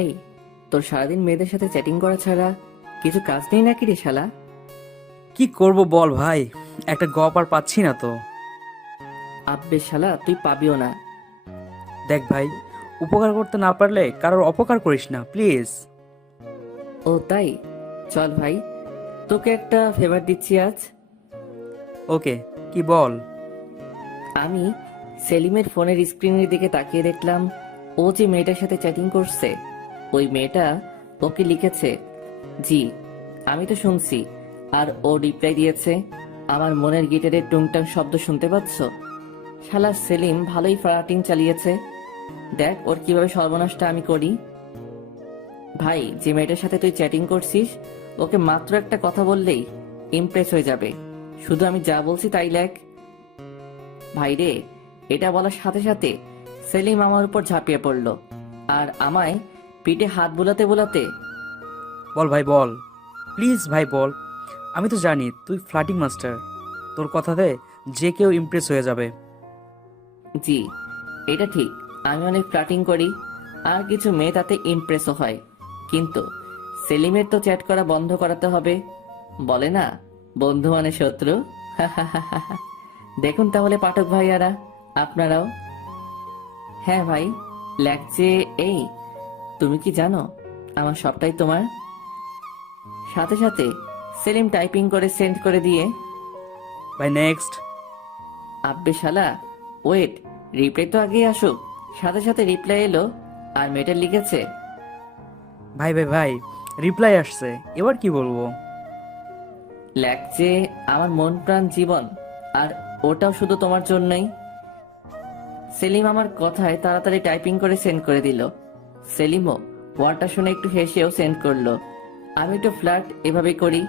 এই, তোর সারাদিন মেয়েদের সাথে চ্যাটিং করা ছাড়া কিছু কাজ নেই নাকি রে শালা? কি করব বল ভাই, একটা গপ আর পাচ্ছি না তো। আব্বে শালা, তুই পাবিও না। দেখ ভাই, উপকার করতে না পারলে কারোর অপকার করিস না প্লিজ। ও তাই? চল ভাই, তোকে একটা ফেভার দিচ্ছি আজ। ওকে, কি বল। আমি সেলিমের ফোনের স্ক্রিনের দিকে তাকিয়ে দেখলাম ও যে মেয়েটার সাথে চ্যাটিং করছে, ওই মেয়েটা ওকে লিখেছে জি। আমি তো শুনছি, আর ও রিপ্লাই দিয়েছে আমার মনের গিটারের টুংটাং শব্দ শুনতে পাচ্ছ? শালা সেলিম ভালোই ফ্লার্টিং চালিয়েছে। দেখ ওর কিভাবে সর্বনাশটা আমি করি। ভাই, যে মেয়েটার সাথে তুই চ্যাটিং করছিস, ওকে মাত্র একটা কথা বললেই ইমপ্রেস হয়ে যাবে। শুধু আমি যা বলছি তাই লেখ। ভাই রে, এটা বলার সাথে সাথে সেলিম আমার উপর ঝাঁপিয়ে পড়ল আর আমায় পিঠে হাত বুলাতে বুলাতে বল ভাই বল, প্লিজ ভাই বল। আমি তো জানি তুই ফ্লার্টিং মাস্টার, তোর কথাতে যে কেউ ইমপ্রেস হয়ে যাবে। জি, এটা ঠিক, আমি অনেক ফ্লার্টিং করি আর কিছু মেয়ে তাতে ইমপ্রেসও হয়। কিন্তু সেলিমের তো চ্যাট করা বন্ধ করাতে হবে। বলে না, বন্ধু মানে শত্রু। দেখুন তাহলে পাঠক ভাইয়ারা, আপনারাও। হ্যাঁ ভাই, লাগছে। এই, তুমি কি জানো আমার সবটাই তোমার? সাথে সাথে সেলিম টাইপিং করে সেন্ড করে দিয়ে ভাই নেক্সট। আব্বে শালা, ওয়েট, রিপ্লাই তো আগে আসুক। সাথে সাথে রিপ্লাই এলো আর মেয়েটা লিখেছে ভাই ভাই ভাই, রিপ্লাই আসছে, এবার কি বলবো। লাগছে আমার মন প্রাণ জীবন, আর ওটাও শুধু তোমার জন্যই। সেলিম আমার কথায় তাড়াতাড়ি টাইপিং করে সেন্ড করে দিল। সেলিমও ওয়ার্ডটা শুনে একটু হেসেও সেন্ড করলো। আমি একটু ফ্লার্ট এভাবে করি।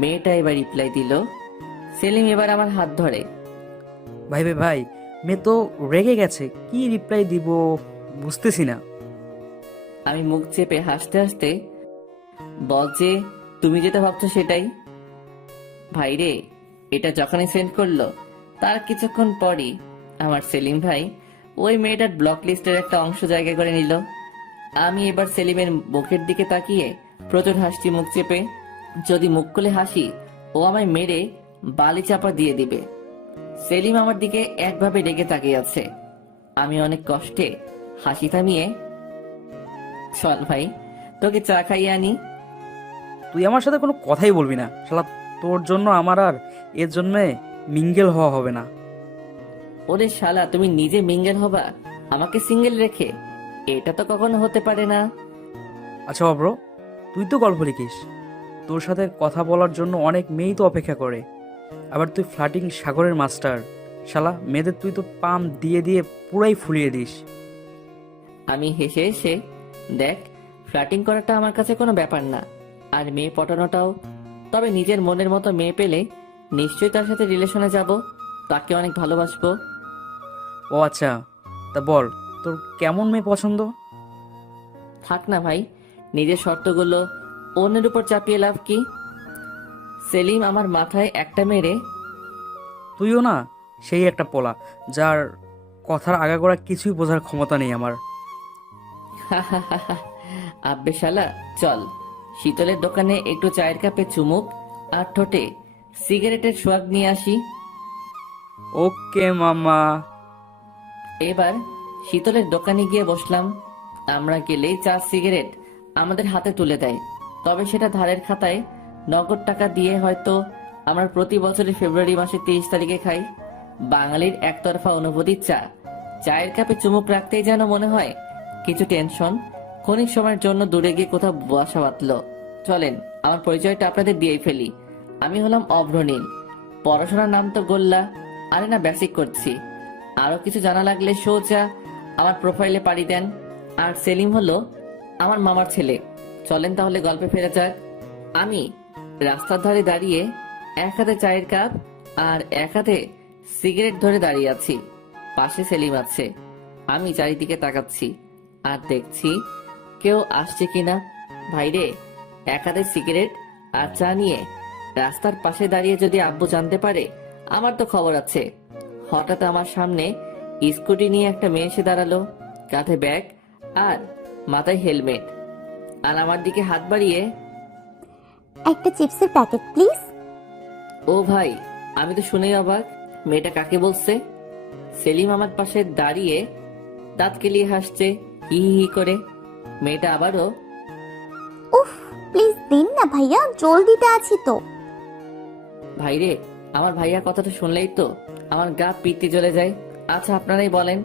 মেয়েটা এবার রিপ্লাই দিল। সেলিম এবার আমার হাত ধরে। ভাই ভাই ভাই, মেয়ে তো রেগে গেছে, কি রিপ্লাই দিব বুঝতেছি না। আমি মুখ চেপে হাসতে হাসতে বল যে তুমি যেটা ভাবছো সেটাই। ভাই রে, এটা যখনই সেন্ড করলো তার কিছুক্ষণ পরই আমার সেলিম ভাই ওই মেয়েটার ব্লক লিস্টের একটা অংশ জায়গা করে নিল। আমি এবার সেলিমের মুখের দিকে তাকিয়ে প্রচুর হাসছি মুখ চেপে। যদি মুখ খুলে হাসি, ও আমায় মেরে বালি চাপা দিয়ে দিবে। সেলিম আমার দিকে একভাবে রেগে তাকিয়ে আছে। আমি অনেক কষ্টে হাসি থামিয়ে চল ভাই, তোকে চা খাইয়ে আনি। তুই আমার সাথে কোনো কথাই বলবি না শালা, তোর জন্য আমার আর এর জন্যে মিঙ্গেল হওয়া হবে না। ওরে শালা, তুমি নিজে মিঙ্গেল হবা আমাকে সিঙ্গেল রেখে? এটা তো কখনো হতে পারে না। আচ্ছা অব্র, তুই তো গল্প লিখিস, তোর সাথে কথা বলার জন্য অনেক মেয়েই তো অপেক্ষা করে। আবার তুই ফ্লার্টিং সাগরের মাস্টার, শালা মেয়েদের তুই তো পাম দিয়ে দিয়ে পুরাই ফুলিয়ে দিস। আমি হেসে হেসে, দেখ, ফ্লার্টিং করাটা আমার কাছে কোনো ব্যাপার না, আর মেয়ে পটানোটাও। তবে নিজের মনের মতো মেয়ে পেলে নিশ্চয়ই তার সাথে রিলেশনে যাব, তাকে অনেক ভালোবাসবো। ও আচ্ছা, তা বল তোর কেমন মেয়ে পছন্দ। থাক না ভাই, নিজের শর্তগুলো অন্যের উপর চাপিয়ে লাভ কি? সেলিম আমার মাথায় একটা মেরে তুইও না সেই একটা পোলা, যার কথার আগাগোড়া কিছুই বোঝার ক্ষমতা নেই আমার। আব্বে শালা, চল শীতলের দোকানে একটু চায়ের কাপে চুমুক আর ঠোঁটে সিগারেটের সোয়াগ নিয়ে আসি। ওকে মামা। এবার শীতলের দোকানে গিয়ে বসলাম। আমরা গেলেই চা সিগারেট আমাদের হাতে তুলে দেয়, তবে সেটা ধারের খাতায় নগদ টাকা দিয়ে হয়তো আমরা প্রতি বছরের ফেব্রুয়ারি মাসের 30 তারিখে খাই। বাঙালির একতরফা অনুভূতির চা। চায়ের কাপে চুমুক রাখতেই যেন মনে হয় কিছু টেনশন ক্ষণিক সময়ের জন্য দূরে গিয়ে কোথাও বাসা বাঁধলো। চলেন আমার পরিচয়টা আপনাদের দিয়েই ফেলি। আমি হলাম অভ্রনীল। পড়াশোনার নাম তো গোল্লা, আরে না বেসিক করছি। আরো কিছু জানা লাগলে সোজা আমার প্রোফাইলে পাড়ি দেন। আর সেলিম হলো আমার মামার ছেলে। চলেন তাহলে গল্পে ফেরা যাক। আমি রাস্তার ধারে দাঁড়িয়ে এক হাতে চায়ের কাপ আর এক হাতে সিগারেট ধরে দাঁড়িয়ে আছি। পাশে সেলিম আছে। আমি চারিদিকে তাকাচ্ছি আর দেখছি কেউ আসছে কিনা। ভাইরে, এক হাতে সিগারেট আর চা নিয়ে রাস্তার পাশে দাঁড়িয়ে যদি আব্বু জানতে পারে আমার তো খবর আছে। হঠাৎ আমার সামনে স্কুটি নিয়ে একটা মেয়ে এসে দাঁড়ালো, কাঁধে ব্যাগ আর মাথায় হেলমেট, আর আমার দিকে হাত বাড়িয়ে, একটা চিপসের প্যাকেট প্লিজ। ও ভাই, আমি তো শুনেই অবাক, মেয়েটা কাকে বলছে? সেলিম আমার পাশে দাঁড়িয়ে দাঁত কেলিয়ে হাসছে হি হি হি করে। মেয়েটা আবারও, উফ, প্লিজ দিন না ভাইয়া, জলদিতে আছি তো। ভাইরে, আমার ভাইয়া কথাটা শুনলেই তো আমার গা পিত্তি জ্বলে যায়। আচ্ছা আপনারাই বলেন,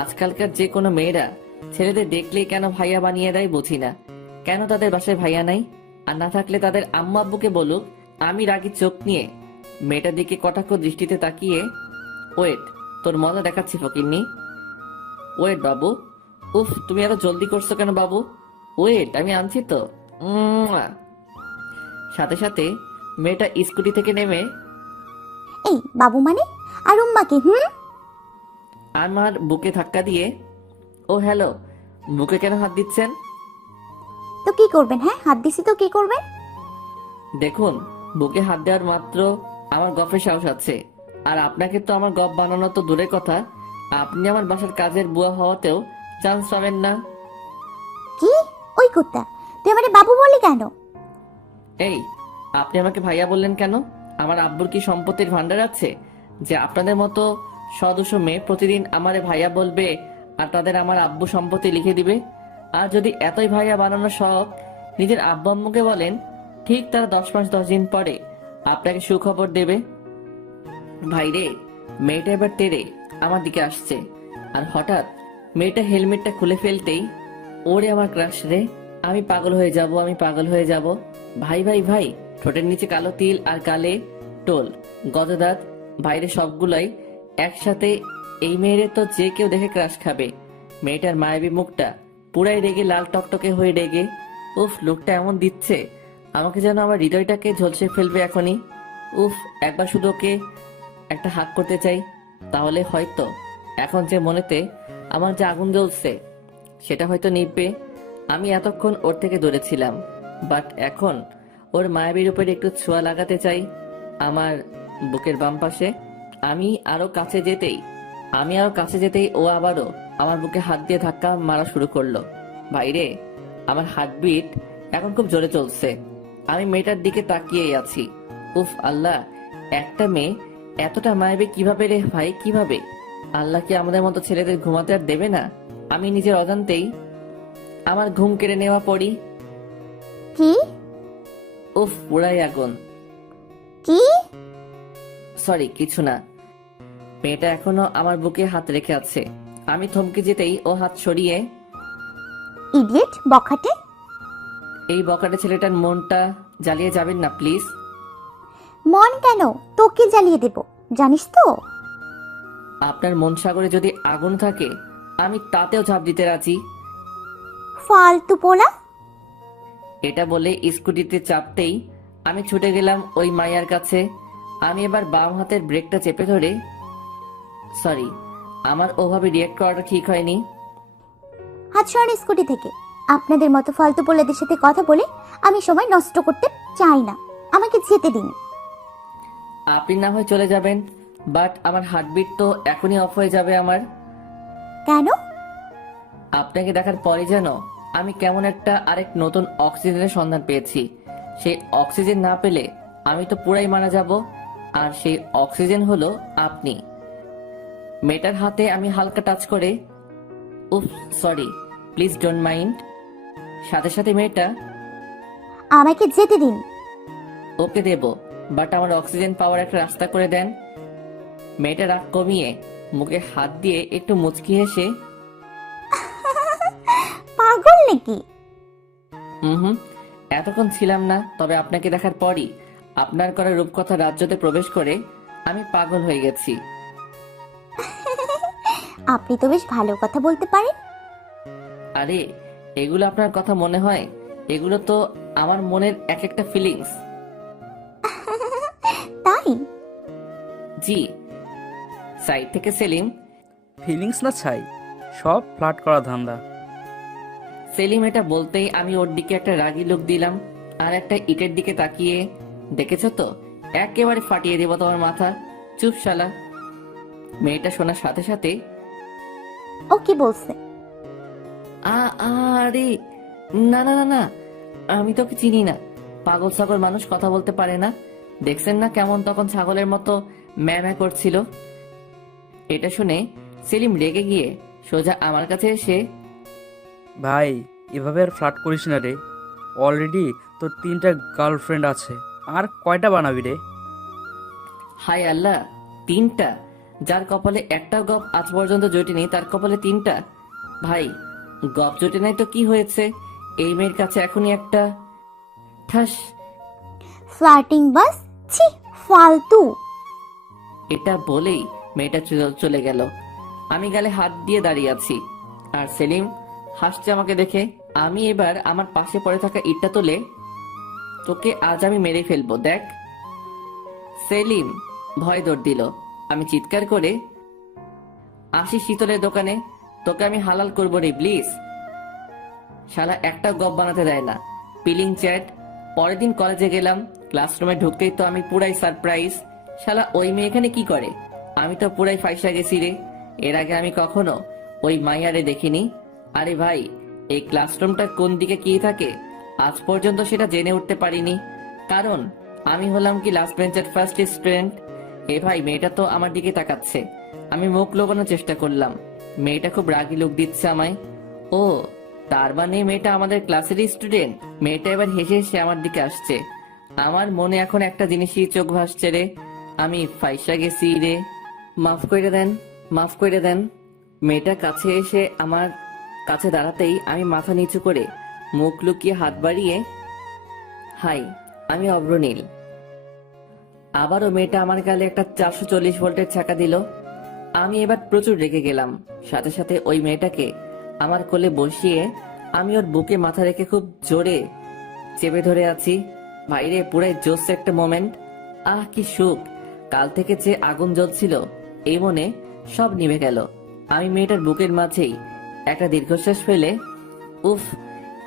আজকালকার যে কোনো মেয়েরা ছেলেদের দেখলেই কেন ভাইয়া বানিয়ে দেয় বুঝি না। কেন তাদের বাসায় ভাইয়া নাই? আর না থাকলে তাদের আম্মু আব্বুকে বলুক। আমি রাগি চোখ নিয়ে মেয়েটার দিকে কটাক্ষ দৃষ্টিতে তাকিয়ে, ওয়েট, তোর মজা দেখাচ্ছি ফকিন্নি। ওয়েট বাবু। উফ, তুমি এত জলদি করছো কেন বাবু? ওয়েট, আমি আনছি তো। উম্মুয়া। সাথে সাথে মেয়েটা স্কুটি থেকে নেমে এই বাবু মানে? আর উম্মাকে? আমার বুকে ধাক্কা দিয়ে, ও হ্যালো, বুকে কেন হাত দিচ্ছেন? তো কি করবেন? হ্যাঁ, হাত দিছি তো কি করবেন? দেখুন, বুকে হাত দেওয়ার মাত্র আমার গফের সাহস আছে। আর আপনাকে তো আমার গপ বানানো তো দূরের কথা, আপনি আমার বাসার কাজের বুয়া হওয়াতেও চান্স পাবেন না। কি? ওই কুত্তা, তুই আমারে বাবু বললি কেন? এই, আপনি আমাকে ভাইয়া বললেন কেন? আমার আব্বুর কি সম্পত্তির ভান্ডার আছে যে আপনাদের মতো সদস্য মেয়ে প্রতিদিন আমারে ভাইয়া বলবে আর তাদের আমার আব্বু সম্পত্তি লিখে দিবে? আর যদি এতই ভাইয়া বানানোর শখ নিজের আব্বু আম্মুকে বলেন, ঠিক তারা 10 মাস 10 দিন পরে আপনাকে সুখবর দেবে। ভাইরে, মেয়েটা এবার তেড়ে আমার দিকে আসছে, আর হঠাৎ মেয়েটা হেলমেটটা খুলে ফেলতেই, ওরে আমার ক্রাশ রে, আমি পাগল হয়ে যাব, আমি পাগল হয়ে যাব। ভাই ভাই ভাই, ঠোঁটের নিচে কালো তিল আর গালে টোল, গজদাঁত, বাইরে সবগুলাই একসাথে। এই মেয়েরে তো যে কেউ দেখে ক্রাশ খাবে। মেয়েটার মায়াবী মুখটা পুরাই রেগে লাল টকটকে হয়ে রেগে। উফ, লোকটা এমন দিচ্ছে আমাকে যেন আমার হৃদয়টাকে ঝলসে ফেলবে এখনই। উফ, একবার শুধু ওকে একটা হাত করতে চাই, তাহলে হয়তো এখন যে মনেতে আমার যে আগুন জ্বলছে সেটা হয়তো নিভবে। আমি এতক্ষণ ওর থেকে দূরে ছিলাম, বাট এখন ওর মায়াবীর উপরে একটু ছোঁয়া লাগাতে চাই আমার বুকের বাম পাশে। আমি আরো কাছে যেতেই ও আবারও আমার বুকে হাত দিয়ে ধাক্কা মারা শুরু করলো। ভাইরে, আমার হার্টবিট এখন খুব জোরে চলছে। আমি মেয়েটার দিকে তাকিয়েই আছি। উফ আল্লাহ, একটা মেয়ে এতটা মায়াবী কিভাবে রে ভাই, কিভাবে? আল্লাহ কি আমাদের মতো ছেলেদের ঘুমাতে আর দেবে না? আমি নিজের অজান্তেই আমার ঘুম কেড়ে নেওয়া পড়ি। কি? উফ, পুরাই আগুন। কি? সরি, কিছু না। মেয়েটা এখনো আমার বুকে হাত রেখে আছে। আমি থমকে যেতেই ও হাত সরিয়ে, ইডিয়েট, বখাটে। এই বকাটে ছেলেটার মনটা জ্বালিয়ে যাবেন না প্লিজ। মন কেন? তোকে জ্বালিয়ে দেব, জানিস তো। আপনার মন সাগরে যদি আগুন থাকে আমি তাতেও ঝাঁপ দিতে রাজি। ফালতু পোলা। এটা বলে স্কুটিতে চাপতেই আমি ছুটে গেলাম ওই মাইয়ার কাছে। আমি এবার বাম হাতের ব্রেকটা চেপে ধরে, সরি, আমার ওভাবে রিয়েক্ট করাটা ঠিক হয়নি। হাত সরান স্কুটি থেকে। আপনাদের মতো ফালতু পোলাদের সাথে কথা বলে আমি সময় নষ্ট করতে চাই না, আমাকে যেতে দিন। আপনি না হয় চলে যাবেন, বাট আমার হার্টবিট তো এখনই অফ হয়ে যাবে আমার। কেন? আপনাকে দেখার পরে যেন আমি কেমন একটা আরেক নতুন অক্সিজেনের সন্ধান পেয়েছি। সেই অক্সিজেন না পেলে আমি তো পুরাই মারা যাব, আর সেই অক্সিজেন হলো আপনি। মেয়েটার হাতে আমি হালকা টাচ করে, উফ সরি, প্লিজ ডোন্ট মাইন্ড। সাথে সাথে মেয়েটা, আমাকে যেতে দিন। ওকে দেব, বাট আমার অক্সিজেন পাওয়ার একটা রাস্তা করে দেন। মেয়েটা রাগ কমিয়ে মুখে হাত দিয়ে একটু মুচকি হেসে, পাগল নাকি? হুম, এতক্ষণ ছিলাম না, তবে আপনাকে দেখার পরই আপনার করা রূপকথা রাজ্যতে প্রবেশ করে আমি পাগল হয়ে গেছি। আপনি তো বেশ ভালো কথা বলতে পারেন। আরে, এগুলো আপনার কথা মনে হয়? এগুলো তো আমার মনের এক একটা ফিলিংস। তাই? জি। সাইড থেকে সেলিম, ফিলিংস না ছাই, সব ফ্লার্ট করা ধান্দা। সেলিম এটা বলতেই আমি ওর দিকে একটা রাগী লুক দিলাম আর একটা ইটের দিকে তাকিয়ে, দেখেছো তো, একেবারে ফাটিয়ে দেবো তোমার মাথা। চুপ শালা। মেয়েটা শোনার সাথে সাথে ও কি বলছে? আরে না না না না, আমি তোকে চিনি না। পাগল ছাগল মানুষ কথা বলতে পারে না। দেখছেন না কেমন তখন ছাগলের মতো ম্যাঁ করছিল। এটা শুনে সেলিম রেগে গিয়ে সোজা আমার কাছে এসে, ভাই এভাবে আর ফ্লার্ট করিস না রে। অলরেডি তোর 3টা গার্লফ্রেন্ড আছে, আর কয়টা বানাবি রে? হায় আল্লাহ, 3টা? যার কপালে একটাও গপ আজ পর্যন্ত জোটেনি তার কপালে 3টা? ভাই, গপ জোটে নাই তো কি হয়েছে? এই মেয়ের কাছে এখনই একটা ঠাস। ফ্লার্টিং বাস, ছি, ফালতু। এটা বলেই মেয়েটা চলে গেল। আমি গালে হাত দিয়ে দাঁড়িয়ে আছি, আর সেলিম হাসছে আমাকে দেখে। আমি এবার আমার পাশে পড়ে থাকা ইটটা তুলে, তোকে আজ আমি মেরে ফেলবো দেখ। সেলিম ভয় দৌড় দিল। আমি চিৎকার করে, আসি শীতলের দোকানে, তোকে আমি হালাল করবো রে প্লিজ। শালা একটা গপ বানাতে দেয় না। Peeling chat. পরের দিন কলেজে গেলাম, ক্লাসরুমে ঢুকতেই তো আমি পুরাই সারপ্রাইজ। শালা ওই মেয়ে এখানে কি করে? আমি তো পুরাই ফাইসা গেছি রে। এর আগে আমি কখনো ওই মাইয়ারে দেখিনি। আরে ভাই, এই ক্লাসরুমটা কোন দিকে কি থাকে আজ পর্যন্ত সেটা জেনে উঠতে পারিনি, কারণ আমি হলাম কি লাস্ট বেঞ্চের ফার্স্ট স্টুডেন্ট। এ ভাই, মেয়েটা তো আমার দিকে তাকাচ্ছে। আমি মুখ লুকানোর চেষ্টা করলাম। মেয়েটা খুব রাগি লুক দিচ্ছে আমায়। ও, তার মানে মেয়েটা আমাদের ক্লাসেরই স্টুডেন্ট। মেয়েটা এবার হেসে হেসে আমার দিকে আসছে। আমার মনে এখন একটা জিনিসই চোখ ভাসছে রে, আমি ফাইসা গেছি রে। মাফ করে দেন, মাফ করে দেন। মেয়েটা কাছে এসে আমার কাছে দাঁড়াতেই আমি মাথা নিচু করে মুখ লুকিয়ে হাত বাড়িয়ে, হাই, আমি অব্রনীল। আবারও মেয়েটা আমার গালে একটা 440 ভোল্টের ছাকা দিল। আমি এবার প্রচুর রেগে গেলাম। সাথে সাথে ওই মেয়েটাকে আমার কোলে বসিয়ে আমি ওর বুকে মাথা রেখে খুব জোরে চেপে ধরে আছি। বাইরে পুরাই জোস একটা মোমেন্ট। আহ কি সুখ! কাল থেকে যে আগুন জ্বলছিল এই মনে, সব নিভে গেল। আমি মেয়েটার বুকের মাঝেই একটা দীর্ঘশ্বাস ফেলে, উফ,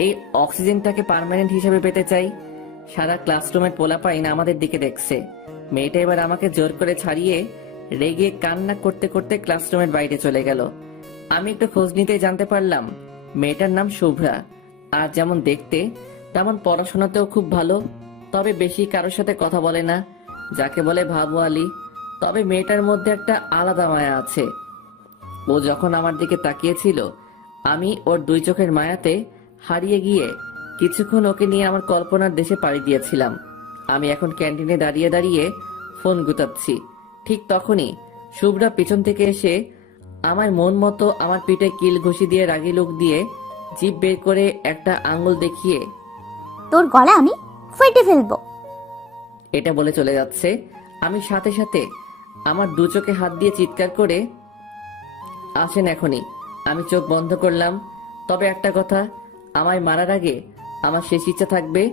এই অক্সিজেনটাকে পার্মানেন্ট হিসেবে পেতে চাই। সারা ক্লাসরুমের পোলাপাইন আমাদের দিকে দেখছে। মেয়েটা এবার আমাকে জোর করে ছাড়িয়ে রেগে কান্না করতে করতে ক্লাসরুমের বাইরে চলে গেল। আমি একটু খোঁজ নিতে জানতে পারলাম মেয়েটার নাম শুভ্রা। আর যেমন দেখতে তেমন পড়াশোনাতেও খুব ভালো, তবে বেশি কারোর সাথে কথা বলে না, যাকে বলে ভাবু আলী। তবে মেয়েটার মধ্যে একটা আলাদা মায়া আছে। ও যখন আমার দিকে তাকিয়েছিল আমি ওর 2 চোখের মায়াতে হারিয়ে গিয়ে কিছুক্ষণ ওকে নিয়ে আমার কল্পনার দেশে পাড়ি দিয়েছিলাম। আমি এখন ক্যান্টিনে দাঁড়িয়ে দাঁড়িয়ে ফোন গুতাচ্ছি। ঠিক তখনই শুভ্রা পেছন থেকে এসে আমার মন মতো আমার পিঠে কিল ঘুষি দিয়ে রাগি লোক দিয়ে জিভ বের করে একটা আঙ্গুল দেখিয়ে, তোর গলা আমি ফেটে ফেলবো। এটা বলে চলে যাচ্ছে। আমি সাথে সাথে আমার 2 চোখে হাত দিয়ে চিৎকার করে, আসেন এখনই। আমি চোখ বন্ধ করলাম। তবে একটা কথা, আমায় মারার আগে আমার শেষ ইচ্ছা থাকবে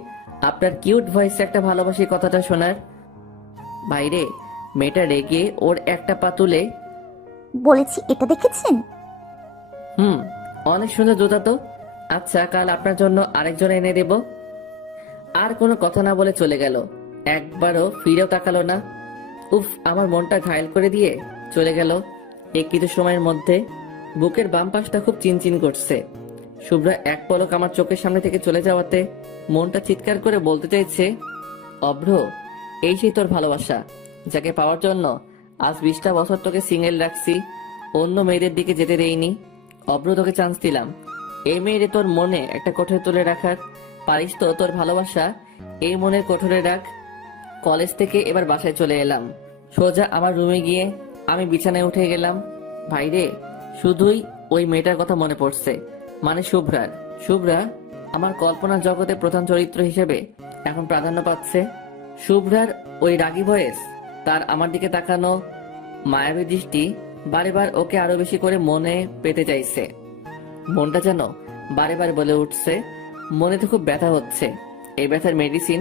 আপনার কিউট ভয়েসে একটা ভালোবাসি কথাটা শোনার। বাইরে মেয়েটা রেগে ওর একটা পা তুলে, বলেছি এটা দেখেছেন? অনেক সুন্দর জুতা তো। আচ্ছা, কাল আপনার জন্য আরেকজন এনে দেব। আর কোনো কথা না বলে চলে গেল। একবারও ফিরেও তাকালো না। উফ, আমার মনটা ঘায়েল করে দিয়ে চলে গেল। এই কিছু সময়ের মধ্যে বুকের বাম পাশটা খুব চিনচিন করছে। শুভ্রা এক পলক আমার চোখের সামনে থেকে চলে যাওয়াতে মনটা চিৎকার করে বলতে চাইছে, অভ্র, এই সেই তোর ভালোবাসা, যাকে পাওয়ার জন্য আজ 20টা বছর তোকে সিঙ্গেল রাখছি, অন্য মেয়েদের দিকে যেতে দেইনি। অভ্র, তোকে চান্স দিলাম এই মেয়েরে তোর মনে একটা কোঠরে তুলে রাখার। পারিস তো তোর ভালোবাসা এই মনের কোঠরে রাখ। কলেজ থেকে এবার বাসায় চলে এলাম। সোজা আমার রুমে গিয়ে আমি বিছানায় উঠে গেলাম। ভাইরে, শুধুই ওই মেয়েটার কথা মনে পড়ছে, মানে শুভ্রার। শুভ্রা আমার কল্পনার জগতে প্রধান চরিত্র হিসেবে এখন প্রাধান্য পাচ্ছে। শুভ্রার ওই রাগী ভয়েস, তার আমার দিকে তাকানো মায়াবী দৃষ্টি বারে বার ওকে আরো বেশি করে মনে পেতে চাইছে। মনটা যেন বারে বারে বলে উঠছে, মনে তো খুব ব্যথা হচ্ছে। এই ব্যথার মেডিসিন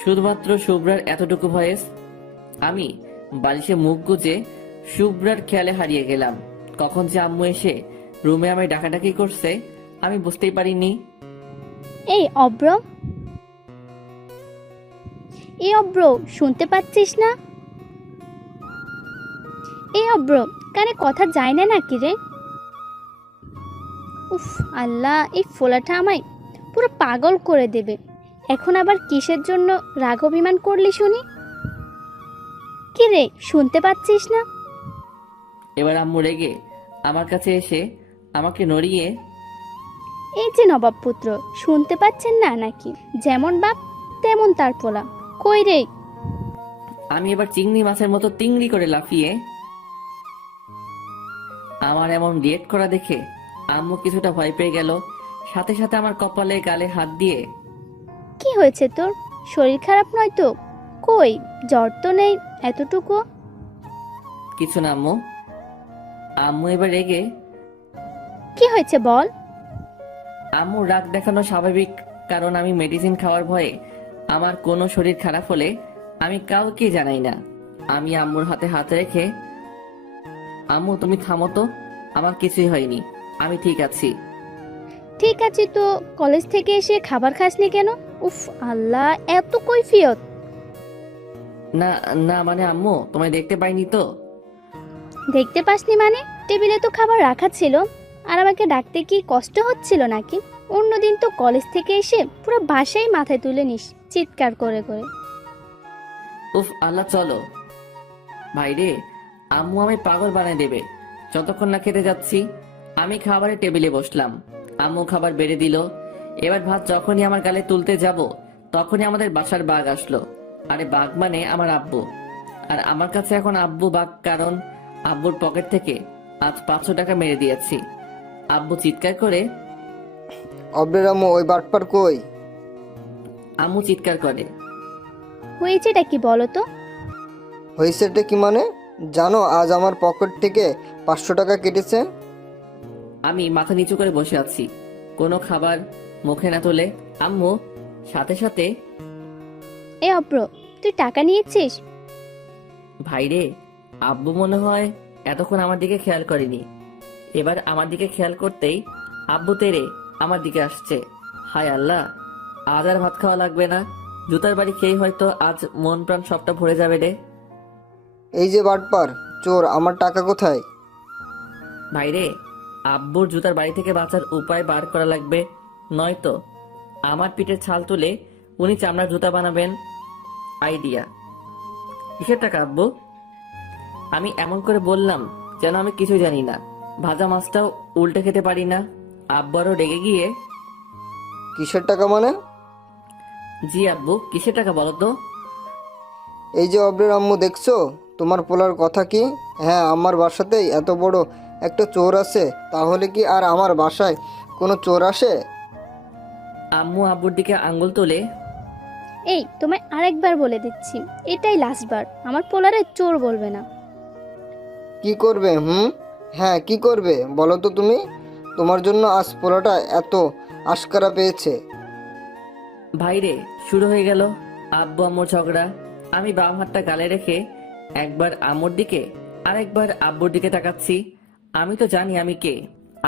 শুধুমাত্র শুভ্রার এতটুকু ভয়েস। আমি বালিশে মুখ গুজে শুভ্রার খেয়ালে হারিয়ে গেলাম। কখন যে আম্মু এসে রুমে আমায় ডাকাডাকি করছে আমি বুঝতেই পারিনি। এই অব্র, এই অব্র, শুনতে পাচ্ছিস না? এই অব্র, কানে কথা যায় না নাকি রে? উফ আল্লাহ, এই ফোলাটা আমায় পুরো পাগল করে দেবে। এখন আবার কিসের জন্য রাগ অভিমান করলি শুনি? কি রে, শুনতে পাচ্ছিস না? এবার আম্মু রেগে আমার কাছে এসে আমাকে নড়িয়ে, এই যে নবাব পুত্র, শুনতে পাচ্ছেন না নাকি? যেমন বাপ তেমন তার পোলা। কই রে? আমি এবার চিংড়ি মাছের মতো তিংড়ি করে লাফিয়ে, আমার এমন রিয়েক্ট করা দেখে আম্মু কিছুটা ভয় পেয়ে গেল। সাথে সাথে আমার কপালে গালে হাত দিয়ে, কি হয়েছে তোর? শরীর খারাপ নয় তো? কই, জ্বর তো নেই এতটুকু। কিছু না আম্মু। আম্মু এবার রেগে, কি হয়েছে বল? আম্মু রাগ দেখানো স্বাভাবিক, কারণ আমি মেডিসিন খাওয়ার ভয়ে আমার কোনো শরীর খারাপ হলে আমি কাউকে জানাই না। আমি আম্মুর হাতে হাত রেখে, আম্মু তুমি থামো তো, আমার কিছুই হয়নি, আমি ঠিক আছি। ঠিক আছে, তো কলেজ থেকে এসে খাবার খাসনি কেন? উফ আল্লাহ, এত কৈফিয়ত। না না, মানে আম্মু তোমায় দেখতে পাইনি তো। দেখতে পাসনি মানে? টেবিলে তো খাবার রাখা ছিল। আর আমাকে ডাকতে কি কষ্ট হচ্ছিল নাকি? অন্যদিন তো কলেজ থেকে এসে পুরো বাসায় মাথায় তুলে নিস চিৎকার করে করে। উফ আল্লাহ, চলো। ভাইরে, আম্মু আমায় পাগল বানায় দেবে যতক্ষণ না খেতে যাচ্ছি। আমি খাবারের টেবিলে বসলাম, আম্মু খাবার বেড়ে দিল। এবার ভাত যখনই আমার গালে তুলতে যাব, তখনই আমাদের বাসার বাঘ আসলো। আরে বাঘ মানে আমার আব্বু। আর আমার কাছে এখন আব্বু বাঘ, কারণ আব্বুর পকেট থেকে আজ 500 টাকা মেরে দিয়েছি। আব্বু চিৎকার করে, অব্রের আম্মু ওই বাটপার কই? আম্মু চিৎকার করে, হয়েছেটা কি বলো তো? হয়েছেটা কি মানে? জানো আজ আমার পকেট থেকে 500 টাকা কেটেছে। আমি মাথা নিচু করে বসে আছি, কোনো খাবার মুখে না তোলে। আম্মু সাথে সাথে, এ অব্র, তুই টাকা নিয়েছিস? ভাইরে, আব্বু মনে হয় এতক্ষণ আমার দিকে খেয়াল করেনি। এবার আমার দিকে খেয়াল করতেই আব্বু তেরে আমার দিকে আসছে। হায় আল্লাহ, আজ আর ভাত খাওয়া লাগবে না। জুতার বাড়ি খেয়ে হয়তো আজ মন প্রাণ সবটা ভরে যাবে রে। এই যে বাটপার চোর, আমার টাকা কোথায়? ভাইরে, আব্বুর জুতার বাড়ি থেকে বাঁচার উপায় বার করা লাগবে, নয়তো আমার পিঠের ছাল তুলে উনি চামড়ার জুতা বানাবেন। আইডিয়া। কিসের টাকা আব্বু? আমি এমন করে বললাম যেন আমি কিছু জানি না। ভাজা মাছটাও উল্টে খেতে পারি না। আব্বু আরো রেগে গিয়ে, কিসের টাকা মানে? জি আব্বু, কিসের টাকা বলো তো? এই যে অব্রের আম্মু, দেখছো তোমার পোলার কথা কি? হ্যাঁ, আমার বাসাতেই এত বড় একটা চোর আছে, তাহলে কি আর আমার বাসায় কোনো চোর আসে? আম্মু আব্বুর দিকে আঙ্গুল তুলে, এই তোমায় আরেকবার বলে দিচ্ছি, এটাই লাস্টবার, আমার পোলারে চোর বলবে না। কি করবে? হ্যাঁ, কি করবে বলো তো তুমি? তোমার জন্য আজ পোলাটা এত আশকারা পেয়েছে। ভাইরে, শুরু হয়ে গেল আব্বু আম্মুর ঝগড়া। আমি বাম হাতটা গালে রেখে একবার আম্মুর দিকে আর একবার আব্বুর দিকে তাকাচ্ছি। আমি তো জানি আমি কে,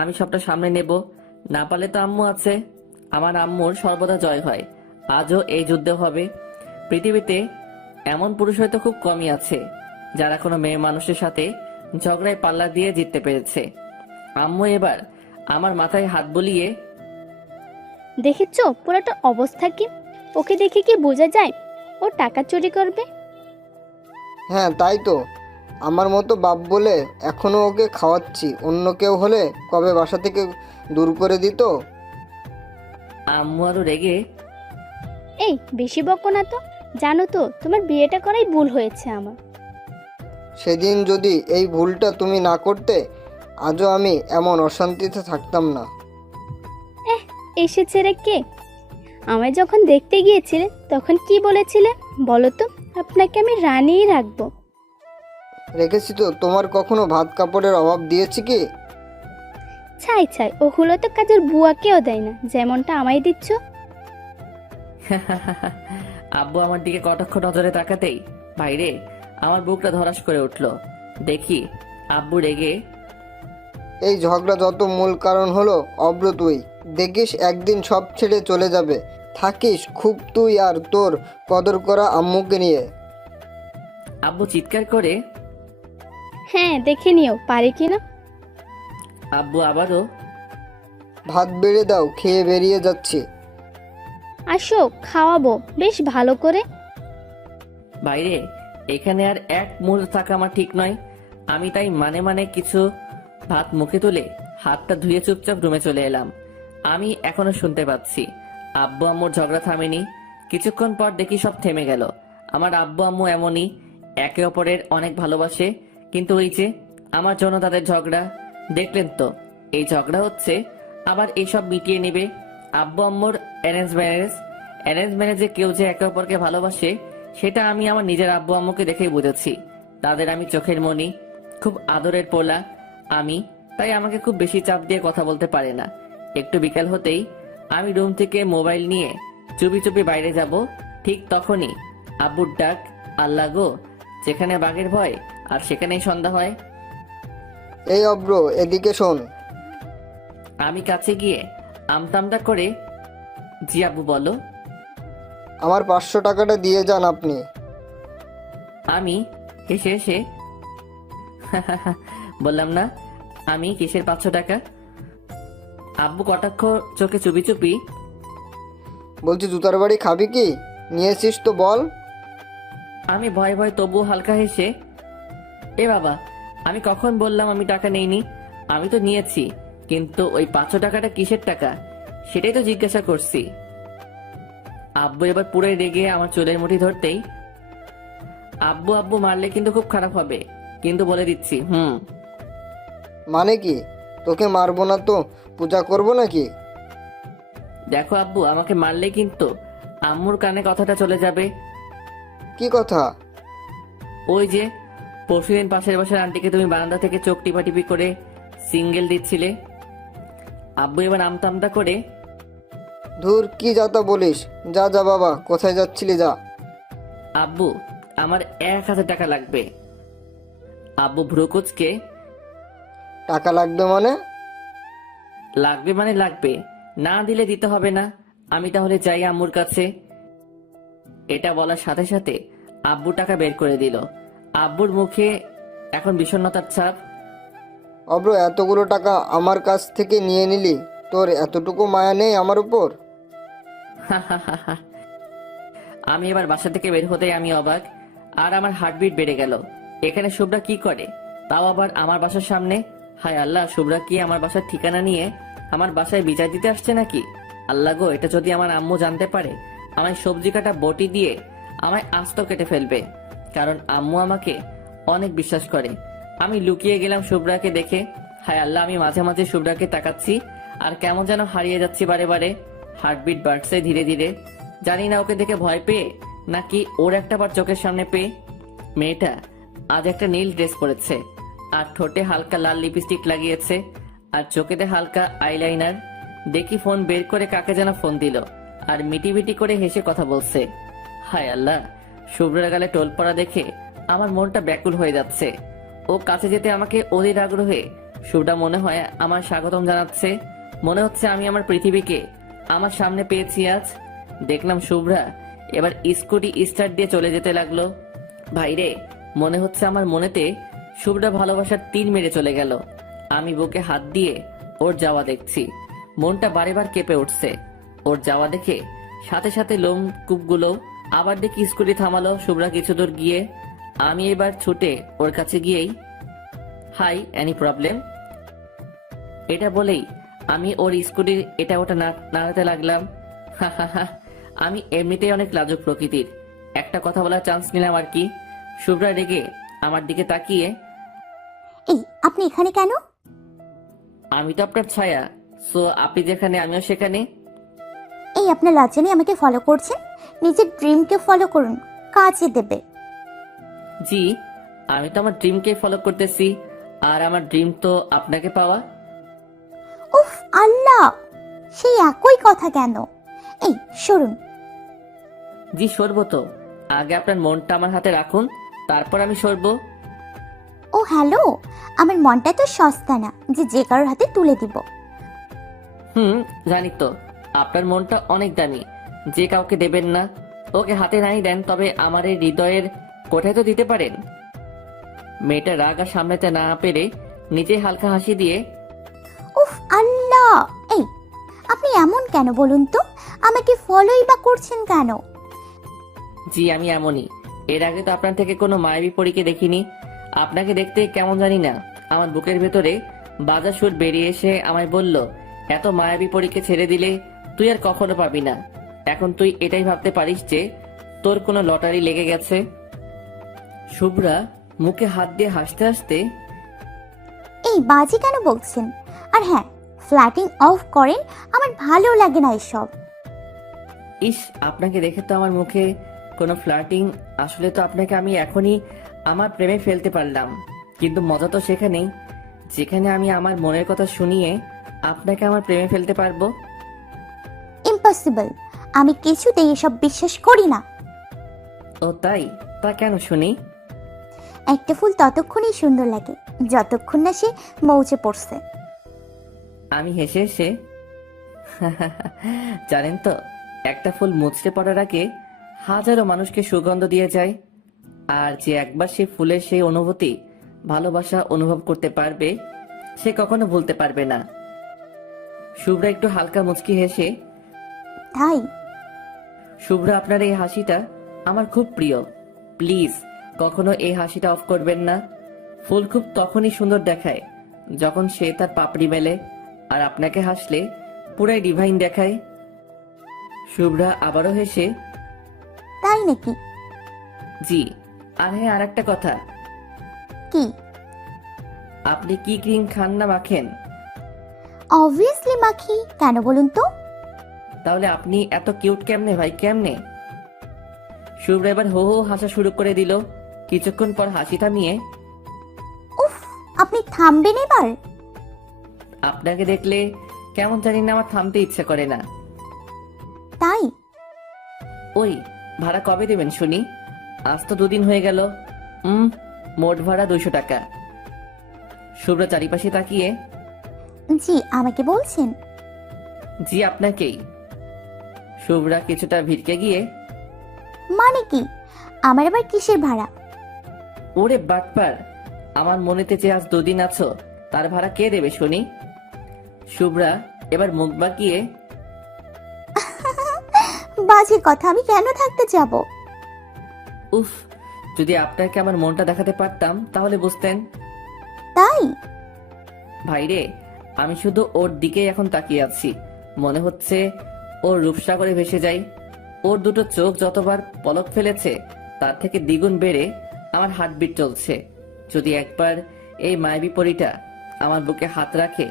আমি সবটা সামনে নেব। না পারলে তো আম্মু আছে। আমার আম্মুর সর্বদা জয় হয়, আজও এই যুদ্ধ হবে। পৃথিবীতে এমন পুরুষ হয়তো খুব কমই আছে যারা কোনো মেয়ে মানুষের সাথে ঝগড়ায় পাল্লা দিয়ে জিততে পেরেছে। আম্মু এবার আমার মাথায় হাত বুলিয়ে, দেখেছো পোলাটার অবস্থা কি? ওকে দেখে কি বোঝা যায় ও টাকা চুরি করবে? হ্যাঁ তাই তো, আমার মতো বাপ বলে এখনো ওকে খাওয়াচ্ছি। অন্য কেউ হলে কবে বাসা থেকে দূর করে দিত। আম্মু আরো রেগে, এই বেশি বকো না তো। জানো তো তোমার বিয়েটা করাই ভুল হয়েছে আমার। সেদিন যদি এই ভুলটা তুমি না করতে, আজও আমি এমন অশান্তিতে থাকতাম না। এসেছে রে কে? আমায় যখন দেখতে গিয়েছিলে তখন কি বলেছিলে বলো তো? আপনাকে আমি রানিই রাখবো। রেখেছি তো। তোমার কখনো ভাত কাপড়ের অভাব দিয়েছি কি? ছাই ছাই, ওগুলো তো কাজের বুয়াকেও দেয় না, যেমনটা আমায় দিচ্ছ। আব্বু আমার দিকে কটাক্ষ নজরে তাকাতেই ভাইরে আমার বুকটা ধরাস করে উঠল। দেখি আব্বু রেগে, এই ঝগড়া যত মূল কারণ হলো অব্র তুই। দেখিস একদিন সব ছেড়ে চলে যাবে। থাকিস খুব তুই আর তোর কদর করা আম্মুকে নিয়ে। আব্বু চিৎকার করে, হ্যাঁ দেখে নিও পারি কিনা। আব্বু আবারও, ভাত বেড়ে দাও, খেয়ে বেরিয়ে যাচ্ছি। আসো, খাওয়াবো বেশ ভালো করে। বাইরে এখানে আর এক মুহূর্ত থাকা আমার ঠিক নয়। আমি তাই মানে মানে কিছু ভাত মুখে তুলে হাতটা ধুয়ে চুপচাপ রুমে চলে এলাম। আমি এখনো শুনতে পাচ্ছি আব্বু আম্মুর ঝগড়া থামেনি। কিছুক্ষণ পর দেখি সব থেমে গেল। আমার আব্বু আম্মু এমনই, একে অপরের অনেক ভালোবাসে, কিন্তু ওই যে আমার জন্য তাদের ঝগড়া। দেখলেন তো, এই ঝগড়া হচ্ছে, আবার এইসব মিটিয়ে নেবে। আব্বু আম্মুর অ্যারেঞ্জ ম্যারেজে কেউ যে একে অপরকে ভালোবাসে সেটা আমি আমার নিজের আব্বু আম্মুকে দেখেই বুঝেছি। তাদের আমি চোখের মনি, খুব আদরের পোলা আমি, তাই আমাকে খুব বেশি চাপ দিয়ে কথা বলতে পারে না। একটু বিকাল হতেই আমি রুম থেকে মোবাইল নিয়ে চুপি চুপি বাইরে যাব। ঠিক তখনই আব্বুর ডাক, আল্লাহ গো, যেখানে বাঘের ভয় আর সেখানেই সন্ধ্যা হয়। এই অব্র, এদিকে শোন। আমি কাছে গিয়ে আমতামটা করে, জি আব্বু বলো। আমার 500 টাকাটা দিয়ে যান আপনি। আমি হেসে হেসে বললাম না, আমি কিসের 500 টাকা। আব্বু কটাক্ষ চোখে চুপি চুপি, বলছি জুতার বাড়ি খাবি কি? নিয়েছিস তো বল। আমি ভয় ভয় তবুও হালকা হেসে, এ বাবা, আমি কখন বললাম আমি টাকা নেইনি? আমি তো নিয়েছি, কিন্তু ওই 500 টাকাটা কিসের টাকা সেটাই তো জিজ্ঞাসা করছি। আব্বু এবার পুরো রেগে আমার চুলের মুঠি ধরতেই, আব্বু আব্বু মারলে কিন্তু খুব খারাপ হবে, কিন্তু বলে দিচ্ছি। মানে কি? তোকে মারবো না তো পূজা করবো নাকি? দেখো আব্বু, আমাকে মারলে কিন্তু আম্মুর কানে কথাটা চলে যাবে। কি কথা? ওই যে পরশুদিন পাশের বাসার আন্টিকে তুমি বারান্দা থেকে চোখ টিপাটিপি করে সিঙ্গেল দিচ্ছিলে। আব্বু এবার আমতামতা করে, ধুর, কি যাতা বলিস? যা যা বাবা, কোথায় যাচ্ছিলি যা। আব্বু আমার 1000 টাকা লাগবে। আব্বু ভ্রুকুচকে, টাকা লাগবে মানে? লাগবে মানে লাগবে, না দিলে দিতে হবে না। আমি তাহলে যাই আম্মুর কাছে। এটা বলার সাথে সাথে আব্বু টাকা বের করে দিল। আব্বুর মুখে এখন বিষণ্ণতার ছাপ। অব্র, এতগুলো টাকা আমার কাছ থেকে নিয়ে নিলি, তোর এতটুকু মায়া নেই আমার উপর? আমি এবার বাসা থেকে বের হতেই আমি অবাক, আর আমার হার্টবিট বেড়ে গেল। এখানে শুভ্রা কি করে, তাও আবার আমার বাসার সামনে? হায় আল্লাহ, শুভ্রা কি আমার বাসার ঠিকানা নিয়ে আমার বাসায় বিচার দিতে আসছে নাকি? আল্লাহ গো, এটা যদি আমার আম্মু জানতে পারে, আমায় সবজি কাটা বটি দিয়ে আমায় আস্ত কেটে ফেলবে, কারণ আম্মু আমাকে অনেক বিশ্বাস করে। আমি লুকিয়ে গেলাম শুভ্রাকে দেখে। হায় আল্লাহ, আমি মাঝে মাঝে শুভ্রাকে তাকাচ্ছি আর কেমন যেন হারিয়ে যাচ্ছি বারে বারে। হার্টবিট বাড়ছে ধীরে ধীরে। জানি না ওকে দেখে ভয় পেয়ে নাকি ওর একটা বার চোখের সামনে পেয়ে। মেয়েটা আজ একটা নীল ড্রেস পরেছে, আর ঠোঁটে হালকা লাল লিপস্টিক লাগিয়েছে, আর চোখেতে হালকা আইলাইনার। দেখি ফোন বের করে কাকে যেন ফোন দিল, আর মিটিমিটি করে হেসে কথা বলছে। হায় আল্লাহ, শুভ্রের গালে টোল পড়া দেখে আমার মনটা ব্যাকুল হয়ে যাচ্ছে। ও কাছে যেতে আমাকে অধীর আগ্রহে শুভ্রা মনে হয় আমার স্বাগতম জানাচ্ছে। মনে হচ্ছে আমি আমার পৃথিবীকে আমার সামনে পেয়েছি আজ। দেখলাম শুভ্রা এবার স্কুটি স্টার্ট দিয়ে চলে যেতে লাগলো। ভাইরে, মনে হচ্ছে আমার মনেতে শুভ্রা ভালোবাসার তীর মেরে চলে গেল। আমি বুকে হাত দিয়ে ওর যাওয়া দেখছি, মনটা বারেবার কেঁপে উঠছে। ওর যাওয়া দেখে সাথে সাথে লোম কূপগুলো। আবার দেখি স্কুটি থামালো শুভ্রা কিছু দূর গিয়ে। আমি এবার ছুটে ওর কাছে গিয়েই, হাই, এনি প্রবলেম? এটা বলেই আমি ওর স্কুটির এটা ওটা নাড়াতে লাগলাম। আমি এমনিতেই অনেক লাজুক প্রকৃতির, একটা কথা বলার চান্স নিলাম আর কি। শুভ্রা রেগে আমার দিকে তাকিয়ে, এই, আপনি এখানে কেন? আমি তো আপনার ছায়া, সো আপনি যেখানে আমিও সেখানে। এই, আপনার লজ্জা নেই আমাকে ফলো করছেন? নিজের ড্রিমকে ফলো করুন, কাজে দেবে। জি, আমি তো আমার ড্রিমকে ফলো করতেছি, আর আমার ড্রিম তো আপনাকে পাওয়া। উফ আল্লাহ, সেই একই কথা কেন? এই সরুন। জি সরবো তো, আগে আপনার মনটা আমার হাতে রাখুন, তারপর আমি সরবো। ও হ্যালো, আমার মনটা তো সস্তা না যে যে কারোর হাতে তুলে দিব। জানি তো, আপনার মনটা অনেক দামি, যে কাউকে দেবেন না। ওকে হাতে নাই দেন, তবে আমার এই হৃদয়ের কোথায় তো দিতে পারেন। মেয়েটা রাগ আর সামলাতে না পেরে নিজে হালকা হাসি দিয়ে, উফ আল্লাহ, এই আপনি এমন কেন বলুন তো? আমাকে ফলোই বা করছেন কেন? জি আমি এমনই। এর আগে তো আপনার থেকে কোনো মায়াবী পরীকে দেখিনি। আপনাকে দেখতে কেমন জানি না, আমার বুকের ভেতরে বাজা সুর বেরিয়ে এসে আমায় বলল, এত মায়াবী পরীকে ছেড়ে দিলে তুই আর কখনো পাবি না। এখন তুই এটাই ভাবতে পারিস যে তোর কোনো লটারি লেগে গেছে। শুভ্রা মুখে হাত দিয়ে হাসতে হাসতে, এই বাজে কেন বলছেন? আর হ্যাঁ, ফ্ল্যাটিং অফ করেন, আমার ভালো লাগে না এসব। ইস, আপনাকে দেখে তো আমার মুখে কোনো ফ্লার্টিং, আসলে তো আপনাকে আমি এখনই আমার প্রেমে ফেলতে পারলাম। কিন্তু মজা তো সেখানেই, যেখানে আমি আমার মনের কথা শুনিয়ে আপনাকে আমার প্রেমে ফেলতে পারবো। ইম্পসিবল, আমি কিছুতেই এসব বিশ্বাস করি না। ও তাই? তা কেন শুনি? একটা ফুল ততক্ষণই সুন্দর লাগে যতক্ষণ না সে মৌচে পড়ছে। আমি হেসে হেসে, জানেন তো, একটা ফুল মুচড়ে পড়ার আগে হাজারো মানুষকে সুগন্ধ দিয়ে যায়। আর যে একবার সে ফুলের সেই অনুভূতি, ভালোবাসা অনুভব করতে পারবে, সে কখনো ভুলতে পারবে না। শুভ্রা একটু হালকা মুচকি হেসে, তাই? শুভ্রা আপনার এই হাসিটা আমার খুব প্রিয়। প্লিজ কখনো এই হাসিটা অফ করবেন না। ফুল খুব তখনই সুন্দর দেখায় যখন সে তার পাপড়ি মেলে, আর আপনাকে হাসলে পুরাই ডিভাইন দেখায়। শুভ্রা আবারও হেসে, তাই নাকি? জি। আর হ্যাঁ, আর একটা কথা, কি? আপনি কি ক্রিম খান না মাখেন? অবভিয়াসলি মাখি, কেন বলুন তো? তাহলে আপনি এত কিউট কেমনে ভাই, কেমনে? শুভ্রা এবার হো হো হাসা শুরু করে দিল। কিছুক্ষণ পর হাসি থামিয়ে, উফ, আপনি থামবেন এবার? আপনাকে দেখলে কেমন জানি না আমার থামতে ইচ্ছে করে না। তাই? ওই, ভাড়া কবে দেবেন শুনি? আজ তো 2 দিন হয়ে গেল। মোট ভাড়া 200 টাকা। শুভ্রা চারিপাশে তাকিয়ে, জি, আমাকে বলছেন? জি আপনাকেই। শুভ্রা কিছুটা ভিড়কে গিয়ে, মানে কি? আমার আবার কিসের ভাড়া? ওরে বাটপার, আমার মনেতে যে আজ 2 দিন আছো তার ভাড়া কে দেবে শুনি? শুভ্রা এবার মুখ বাঁকিয়ে, বাজে কথা, আমি কেন থাকতে যাব? উফ, যদি আপনাকে আমার মনটা দেখাতে পারতাম তাহলে বুঝতেন। তাই? ভাইরে, আমি শুধু ওর দিকেই এখন তাকিয়ে আছি। মনে হচ্ছে ওর রূপসাগরে ভেসে যাই। ওর দুটো চোখ যতবার পলক ফেলেছে তার থেকে দ্বিগুণ বেড়ে আমার হার্টবিট চলছে। যদি একবার এই মায়াবী পরীটা আমার বুকে হাত রাখে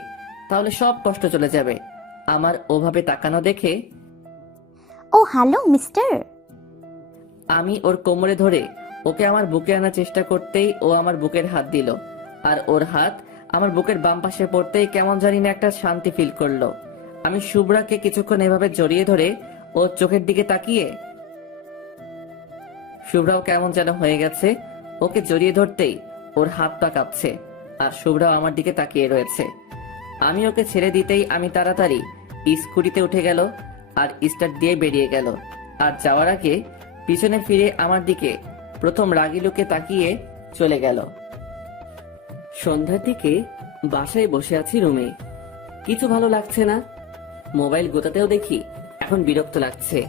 তাহলে সব কষ্ট চলে যাবে। আমার ওভাবে তাকানো দেখে ও হ্যালো মিস্টার। আমি ওর কোমরে ধরে ওকে আমার বুকে আনার চেষ্টা করতেই ও আমার বুকের হাত দিল। আর ওর হাত আমার বুকের বাম পাশে পড়তেই কেমন জানি না একটা শান্তি ফিল করলো। আমি শুভ্রাকে কিছুক্ষণ এভাবে জড়িয়ে ধরে ওর চোখের দিকে তাকিয়ে, শুভ্রাও কেমন যেন হয়ে গেছে। ওকে জড়িয়ে ধরতেই ওর হাত পা কাঁপছে, আর শুভ্রাও আমার দিকে তাকিয়ে রয়েছে। আমি ওকে ছেড়ে দিতেই আমি তাড়াতাড়ি স্কুটিতে উঠে গেল আর স্টার্ট দিয়ে বেরিয়ে গেল। আর যাওয়ার আগে পিছনে ফিরে আমার দিকে প্রথম রাগী লোকে তাকিয়ে চলে গেল। সন্ধ্যার দিকে বাসায় বসে আছি রুমে। কিছু ভালো লাগছে না। মোবাইল গোতাতেও দেখি এখন বিরক্ত লাগছে।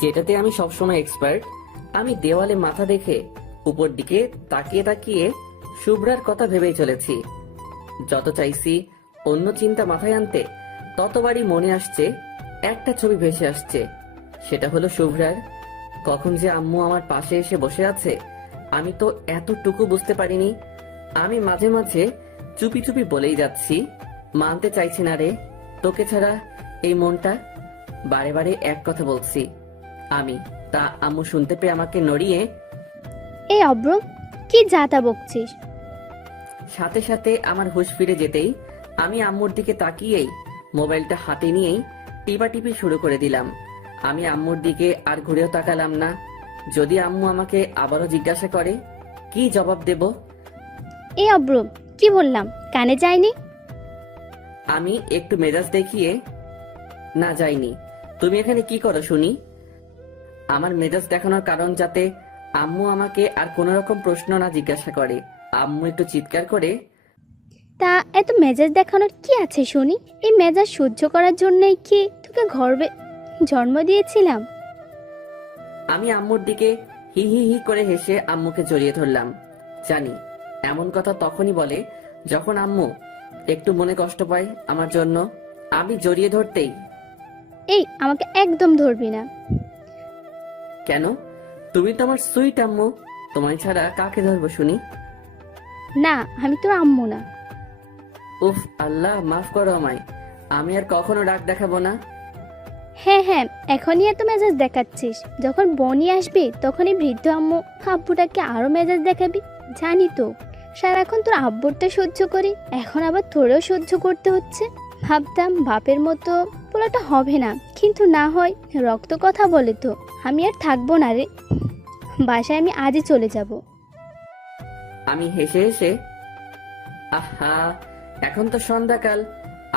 যেটাতে আমি সবসময় এক্সপার্ট, আমি দেওয়ালে মাথা দেখে উপর দিকে তাকিয়ে তাকিয়ে শুভ্রার কথা ভেবেই চলেছি। যত চাইছি অন্য চিন্তা মাথায় আনতে ততবারই মনে আসছে একটা ছবি ভেসে আসছে। সেটা হলো শুভ্রার। কখন যে আম্মু আমার পাশে এসে বসে আছে আমি তো এতটুকু বুঝতে পারিনি। আমি মাঝে মাঝে চুপি চুপি বলেই যাচ্ছি, মানতে চাইছি না রে তোকে ছাড়া এই মনটা। বারে বারে এক কথা বলছি আমি, তা আম্মু শুনতে পেয়ে আমাকে নড়িয়ে এই অব্র, কি যাতা বকছিস? সাথে সাথে আমার হুঁশ ফিরে যেতেই আমি আম্মুর দিকে তাকিয়েই মোবাইলটা হাতে নিয়েই টিপাটিপি শুরু করে দিলাম। আমি আম্মুর দিকে আর ঘুরেও তাকালাম না। যদি আম্মু আমাকে আবারও জিজ্ঞাসা করে কি জবাব দেব? এই অব্র, কি বললাম কানে যায়নি? আমি একটু মেজাজ দেখিয়ে, না যাইনি। তুমি এখানে কি করো শুনি? আমার মেজাজ দেখানোর কারণ যাতে আম্মু আমাকে আর কোনো রকম প্রশ্ন না জিজ্ঞাসা করে। আম্মু একটু চিৎকার করে, তা এত মেজাজ দেখানোর কি আছে শুনি? এই মেজাজ সহ্য করার জন্যই কি তোকে গর্বে জন্ম দিয়েছিলাম? আমি আম্মুর দিকে হি হি হি করে হেসে আম্মুকে জড়িয়ে ধরলাম। জানি এমন কথা তখনই বলে যখন আম্মু একটু মনে কষ্ট পায় আমার জন্য। আমি জড়িয়ে ধরতেই, এই আমাকে একদম ধরবি না। কেন? তুমি তো আমার সুইট আম্মু, তোমায় ছাড়া কাকে ধরবো শুনি? না, আমি তোর আম্মু না। উফ আল্লাহ, মাফ করো আমায়, আমি আর কখনো রাগ দেখাবো না। হ্যাঁ হ্যাঁ, এখনই এত মেজাজ দেখাচ্ছিস, যখন বনি আসবে তখনই বৃদ্ধ আম্মু আব্বুটাকে আরো মেজাজ দেখাবি। জানি তো সারাক্ষণ তোর আব্বুরটা সহ্য করি, এখন আবার তোরেও সহ্য করতে হচ্ছে। ভাবতাম বাপের মতো পোলাটা হবে না, কিন্তু না হয়। রক্ত কথা বলে তো। আমি আর থাকবো না রে, বাসায় আমি আজই চলে যাব। আমি হেসে হেসে, আহা এখন তো সন্ধ্যাকাল,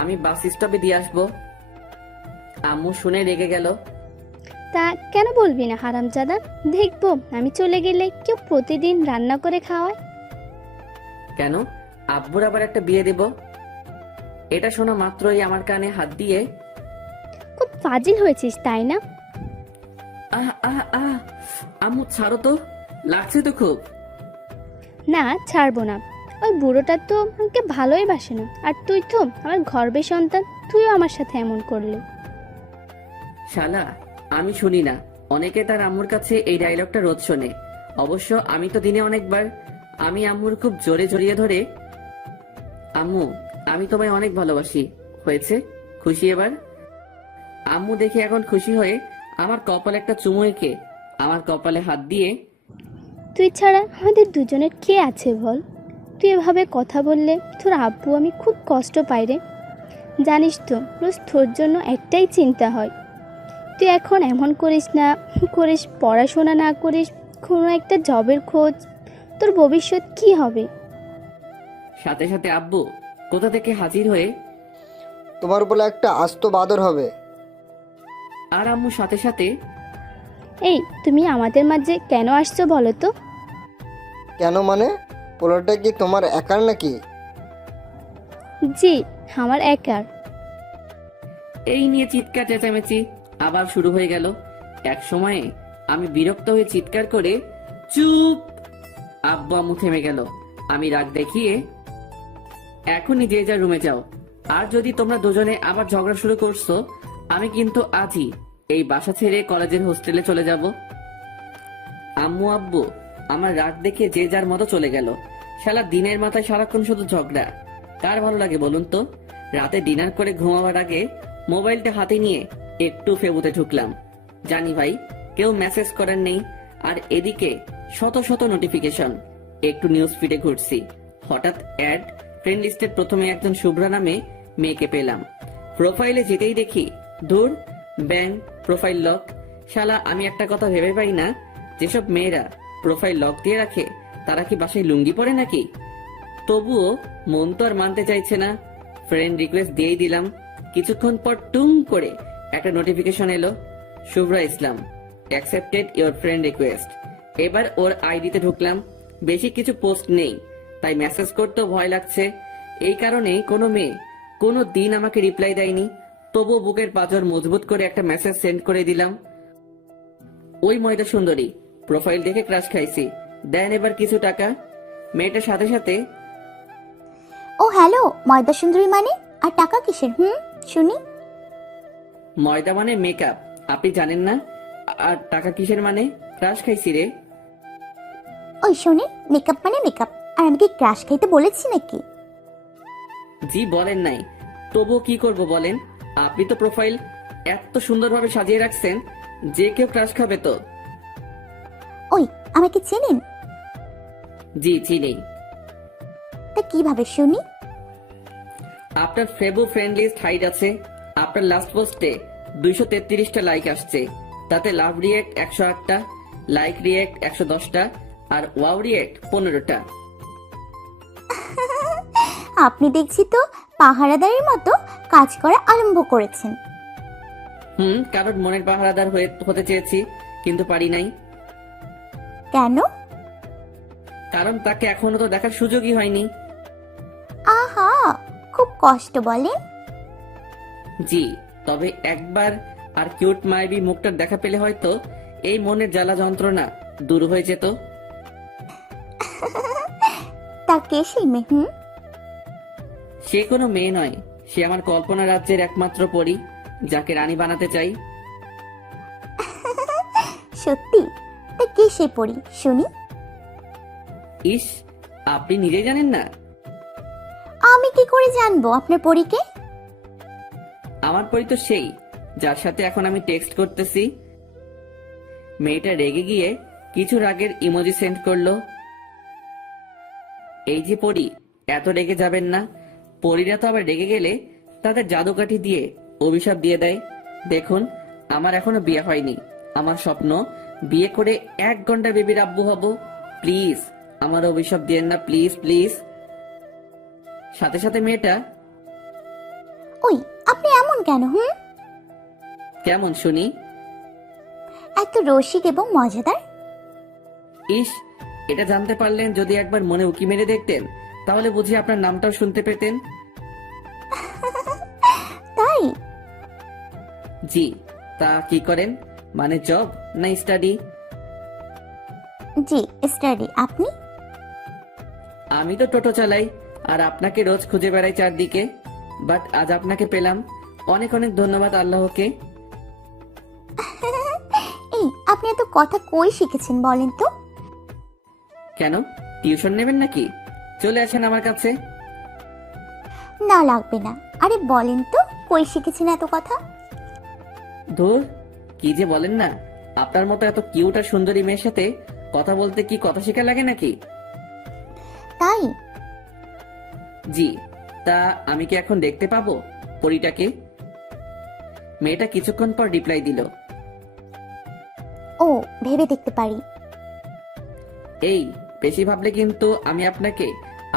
আমি বাস স্টপে দিয়ে আসবো। আম্মু শুনে রেগে গেল। তা কেন বলবি না হারামজাদা? দেখবো আমি চলে গেলে কেউ প্রতিদিন রান্না করে খাওয়ায়। কেন? আব্বুর আবার একটা বিয়ে দেব? এটা শোনা মাত্রই আমার কানে হাত দিয়ে, খুব ফাজিল হয়েছিস তাই না? আহ আহ আহ, আম্মু ছাড়ো তো, লাগছে তো খুব। না, ছাড়বো না। ওই বুড়োটা তো আমাকে ভালোই বাসে না, আর তুই তো আমার গর্বের সন্তান, তুইও আমার সাথে এমন করলি। শালা, আমি শুনি না, অনেকে তার আম্মুর কাছে এই ডায়লগটা রোজ শোনে। অবশ্য আমি তো দিনে অনেকবার। আমি আম্মুর খুব জোরে জড়িয়ে ধরে, আম্মু আমি তোমায় অনেক ভালোবাসি। হয়েছে? খুশি এবার? আম্মু দেখে এখন খুশি হয়ে আমার কপালে একটা চুমু এঁকে আমার কপালে হাত দিয়ে, তুই ছাড়া আমাদের দুজনের কে আছে বল? তুই এভাবে কথা বললে তোর আব্বু আমি খুব কষ্ট পাই রে। জানিস তো রোজ তোর জন্য একটাই চিন্তা হয়, তুই এখন এমন করিস না করিস, পড়াশোনা না করিস, কোনো একটা জবের খোঁজ, তোর ভবিষ্যৎ কি হবে? সাথে সাথে আব্বু কোথা থেকে হাজির হয়ে, তোমার বলে একটা আস্ত বাদর হবে। আর আম্মু সাথে সাথে, এই তুমি আমাদের মাঝে কেন আসছো বলো তো? কেন মানে? পোলাটা কি তোমার একার নাকি? জি, আমার একার। এই নিয়ে চিৎকার চেঁচামেচি আবার শুরু হয়ে গেল। এক সময়ে আমি বিরক্ত হয়ে চিৎকার করে, চুপ! আব্বু আম্মু থেমে গেল। আমি রাগ দেখিয়ে, এখনই যে যার রুমে যাও, আর যদি তোমরা দুজনে আবার ঝগড়া শুরু করছো, আমি কিন্তু আজই এই বাসা ছেড়ে কলেজের হোস্টেলে চলে যাব। আম্মু আব্বু আমার রাগ দেখে যে যার মতো চলে গেল। শালা দিনের মাথায় সারাক্ষণ শুধু ঝগড়া, কার ভালো লাগে বলুন তো? রাতে ডিনার করে ঘুমাবার আগে মোবাইলটা হাতে নিয়ে একটু ফেবুতে ঢুকলাম। জানি ভাই কেউ মেসেজ করার নেই, আর এদিকে শত শত নোটিফিকেশন। একটু নিউজ ফিডে ঘুরছি, হঠাৎ অ্যাড। ফ্রেন্ড লিস্টের প্রথমে একজন শুভ্রা নামে মেয়েকে পেলাম। প্রোফাইলে যেতেই দেখি, ধুর, ব্যাং, প্রোফাইল লক। শালা আমি একটা কথা ভেবে পাই না, যেসব মেয়েরা প্রোফাইল লক দিয়ে রাখে তারা কি বাসায় লুঙ্গি পরে নাকি? তবুও মন তো আর মানতে চাইছে না। ফ্রেন্ড রিকোয়েস্ট দিয়েই দিলাম। কিছুক্ষণ পর টুং করে একটা নোটিফিকেশন এলো, শুভ্রা ইসলাম, অ্যাকসেপ্টেড ইওর ফ্রেন্ড রিকোয়েস্ট। এবার ওর আইডিতে ঢুকলাম। বেশি কিছু পোস্ট নেই, তাই মেসেজ করতেও ভয় লাগছে। এই কারণেই কোনো মেয়ে কোনো দিন আমাকে রিপ্লাই দেয়নি। তবুও বুকের পাঁজর মজবুত করে একটা মেসেজ সেন্ড করে দিলাম। ওই ময়দা সুন্দরী, প্রোফাইল দেখে ক্রাশ খাইছি, দেন এবার কিছু টাকা। মেয়েটার সাথে সাথে, ও হ্যালো, ময়দা সুন্দরী মানে? আর টাকা কিসের? শুনি। ময়দা মানে মেকআপ, আপনি জানেন না? আর টাকা কিসের মানে? ক্রাশ খাইছি রে। ওই শুনি, মেকআপ মানে মেকআপ, আর আমি কি ক্রাশ খাইতে বলেছি নাকি? জি বলেন নাই, তবুও কি করব বলেন? আপনি তো প্রোফাইল এত সুন্দরভাবে সাজিয়ে রাখছেন, যে কেউ ক্রাশ খাবে তো। ওই, আমাকে চেনেন? জি চিনি। তা কিভাবে শুনি? আপনার ফেবু ফ্রেন্ড লিস্ট হাইড আছে। আপনার লাস্ট পোস্টে 233টা লাইক আসছে, তাতে লাভ রিয়েক্ট 108টা, লাইক রিয়েক্ট 110টা, আর ওয়াও রিয়েক্ট 15টা। আপনি দেখছি তো পাহারাদারের মতো কাজ করা আরম্ভ করেছেন। কারণ মনের পাহারাদার হতে চেয়েছি, কিন্তু পারি নাই। কেন? কারণ তাকে এখনো তো দেখার সুযোগই হয়নি। আহা, কষ্ট বলেন। জি, তবে একবার আর কিউট মায়াবী মুখটার দেখা পেলে হয়তো এই মনের জ্বালা যন্ত্রণা দূর হয়ে যেত। তা কে সেই মেয়ে? সে কোনো মেয়ে নয়, সে আমার কল্পনা রাজ্যের একমাত্র পরী, যাকে রানী বানাতে চাই। সত্যি? তা কে সেই পরি শুনি? ইস, আপনি নিজেই জানেন না? আমি কি করে জানবো আপনার পরীকে? আমার পরী তো সেই, যার সাথে এখন আমি টেক্সট করতেছি। মেয়েটা রেগে গিয়ে কিছু রাগের ইমোজি সেন্ড করলো। এই যে পরী, এত রেগে যাবেন না। পরীরা তো আবার রেগে গেলে তাদের জাদুকাঠি দিয়ে অভিশাপ দিয়ে দেয়। দেখুন, আমার এখনো বিয়ে হয়নি। আমার স্বপ্ন বিয়ে করে 1 ঘন্টা বেবির আব্বু হব। প্লিজ আমার অভিশাপ দিয়েন না, প্লিজ প্লিজ। সাথে সাথে মেয়েটা, ওই আপনি এমন কেন? কেমন শুনি? এত রসিক এবং মজাদার। ইস, এটা জানতে পারলেন যদি একবার মনে উকি মেরে দেখতেন, তাহলে বুঝি আপনার নামটাও শুনতে পেতেন। তাই? জি, তা কি করেন? মানে জব না স্টাডি? জি, স্টাডি। আপনি? আমি তো টোটো চালাই, আর আপনাকে রোজ খুঁজে বেড়াই চারদিকে। বাট আজ আপনাকে পেলাম, অনেক অনেক ধন্যবাদ আল্লাহকে। এই আপনি এত কথা কই শিখেছেন বলেন তো? কেন, টিউশন নেবেন নাকি? চলে আসেন আমার কাছে। না লাগবে না। আরে বলেন তো কই শিখেছেন এত কথা? ধুর, কি যে বলেন না। আপনার মতো এত কিউট আর সুন্দরী মেয়ের সাথে কথা বলতে কি কথা শেখা লাগে নাকি? তাই? জি, তা আমি কি এখন দেখতে পাবো পরীটাকে? মেয়েটা কিছুক্ষণ পর রিপ্লাই দিল, ও, ভেবে দেখতে পারি। এই বেশি ভাবলে কিন্তু আমি আপনাকে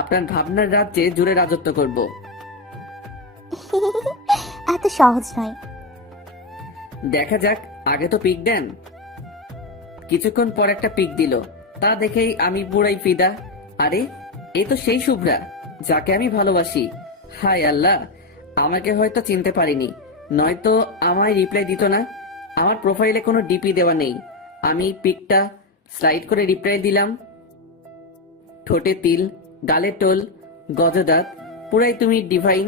আপনার ভাবনার রাজ্যে জুড়ে রাজত্ব করব। এত সহজ নয়। দেখা যাক, আগে তো পিক দেন। কিছুক্ষণ পর একটা পিক দিল, তা দেখেই আমি পুরাই ফিদা। আরে, এই তো সেই শুভ্রা যাকে আমি ভালোবাসি। হায় আল্লাহ, আমাকে হয়তো চিনতে পারিনি, নয়তো আমায় রিপ্লাই দিত না। আমার প্রোফাইলে কোনো ডিপি দেওয়া নেই। আমি পিকটা স্লাইড করে রিপ্লাই দিলাম। ঠোঁটে তিল, গালে টোল, গজদাত, পুরাই তুমি ডিভাইন।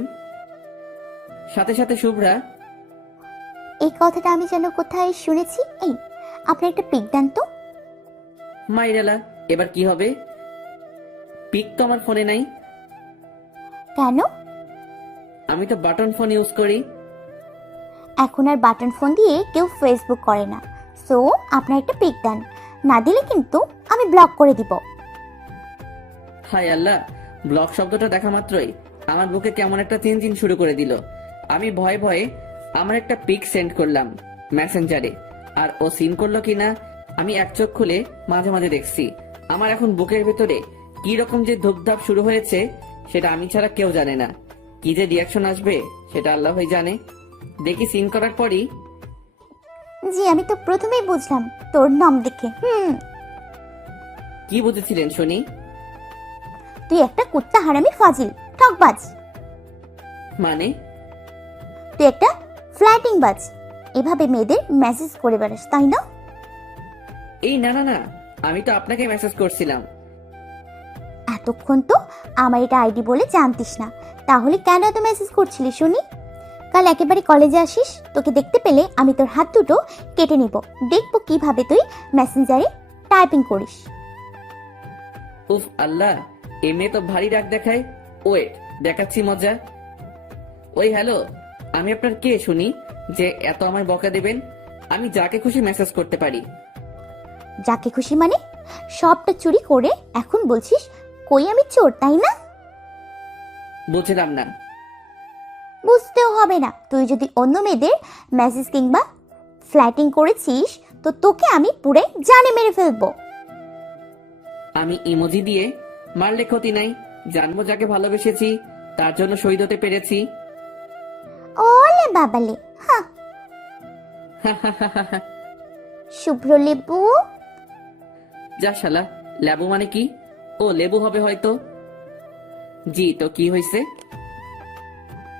সাথে সাথে শুভ্রা, এই কথাটা আমি যেন কোথায় শুনেছি। এই আপনি একটা পিক দেন তো। মাইরালা, এবার কি হবে? পিক তো আমার ফোনে নাই। কেন? আমি তো বাটন ফোন ইউজ করি। এখন আর বাটন ফোন দিয়ে কেউ ফেসবুক করে না। সো আপনার একটা পিক দেন, না দিলে কিন্তু আমি ব্লক করে দিব। হায় আল্লাহ, ব্লক শব্দটা দেখা মাত্রই আমার বুকে কেমন একটা চিনচিন শুরু করে দিল। আমি ভয়ে ভয়ে আমার একটা পিক সেন্ড করলাম মেসেঞ্জারে, আর ও সিন করলো কিনা আমি এক চোখ খুলে মাঝে মাঝে দেখছি। আমার এখন বুকের ভেতরে কি রকম যে ধূপধাপ শুরু হয়েছে সেটা আমি ছাড়া কেউ জানে না। কি যে রিয়াকশন আসবে সেটা আল্লাহই জানে। দেখি সিন করার পরই, জি, আমি তো প্রথমেই বুঝলাম তোর নাম দেখে। কি বুঝেছিলেন শুনি? তুই একটা কুত্তা হারামি ফাজিল ঠকবাজ। মানে? তুই একটা ফ্ল্যাটিং বাজ। এভাবে মেয়েদের মেসেজ করে বেড়াস, তাই না? এই না না না, আমি তো আপনাকে মেসেজ করছিলাম। এতক্ষণ তো আমার এটা আইডি বলে জানতিস না, তাহলে কেন এত মেসেজ করছিলি শুনি? কাল একেবারে কলেজে আসিস, তোকে দেখতে পেলে আমি তোর হাত দুটো কেটে নিব। দেখবো কিভাবে তুই মেসেঞ্জারে টাইপিং করিস। উফ আল্লাহ, এ মেয়ে তো ভারী রাগ দেখায়। ওয়েট, দেখাচ্ছি মজা। ওই হ্যালো, আমি আপনার কে শুনি যে এত আমায় বকা দেবেন? আমি যাকে খুশি মেসেজ করতে পারি। যাকে খুশি মানে? সবটা চুরি করে এখন বলছিস কই আমি চোর, তাই না? বুঝলাম না। বুঝতেও হবে না। তুই যদি অন্য মেয়েদের মেসেজ কিংবা ফ্ল্যাটিং করেছিস তো তোকে আমি পুরে জানে মেরে ফেলবো। আমি ইমোজি দিয়ে মারলে ক্ষতি নাই। জানবো যাকে ভালোবেসেছি, তার জন্য শহীদ হতে পেরেছি। ওলে বাবালে, হ্যাঁ। শুভ্র লেবু। যা শালা, লেবু মানে কি? ও লেবু হবে হয়তো। জি, তো কি হয়েছে?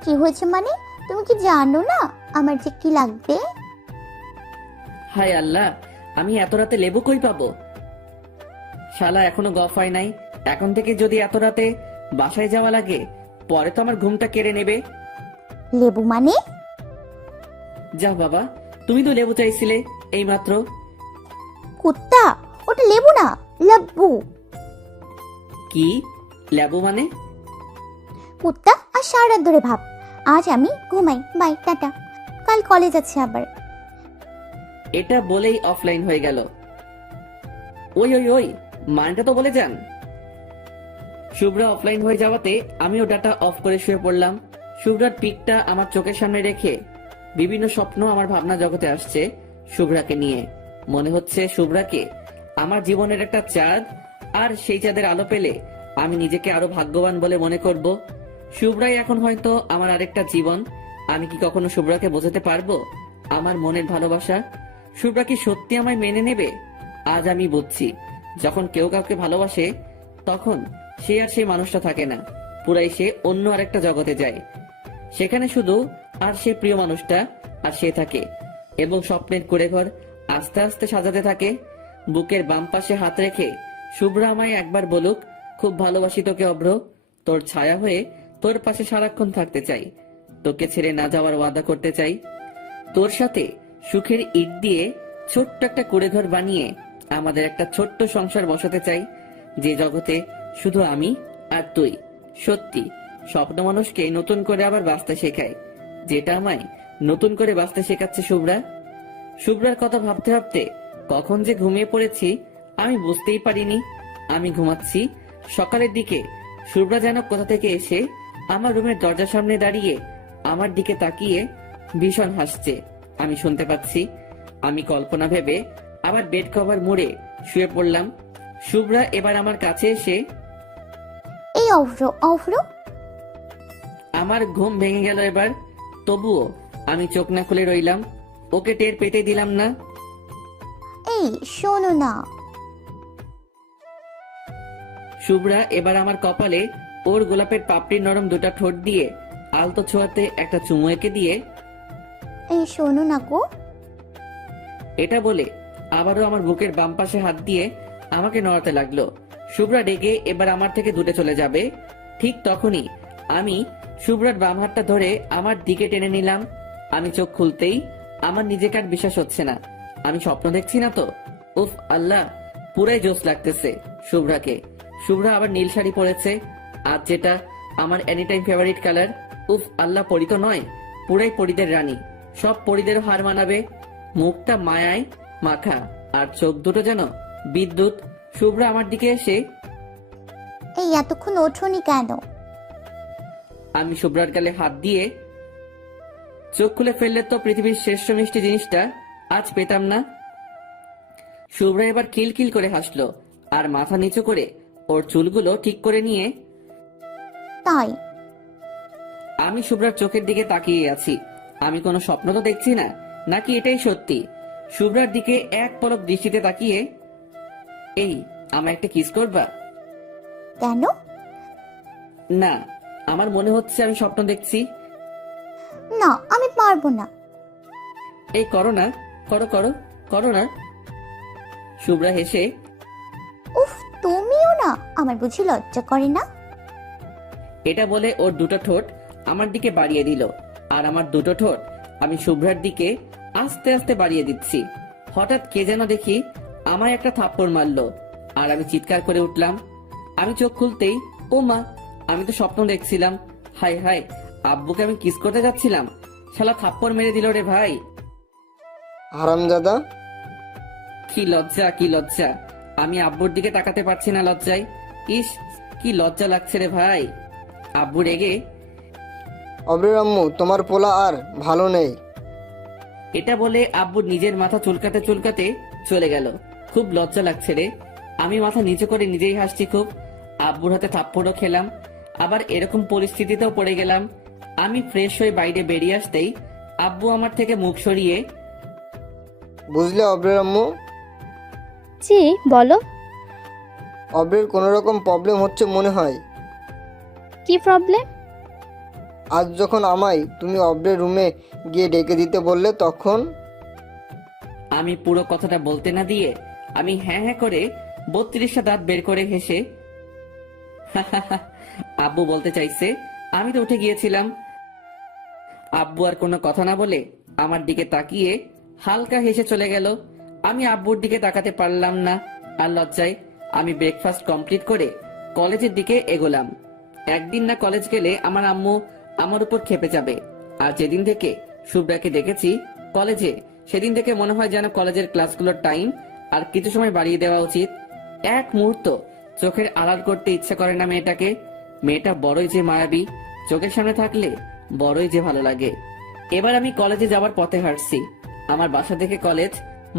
কি হয়েছে মানে? তুমি কি জানো না আমার যে কি লাগবে? হায় আল্লাহ, আমি এত রাতে লেবু কই পাবো? শালা এখনো গফ হয় নাই। এখন থেকে যদি এত রাতে বাসায় যাওয়া লাগে, পরে তো আমার ঘুমটা কেড়ে নেবে। লেবু মানে? যা বাবা, তুমি তো লেবু চাইছিলে এইমাত্র। কুত্তা, ওটা লেবু না, লাব্বু। কি লেবু মানে? কুত্তা, আর সারা রাত ধরে ভাব। আজ আমি ঘুমাই, বাই, টাটা। কাল কলেজ আছে আবার। এটা বলেই অফলাইন হয়ে গেল। ওই ওই ওই, মানটা তো বলে যান। শুভ্রা অফলাইন হয়ে যাওয়াতে আমিও ডাটা অফ করে শুয়ে পড়লাম। শুভ্রার পিকটা আমার চোখের সামনে রেখে বিভিন্ন স্বপ্ন আমার ভাবনা জগতে আসছে শুভ্রাকে নিয়ে। মনে হচ্ছে শুভ্রাকে আমার জীবনের একটা চাঁদ, আর সেই চাঁদের আলো পেলে আমি নিজেকে আরো ভাগ্যবান বলে মনে করব। শুভ্রাই এখন হয়তো আমার আরেকটা জীবন। আমি কি কখনো শুভ্রাকে বোঝাতে পারবো আমার মনের ভালোবাসা? শুভ্রা কি সত্যি আমায় মেনে নেবে? আজ আমি বুঝছি, যখন কেউ কাউকে ভালোবাসে তখন সে আর সেই মানুষটা থাকে না, পুরাই সে অন্য আরেকটা জগতে যায়। সেখানে শুধু আর সে প্রিয় মানুষটা আর সে থাকে, এবং স্বপ্নের কুঁড়েঘর আস্তে আস্তে সাজাতে থাকে। বুকের বাম পাশে হাত রেখে শুভ্রা আমায় একবার বলুক, খুব ভালোবাসি তোকে অভ্র, তোর ছায়া হয়ে তোর পাশে সারাক্ষণ থাকতে চাই, তোকে ছেড়ে না যাওয়ার ওয়াদা করতে চাই, তোর সাথে সুখের ইট দিয়ে ছোট্ট একটা কুঁড়েঘর বানিয়ে আমাদের একটা ছোট্ট সংসার বসাতে চাই, যে জগতে শুধু আমি আর তুই। সত্যি, স্বপ্ন মানুষকে নতুন করে আবার বাঁচতে শেখায়, যেটা আমায় নতুন করে বাঁচতে শেখাচ্ছে শুভ্রা। শুভ্রার কথা ভাবতে ভাবতে কখন যে ঘুমিয়ে পড়েছি আমি বুঝতেই পারিনি। আমি ঘুমাচ্ছি, সকালের দিকে শুভ্রা যেন কোথা থেকে এসে আমার রুমের দরজার সামনে দাঁড়িয়ে আমার দিকে তাকিয়ে ভীষণ হাসছে। আমি শুনতে পাচ্ছি। আমি কল্পনা ভেবে আবার বেড কভার মুড়ে শুয়ে পড়লাম। শুভ্রা এবার আমার কাছে এসে এই অভ্র, অভ্র। আমার ঘুম ভেঙে গেল এবার। তবুও আমি চোখ না খুলে রইলাম, ওকে টের পেতে দিলাম না। এই শোনো না। শুভ্রা এবার আমার কপালে ওর গোলাপের পাপড়ির নরম দুটা ঠোঁট দিয়ে আলতো ছোঁয়াতে একটা চুমু এঁকে দিয়ে এই শোনো না গো। এটা বলে আবারও আমার বুকের বাম পাশে হাত দিয়ে আমাকে নড়াতে লাগলো। শুভ্রা রেগে এবার আমার থেকে দূরে চলে যাবে, ঠিক তখনই আমি শুভ্রার বাম হাতটা ধরে আমার দিকে টেনে নিলাম। আমি চোখ খুলতেই আমার নিজেকে আর বিশ্বাস হচ্ছে না। আমি স্বপ্ন দেখছি না তো? উফ আল্লাহ, পুরাই জোশ লাগতেছে শুভ্রাকে। শুভ্রা আবার নীল শাড়ি পরেছে, আর যেটা আমার এনি টাইম ফেভারিট কালার। উফ আল্লাহ, পরি তো নয়, পুরাই পরিদের রানী, সব পরিদেরও হার মানাবে। মুখটা মায়ায় মাখা আর চোখ দুটো যেন বিদ্যুৎ। শুভ্রা আমার দিকে এসে এই এতক্ষণ ওঠোনি কেন? আমি শুভ্রার গালে হাত দিয়ে চোখ খুলে ফেললে তো পৃথিবীর শ্রেষ্ঠ মিষ্টি জিনিসটা আজ পেতাম না। শুভ্রা এবার কিলকিল করে হাসলো আর মাথা নিচু করে ওর চুলগুলো ঠিক করে নিয়ে তাই? আমি শুভ্রার চোখের দিকে তাকিয়ে আছি। আমি কোনো স্বপ্ন তো দেখছি না, নাকি এটাই সত্যি? শুভ্রার দিকে এক পলক দৃষ্টিতে তাকিয়ে, এই আমায় একটা কিস করবা? কেন? না, আমার মনে হচ্ছে আমি স্বপ্ন দেখছি। না, আমি পারবো না। এই করো না, করো করো করো না। শুভ্রা হেসে উফ, তুমিও না। আমার বুঝি লজ্জা করে না? এটা বলে ওর দুটো ঠোঁট আমার দিকে বাড়িয়ে দিল, আর আমার দুটো ঠোঁট আমি শুভ্রার দিকে আস্তে আস্তে বাড়িয়ে দিচ্ছি। হঠাৎ কে যেন দেখি আমায় একটা থাপ্পড় মারলো, আর আমি চিৎকার করে উঠলাম। আমি চোখ খুলতেই, ও মা, আমি তো স্বপ্ন দেখছিলাম। হাই হাই, আব্বুকে আমি কিস করতে যাচ্ছিলাম, শালা থাপ্পড় মেরে দিল রে ভাই। হারামজাদা। কি লজ্জা, কি লজ্জা! আমি আব্বুর দিকে তাকাতে পারছি না লজ্জায়। ইস, কি লজ্জা লাগছে রে ভাই। আব্বু রেগে অব্রের আম্মু, তোমার পোলা আর ভালো নেই। এটা বলে আব্বু নিজের মাথা চুলকাতে চুলকাতে চলে গেল। খুব লজ্জা লাগছে রে। আমি মাথা নিচু করে নিজেই হাসছি খুব। আব্বুর হাতে থাপ্পড়ও খেলাম, আবার এরকম পরিস্থিতিতেও পড়ে গেলাম। আমি ফ্রেশ হয়ে বাইরে বেরিয়ে আসতেই আব্বু আমার থেকে মুখ সরিয়ে বুঝলে অব্রের আম্মু, জি বলো। অব্রের কোনো রকম প্রবলেম হচ্ছে মনে হয়। কি প্রবলেম? আজ যখন আমায় তুমি অব্রের রুমে গিয়ে ডেকে দিতে বললে তখন? আমি পুরো কথাটা বলতে না দিয়ে আমি হ্যাঁ হ্যাঁ করে 32টা দাঁত বের করে হেসে আব্বু বলতে চাইছে, আমি তো উঠে গিয়েছিলাম। আব্বু আর কোনো কথা না বলে আমার দিকে তাকিয়ে হালকা হেসে চলে গেল। আমি আব্বুর দিকে তাকাতে পারলাম না আর লজ্জায় আমি ব্রেকফাস্ট কমপ্লিট করে কলেজের দিকে এগোলাম। একদিন না কলেজ গেলে আমার আম্মু আমার উপর খেপে যাবে। আর যেদিন থেকে শুভ্রাকে দেখেছি কলেজে, সেদিন থেকে মনে হয় যেন কলেজের ক্লাসগুলোর টাইম আর কিছু সময় বাড়িয়ে দেওয়া উচিত। এক মুহূর্ত চোখের আড়াল করতে ইচ্ছে করে না মেয়েটাকে। মেয়েটা বড়ই যে মায়াবী, চোখের সামনে থাকলে বড়ই যে ভালো লাগে। এবার আমি কলেজে যাওয়ার পথে হাঁটছি। আমার বাসা থেকে কলেজ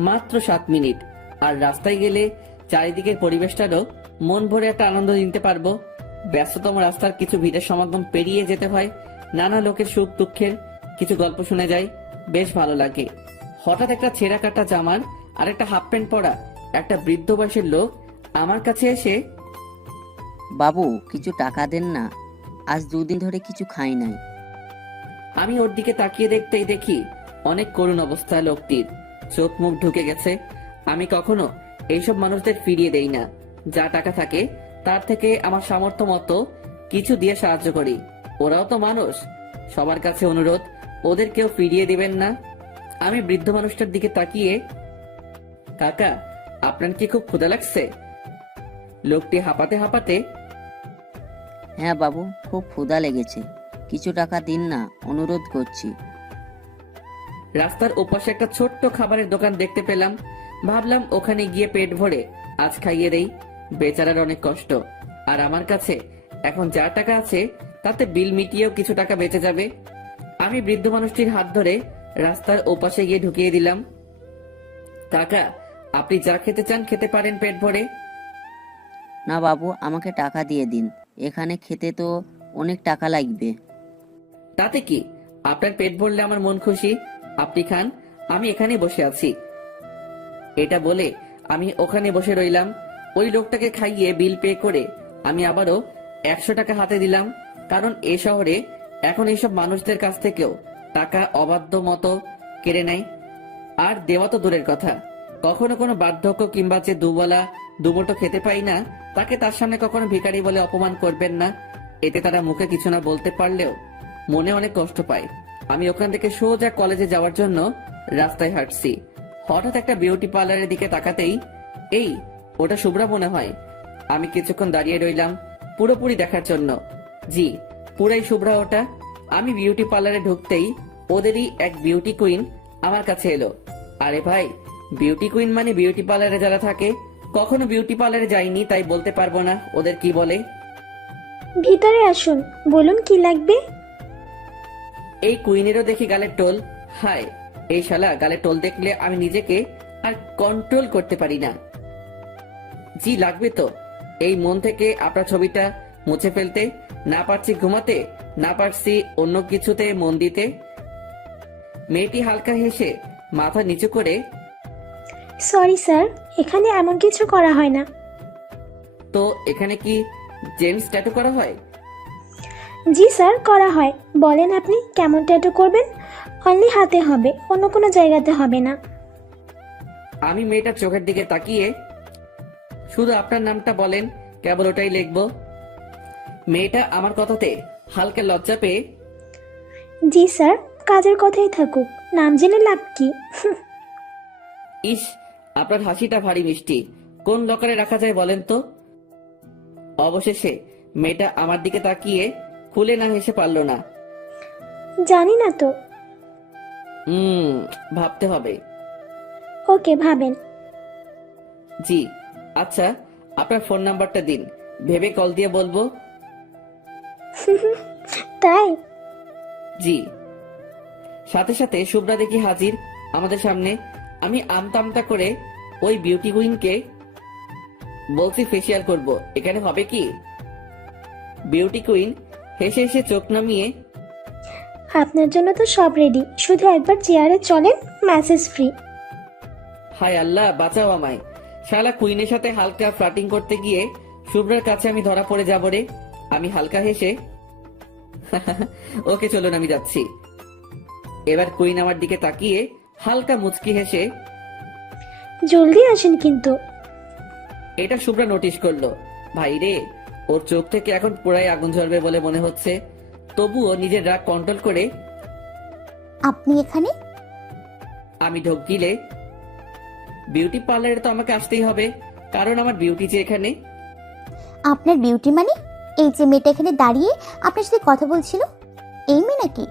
মাত্র 7 মিনিট। আর রাস্তায় গেলে চারিদিকের পরিবেশটারও মন ভরে একটা আনন্দ নিতে পারবো। ব্যস্ততম রাস্তার কিছু ভিড়ের সমাগম পেরিয়ে যেতে হয়, নানা লোকের সুখ দুঃখের কিছু গল্প শুনে যায়, বেশ ভালো লাগে। হঠাৎ একটা ছেঁড়া কাটা জামার আর একটা হাফ প্যান্ট পরা একটা বৃদ্ধ বয়সের লোক আমার কাছে এসে, বাবু কিছু টাকা দেন না, আজ 2 দিন ধরে কিছু খাই নাই। আমি ওর দিকে তাকিয়ে দেখতেই দেখি অনেক করুণ অবস্থা লোকটির, চোখ মুখ ঢুকে গেছে। আমি কখনো এইসব মানুষদের ফিরিয়ে দেই না। যা টাকা থাকে তার থেকে আমার সামর্থ্য মতো কিছু দিয়ে সাহায্য করি। ওরাও তো মানুষ, সবার কাছে অনুরোধ, ওদের কেউ ফিরিয়ে দিবেন না। আমি বৃদ্ধ মানুষটার দিকে তাকিয়ে, কাকা আপনার কি খুব ক্ষুধা লাগছে? লোকটি হাঁপাতে হাঁপাতে, হ্যাঁ বাবু, খুব ক্ষুধা লেগেছে, কিছু টাকা দিন না, অনুরোধ করছি। রাস্তার ওপাশে একটা ছোট্ট খাবারের দোকান দেখতে পেলাম। ভাবলাম ওখানে গিয়ে পেট ভরে আজ খাইয়ে দেই। বেচারার অনেক কষ্ট, আর আমার কাছে এখন যা টাকা আছে তাতে বিল মিটিয়েও কিছু টাকা বেঁচে যাবে। আমি বৃদ্ধ মানুষটির হাত ধরে রাস্তার ওপাশে গিয়ে ঢুকিয়ে দিলাম। কাকা আপনি যা খেতে চান খেতে পারেন পেট ভরে। না বাবু, আমাকে টাকা দিয়ে দিন, এখানে খেতে তো অনেক টাকা লাগবে। তাতে কি, আপনার পেট ভরলে আমার মন খুশি। আপনি খান, আমি এখানে বসে আছি। এটা বলে আমি ওখানে বসে রইলাম। ওই লোকটাকে খাইয়ে বিল পে করে আমি আবারও 100 টাকা হাতে দিলাম। কারণ এ শহরে এখন এইসব মানুষদের কাছ থেকেও টাকা অবাধ্য মতো কেড়ে নেয়। আর দেওয়া তো দূরের কথা, কখনো কোনো বার্ধক্য কিংবা যে দুবেলা দুমুঠো খেতে পাই না তাকে তার সামনে কখনো ভিখারি বলে অপমান করবেন না। এতে তারা মুখে কিছু না বলতে পারলেও মনে অনেক কষ্ট পায়। আমি ওখান থেকে সোজা কলেজে যাওয়ার জন্য রাস্তায় হাঁটছি। হঠাৎ একটা বিউটি পার্লারের দিকে তাকাতেই, এই ওটা শুভ্রা মনে হয়। আমি কিছুক্ষণ দাঁড়িয়ে রইলাম পুরোপুরি দেখার জন্য। জি, পুরাই শুভ্রা ওটা। আমি বিউটি পার্লারে ঢুকতেই ওদেরই এক বিউটি কুইন আমার কাছে এলো। আরে ভাই, বিউটি কুইন মানে বিউটি পার্লারে যারা থাকে। কখনো বিউটি পার্লারে যাইনি তাই বলতে পারবো না ওদের কি বলে। ভিতরে আসুন, বলুন কি লাগবে। এই কুইনেরও দেখি গালের টোল। হায়, এই শালা গালে টোল দেখলে আমি নিজেকে আর কন্ট্রোল করতে পারি না। জি লাগবে তো। এই মন থেকে আপনার ছবিটা মুছে ফেলতে, না পারছি ঘুমাতে, না পারছি অন্য কিছুতে মন দিতে। মেয়েটি হালকা হেসে মাথা নিচু করে, সরি স্যার, এখানে এমন কিছু করা হয় না। তো এখানে কি জেন্টস ট্যাটু করা হয়? জি স্যার, করা হয়। বলেন আপনি কেমন ট্যাটু করবেন? অনলি হাতে হবে, অন্য কোনো জায়গাতে হবে না। আমি মেয়েটার চোখের দিকে তাকিয়ে, শুধু আপনার নামটা বলেন, কেবল ওটাই লিখবো। মেয়েটা আমার কথাতে হালকা লজ্জা পেয়ে, জি স্যার, কাজের কথাই থাকুক, নাম জেনে লাভ কি। ইস, আপনার হাসিটা ভারী মিষ্টি। কোন লকারে রাখা যায় বলেন তো? অবশেষে মেয়েটা আমার দিকে তাকিয়ে খুলে না হেসে পারল না। জানি না তো। ভাবতে হবে। ওকে, ভাবেন। জি আচ্ছা, আপনার ফোন নাম্বারটা দিন, ভেবে কল দিয়ে বলবো। তাই? জি। সাথে সাথে শুভ্রা দেখি হাজির আমাদের সামনে। আমি আমতা আমতা করে ওই বিউটি কুইনকে বলছি ফেসিয়াল করব, এখানে হবে কি? বিউটি কুইন হেসে হেসে চোখ নামিয়ে, আপনার জন্য তো সব রেডি, শুধু একবার চেয়ারে চলেন, ম্যাসেজ ফ্রি। হায় আল্লাহ, বাঁচাও আমায়। শালা কুইনের সাথে হালকা ফ্লাটিং করতে গিয়ে শুভ্রার কাছে আমি ধরা পড়ে যাব রে। আমি হালকা হেসে, ওকে চলুন, আমি যাচ্ছি। এবার কুইন আমার দিকে তাকিয়ে হালকা মুচকি হেসে, জলদি আসেন কিন্তু। এটা শুভ্রা নোটিশ করলো। ভাই রে, ওর চোখ থেকে এখন পুরাই আগুন ঝরবে বলে মনে হচ্ছে। তবুও নিজের রাগ কন্ট্রোল করে আপনি এখানে? আমি ঢোক গিলে, বিউটি পার্লারে তো আমাকে আসতেই হবে, কারণ আমার বিউটি যে এখানে। আপনার বিউটি মানে? এই যে মেয়েটা এখানে দাঁড়িয়ে আপনার সাথে কথা বলছিল, এই মেয়ে নাকি?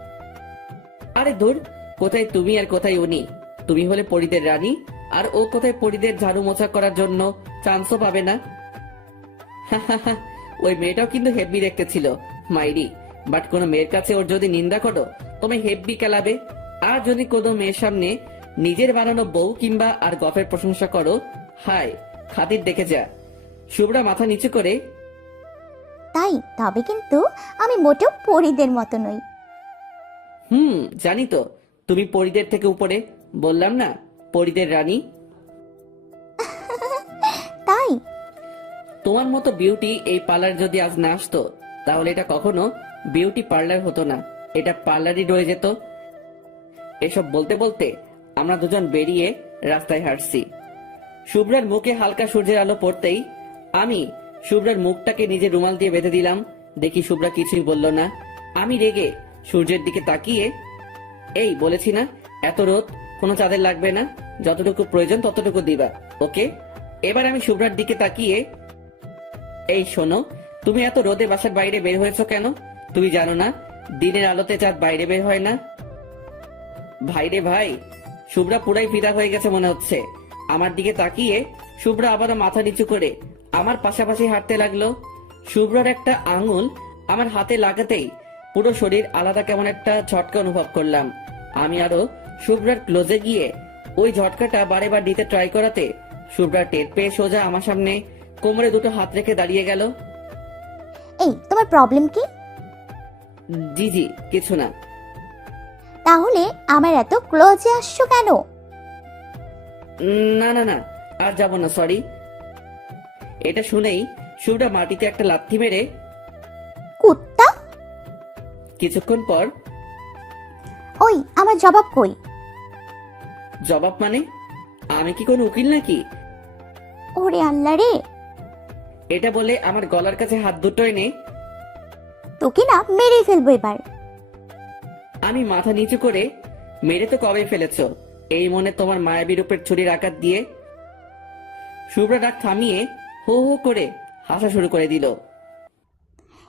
আরে দূর, কোথায় তুমি আর কোথায় উনি? তুমি হলে পরীদের রানী, আর ও কোথায় পরীদের ঝাড়ু মোছা করার জন্য চান্সও পাবে না। ওই মেয়েটাও কিন্তু হেব্বি দেখতে ছিল মাইরি, বাট কোনো মেয়ের কাছে ওর যদি নিন্দা করো তুমি হেব্বি কেলাবে। আর যদি কোনো মেয়ের সামনে নিজের বানানো বউ কিংবা আর গফের প্রশংসা করো, হায় খাতির দেখে যা। শুভ্রা মাথা নিচু করে, তাই? তবে কিন্তু আমি মোটেও পরীদের মতো নই। জানি তো, তুমি পরীদের থেকে উপরে, বললাম না পরীদের রানী। তাই? তোমার মতো বিউটি এই পার্লার যদি আজ না আসতো, তাহলে এটা কখনো বিউটি পার্লার হতো না, এটা পার্লারই রয়ে যেত। এসব বলতে বলতে আমরা দুজন বেরিয়ে রাস্তায় হাঁটছি। শুভ্রার মুখে হালকা সূর্যের আলো পড়তেই আমি শুভ্রার মুখটাকে নিজের রুমাল দিয়ে বেঁধে দিলাম। দেখি শুভ্রা কিছুই বলল না। আমি রেগে সূর্যের দিকে তাকিয়ে, এই বলেছি না এত রোদ, কোনো চাঁদের লাগবে না, যতটুকু প্রয়োজন ততটুকু দিবা, ওকে? এবার আমি শুভ্রার দিকে তাকিয়ে, এই শোনো, তুমি এত রোদে বাসার বাইরে বের হয়েছো কেন? তুমি জানো না দিনের আলোতে চাঁদ বাইরে বের হয় না? ভাইরে ভাই, শুভ্রা পুরাই ফিদা হয়ে গেছে মনে হচ্ছে। আমার দিকে তাকিয়ে শুভ্রা আবারও মাথা নিচু করে আমার পাশাপাশি হাঁটতে লাগলো। শুভ্রার একটা আঙুল আমার হাতে লাগাতেই পুরো শরীর আলাদা কেমন একটা ঝটকা অনুভব করলাম। আমি আরো শুভ্রার ক্লোজে গিয়ে ওই ঝটকাটা বারে বার দিতে ট্রাই করাতে শুভ্রা টের পেয়ে সোজা আমার সামনে কোমরে দুটো হাত রেখে দাঁড়িয়ে গেল। এই, তোমার প্রবলেম কি? জি জি, কিছু না। তাহলে আমার এত ক্লোজে আসছো কেন? না না না, আর যাবো না, সরি। এটা শুনেই শুভ্রা মাটিতে একটা লাথি মেরে কুত্তা! কিছুক্ষণ পর, ওই আমার জবাব কই? জবাব মানে? আমি কি কোনো উকিল নাকি? ওরে আল্লাহ রে, এটা বলে আমার গলার কাছে হাত দুটো এনে তোকে না মেরেই ফেলবো এবার। আমি মাথা নিচু করে, মেরে তো কবে ফেলেছো, এই মনে তোমার মায়াবী রূপের ছুরির আঘাত দিয়ে। শুভ্রা ডাক থামিয়ে হো হো করে হাসা শুরু করে দিল।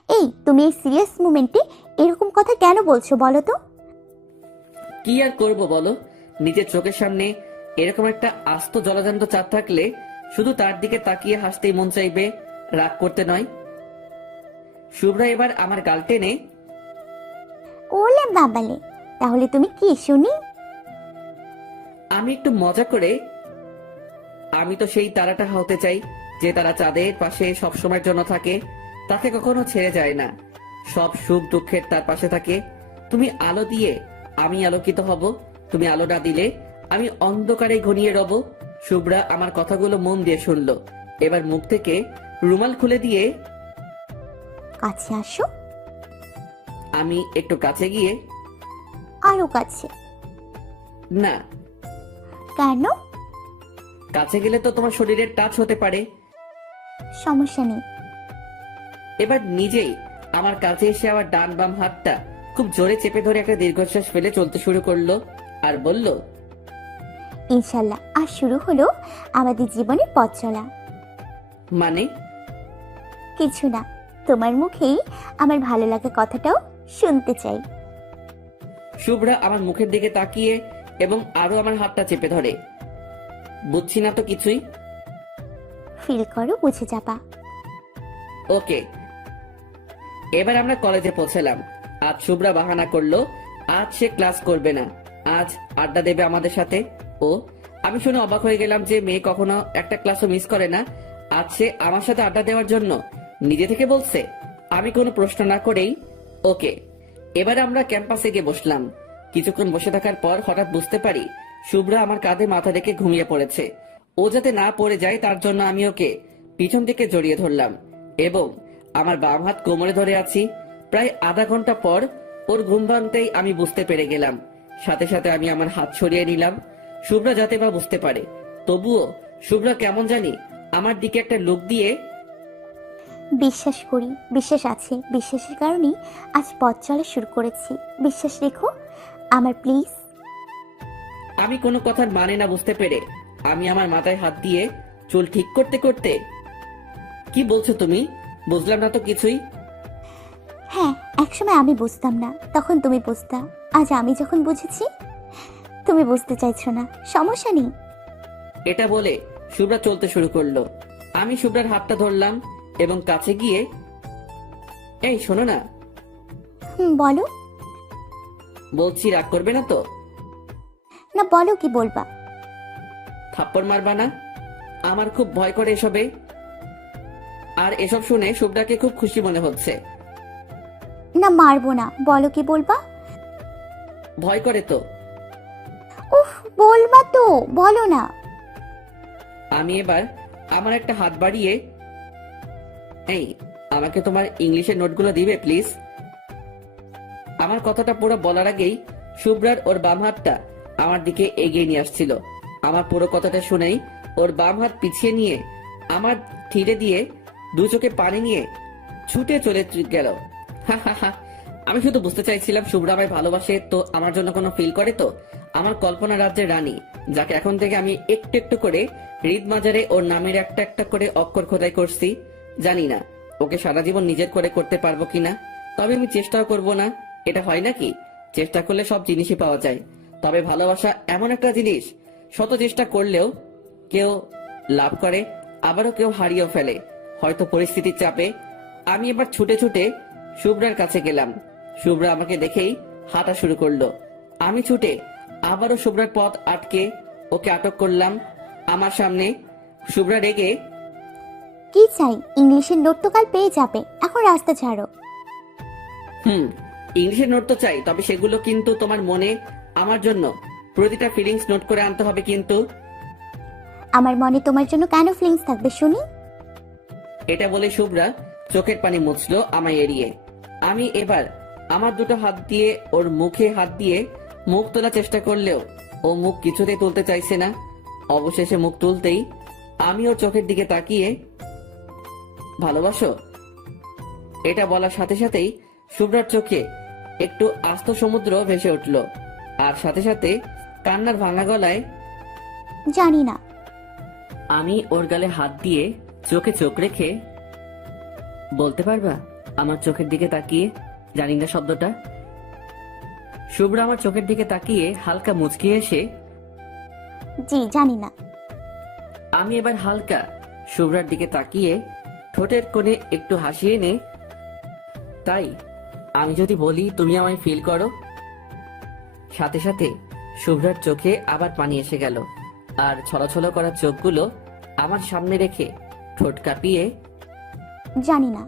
এই, তুমি এই সিরিয়াস মোমেন্টে এরকম কথা কেন বলছো বলো তো? কি আর করব বলো, নিজের চোখের সামনে এরকম একটা আস্ত জলজান্ত চাঁদ থাকলে শুধু তার দিকে তাকিয়ে হাসতেই মন চাইবে, রাগ করতে নয়। শুভ্রা এবার আমার গাল টেনে, ওলে বাবালে, তাহলে তুমি কি শুনি? আমি একটু মজা করে, আমি তো সেই তারাটা হতে চাই যে তারা চাঁদের পাশে সব সময়ের জন্য থাকে, তাকে কখনো ছেড়ে যায় না, সব সুখ দুঃখের তার পাশে থাকে। তুমি আলো দিয়ে আমি আলোকিত হব, তুমি আলো না দিলে আমি অন্ধকারে ঘনিয়ে রব। শুভ্রা আমার কথাগুলো মন দিয়ে শুনলো। এবার মুখ থেকে রুমাল খুলে দিয়ে কাছে আসো। আমি একটু কাছে গিয়ে, আরো কাছে। না, কেন? কাছে গেলে তো তোমার শরীরের টাচ হতে পারে। সমস্যা নেই। এবার নিজেই আমার কাছে এসে আবার ডান বাম হাতটা খুব জোরে চেপে ধরে একটা দীর্ঘশ্বাস ফেলে চলতে শুরু করলো আর বলল, ইনশাল্লাহ আর শুরু হলো আমাদের জীবনের পথ চলা। মানে? কিছু না, তোমার মুখেই আমার ভালো লাগা কথাটাও শুনতে চাই। শুভ্রা আমার মুখের দিকে তাকিয়ে এবং আরো আমার হাতটা চেপে ধরে। বুঝছি না তো কিছুই। ফিল করো, বুঝে যাবা। ওকে। এবার আমরা কলেজে পৌঁছলাম। আজ শুভ্রা বাহানা করলো আজ সে ক্লাস করবে না, আজ আড্ডা দেবে আমাদের সাথে। ও, আমি শুনে অবাক হয়ে গেলাম যে মেয়ে কখনো একটা ক্লাসও মিস করে না, আজ সে আমার সাথে আড্ডা দেওয়ার জন্য নিজে থেকে বলছে। আমি কোনো প্রশ্ন না করেই ওকে। এবার আমরা ক্যাম্পাসে গিয়ে বসলাম। কিছুক্ষণ বসে থাকার পর হঠাৎ বুঝতে পারি শুভ্রা আমার কাঁধে মাথা রেখে ঘুমিয়ে পড়েছে। ও যাতে না পড়ে যায় তার জন্য আমি ওকে পিছন থেকে জড়িয়ে ধরলাম এবং আমার বাম হাত কোমরে ধরে আছি। প্রায় আধা ঘন্টা পর ওর ঘুম ভাঙতেই আমি বুঝতে পেরে গেলাম। সাথে সাথে আমি আমার হাত সরিয়ে নিলাম, শুভ্রা যাতে বা বুঝতে পারে। তবুও শুভ্রা কেমন জানি আমার দিকে একটা লোক দিয়ে, বিশ্বাস করি, বিশ্বাস আছে, বিশ্বাসের কারণেই আজ পথ চলা শুরু করেছি। বিশ্বাস রেখো আমার, প্লিজ। আমি কোনো কথার মানে না বুঝতে পেরে আমি আমার মাথায় হাত দিয়ে চুল ঠিক করতে করতে, কি বলছো তুমি? বুঝলাম না তো কিছুই। হ্যাঁ, একসময় আমি বুঝতাম না, তখন তুমি বুঝতা। আজ আমি যখন বুঝেছি তুমি বুঝতে চাইছো না, সমস্যা নেই। এটা বলে শুভ্রা চলতে শুরু করলো। আমি শুভ্রার হাতটা ধরলাম এবং কাছে গিয়ে, এই শোনো না, বলো। বলছি রাগ করবে না তো? না, বলো কি বলবা। থাপ্পড় মারবা না? আমার খুব ভয় করে এসবে। আর এসব শুনে শুভ্রাকে খুব খুশি মনে হচ্ছে। না, মারবো না, বলো কি বলবা। ভয় করে তো? উফ, বলবা তো, বলো না। আমি এবার আমার একটা হাত বাড়িয়ে, এই আমাকে তোমার ইংলিশের নোটগুলো দিবে প্লিজ? আমার কথাটা পুরো বলার আগেই শুভ্রার ওর বাম হাতটা আমার দিকে এগিয়ে নিয়ে আসছিল। আমার পুরো কথাটা শুনেই ওর বাম হাত পিছিয়ে নিয়ে আমার থিরে দিয়ে দু চোখে পানি নিয়ে ছুটে চলে গেল। হা হা হা। আমি শুধু বুঝতে চাইছিলাম শুভ্রা আমায় ভালোবাসে তো, আমার জন্য কোনো ফিল করে তো। আমার কল্পনা রাজ্যের রানী, যাকে এখন থেকে আমি একটু একটু করে হৃদ মাজারে ওর নামের একটা একটা করে অক্ষর খোদাই করছি। জানি না ওকে সারা জীবন নিজের করে করতে পারবো কিনা, তবে আমি চেষ্টাও করব না। এটা হয় নাকি, চেষ্টা করলে সব জিনিসই পাওয়া যায়। তবে ভালোবাসা এমন একটা জিনিস, শত চেষ্টা করলেও কেউ লাভ করে, আবারও কেউ হারিয়েও ফেলে, হয়তো পরিস্থিতির চাপে। আমি এবার ছুটে ছুটে শুভ্রার কাছে গেলাম। শুভ্রা আমাকে দেখেই হাঁটা শুরু করলো। আমি ছুটে আবারও শুভ্রার পথ আটকে ওকে আটক করলাম আমার সামনে। শুভ্রা রেগে, কি চাই? ইংলিশের নোট তো কাল পেয়ে যাবে, এখন রাস্তা ছাড়ো। ইংলিশের নোট তো চাই, তবে সেগুলো কিন্তু তোমার মনে আমার জন্য প্রতিটা ফিলিংস নোট করে আনতে হবে কিন্তু। আমার মনে তোমার জন্য কেন ফিলিংস থাকবে শুনি? এটা বলে শুভ্রা চোখের পানি মুছলো আমায় এড়িয়ে। আমি এবার আমার দুটো হাত দিয়ে ওর মুখে হাত দিয়ে মুখ তোলার চেষ্টা করলেও ও মুখ কিছুতেই তুলতে চাইছে না। অবশেষে মুখ তুলতেই আমি ওর চোখের দিকে তাকিয়ে, ভালোবাসো? এটা বলার সাথে সাথেই শুভ্রার চোখে একটু আস্ত সমুদ্র ভেসে উঠল, আর সাথে সাথে কান্নার ভাঙা গলায়, জানি না। আমি ওর গালে হাত দিয়ে চোখে চোখ রেখে, বলতে পারবা আমার চোখের দিকে তাকিয়ে জানি না শব্দটা? শুভ্রা আমার চোখের দিকে তাকিয়ে হালকা মুচকি এসে, জি, জানি না। আমি এবার হালকা শুভ্রার দিকে তাকিয়ে ঠোঁটের কোণে একটু হাসি এনে, তাই আমি যদি বলি তুমি আমায় ফিল করো? সাথে সাথে শুভ্রার চোখে আবার পানি এসে গেল, আর ছলছল করা চোখগুলো আমার সামনে রেখে ঠোঁট কাঁপিয়ে, জানি না।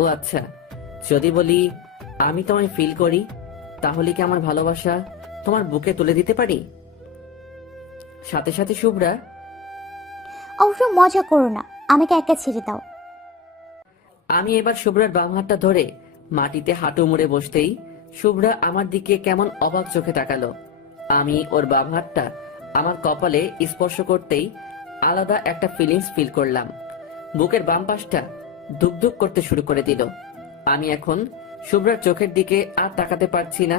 ও আচ্ছা, যদি বলি আমি তোমায় ফিল করি, তাহলে কি আমার ভালোবাসা তোমার বুকে তুলে দিতে পারি? সাথে সাথে শুভ্রা, অবশ্য মজা করো না, আমাকে একা ছেড়ে দাও। আমি এবার শুভ্রার বাম হাতটা ধরে মাটিতে হাঁটু মুড়ে বসতেই শুভ্রা আমার দিকে কেমন অবাক চোখে তাকালো। আমি ওর বাম হাতটা আমার কপালে স্পর্শ করতেই আলাদা একটা ফিলিংস ফিল করলাম। বুকের বাম পাশটা ধুক ধুক করতে শুরু করে দিল। আমি এখন শুভ্রার চোখের দিকে আর তাকাতে পারছি না।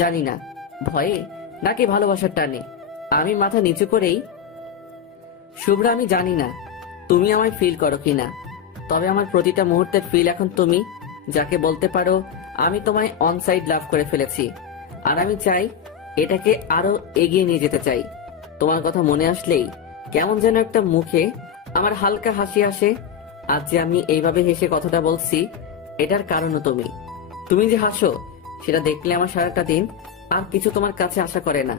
জানি না ভয়ে নাকি ভালোবাসার টানে আমি মাথা নিচু করেই, শুভ্রা, আমি জানি না তুমি আমায় ফিল করো কিনা, তবে আমার প্রতিটা মুহূর্তের ফিল এখন তুমি, যাকে বলতে পারো আমি তোমায় অন সাইড লাভ করে ফেলেছি। আর আমি চাই এটাকে আরো এগিয়ে নিয়ে যেতে চাই। তোমার কথা মনে আসলেই কেমন যেন একটা মুখে আমার হালকা হাসি আসে। আজ যে আমি এইভাবে হেসে কথাটা বলছি, এটার কারণও তুমি। তুমি যে হাসো সেটা দেখলে আমার সারাটা দিন আর কিছু তোমার কাছে আশা করে না।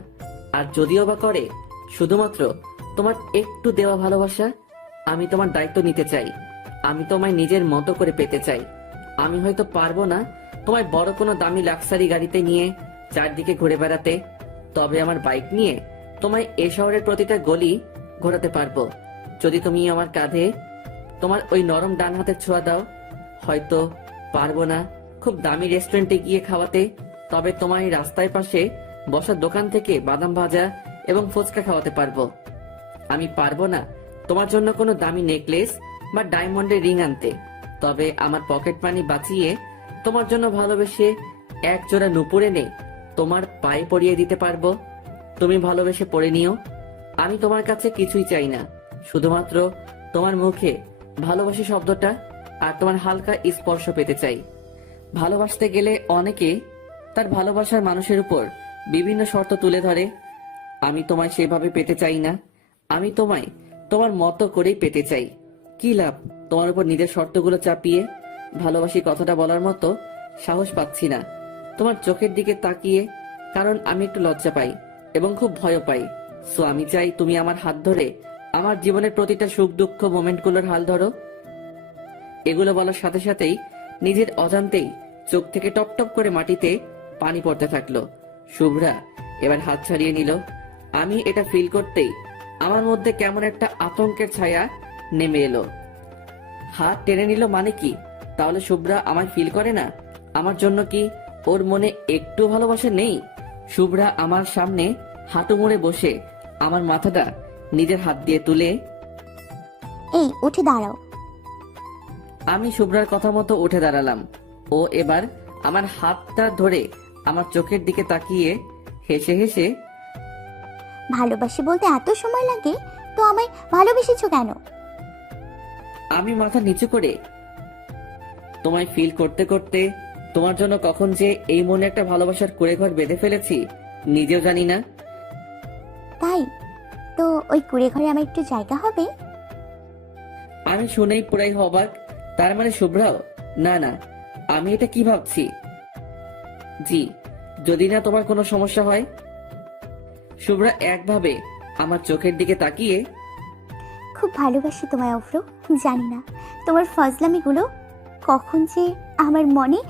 আর যদিও বা করে, শুধুমাত্র তোমার একটু দেওয়া ভালোবাসা। আমি তোমার দায়িত্ব নিতে চাই, আমি তোমায় নিজের মতো করে পেতে চাই। আমি হয়তো পারবো না তোমায় বড় কোনো দামি লাক্সারি গাড়িতে নিয়ে চারদিকে ঘুরে বেড়াতে, তবে আমার বাইক নিয়ে তোমায় এ শহরের প্রতিটা গলি ঘোরাতে পারবো, যদি তুমি আমার কাঁধে তোমার ওই নরম ডান হাতের ছোঁয়া দাও। হয়তো পারবো না খুব দামি রেস্টুরেন্টে গিয়ে খাওয়াতে, তবে তোমার এই রাস্তায় পাশে বসার দোকান থেকে বাদাম ভাজা এবং ফুচকা খাওয়াতে পারবো। আমি পারবো না তোমার জন্য কোনো দামি নেকলেস বা ডায়মন্ডের রিং আনতে, তবে আমার পকেট মানি বাঁচিয়ে তোমার জন্য ভালোবেসে এক জোড়া নুপুর এনে তোমার পায়ে পরিয়ে দিতে পারবো। তুমি ভালোবেসে পরে নিও। আমি তোমার কাছে কিছুই চাই না, শুধুমাত্র তোমার মুখে ভালোবাসি শব্দটা আর তোমার হালকা স্পর্শ পেতে চাই। ভালোবাসতে গেলে অনেকে তার ভালোবাসার মানুষের উপর বিভিন্ন শর্ত তুলে ধরে। আমি তোমায় সেভাবে পেতে চাই না, আমি তোমায় তোমার মতো করেই পেতে চাই। কি লাভ তোমার উপর নিজের শর্তগুলো চাপিয়ে? ভালোবাসি কথাটা বলার মতো সাহস পাচ্ছি না তোমার চোখের দিকে তাকিয়ে, কারণ আমি একটু লজ্জা পাই এবং খুব ভয় পাই। সো আমি চাই তুমি আমার হাত ধরে আমার জীবনের প্রতিটা সুখ দুঃখ মোমেন্টগুলোর হাল ধরো। এগুলো বলার সাথে সাথেই নিজের অজান্তেই চোখ থেকে টপ টপ করে মাটিতে পানি পড়তে থাকলো। শুভ্রা এবার হাত ছাড়িয়ে নিল। আমি এটা ফিল করতেই আমার মধ্যে কেমন একটা আতঙ্কের ছায়া নেমে এলো। হাত টেনে নিল মানে কি? তাহলে শুভ্রা আমায় ফিল করে না? আমার জন্য কি ওর মনে একটু ভালোবাসা নেই? শুভ্রা আমার সামনে হাঁটু মুড়ে বসে আমার মাথাটা নিজের হাত দিয়ে তুলে, এই উঠে দাঁড়াও। আমি শুভ্রার কথা মতো উঠে দাঁড়ালাম। ও এবার আমার হাতটা ধরে আমার চোখের দিকে তাকিয়ে হেসে হেসে, ভালোবাসি বলতে এত সময় লাগে তো আমায় ভালোবেসেছো কেন? আমি মাথা নিচু করে তোমায় ফিল করতে করতে তোমার জন্য কখন যে এই মনে একটা ভালোবাসার কুঁড়েঘর বেঁধে ফেলেছি নিজেও জানি না। তাই তো ওই কুড়ে ঘরে আমার একটু জায়গা হবে? আমি শুনেই পুরাই অবাক। তার মানে শুভ্রাও? না না, আমি এটা কি ভাবছি? জি, যদি না তোমার কোনো সমস্যা হয়। শুভ্রা একভাবে আমার চোখের দিকে তাকিয়ে, খুব ভালোবাসি তোমায় অভ্র, জানি না তোমার ফজলামিগুলো কখন যে আমার মনে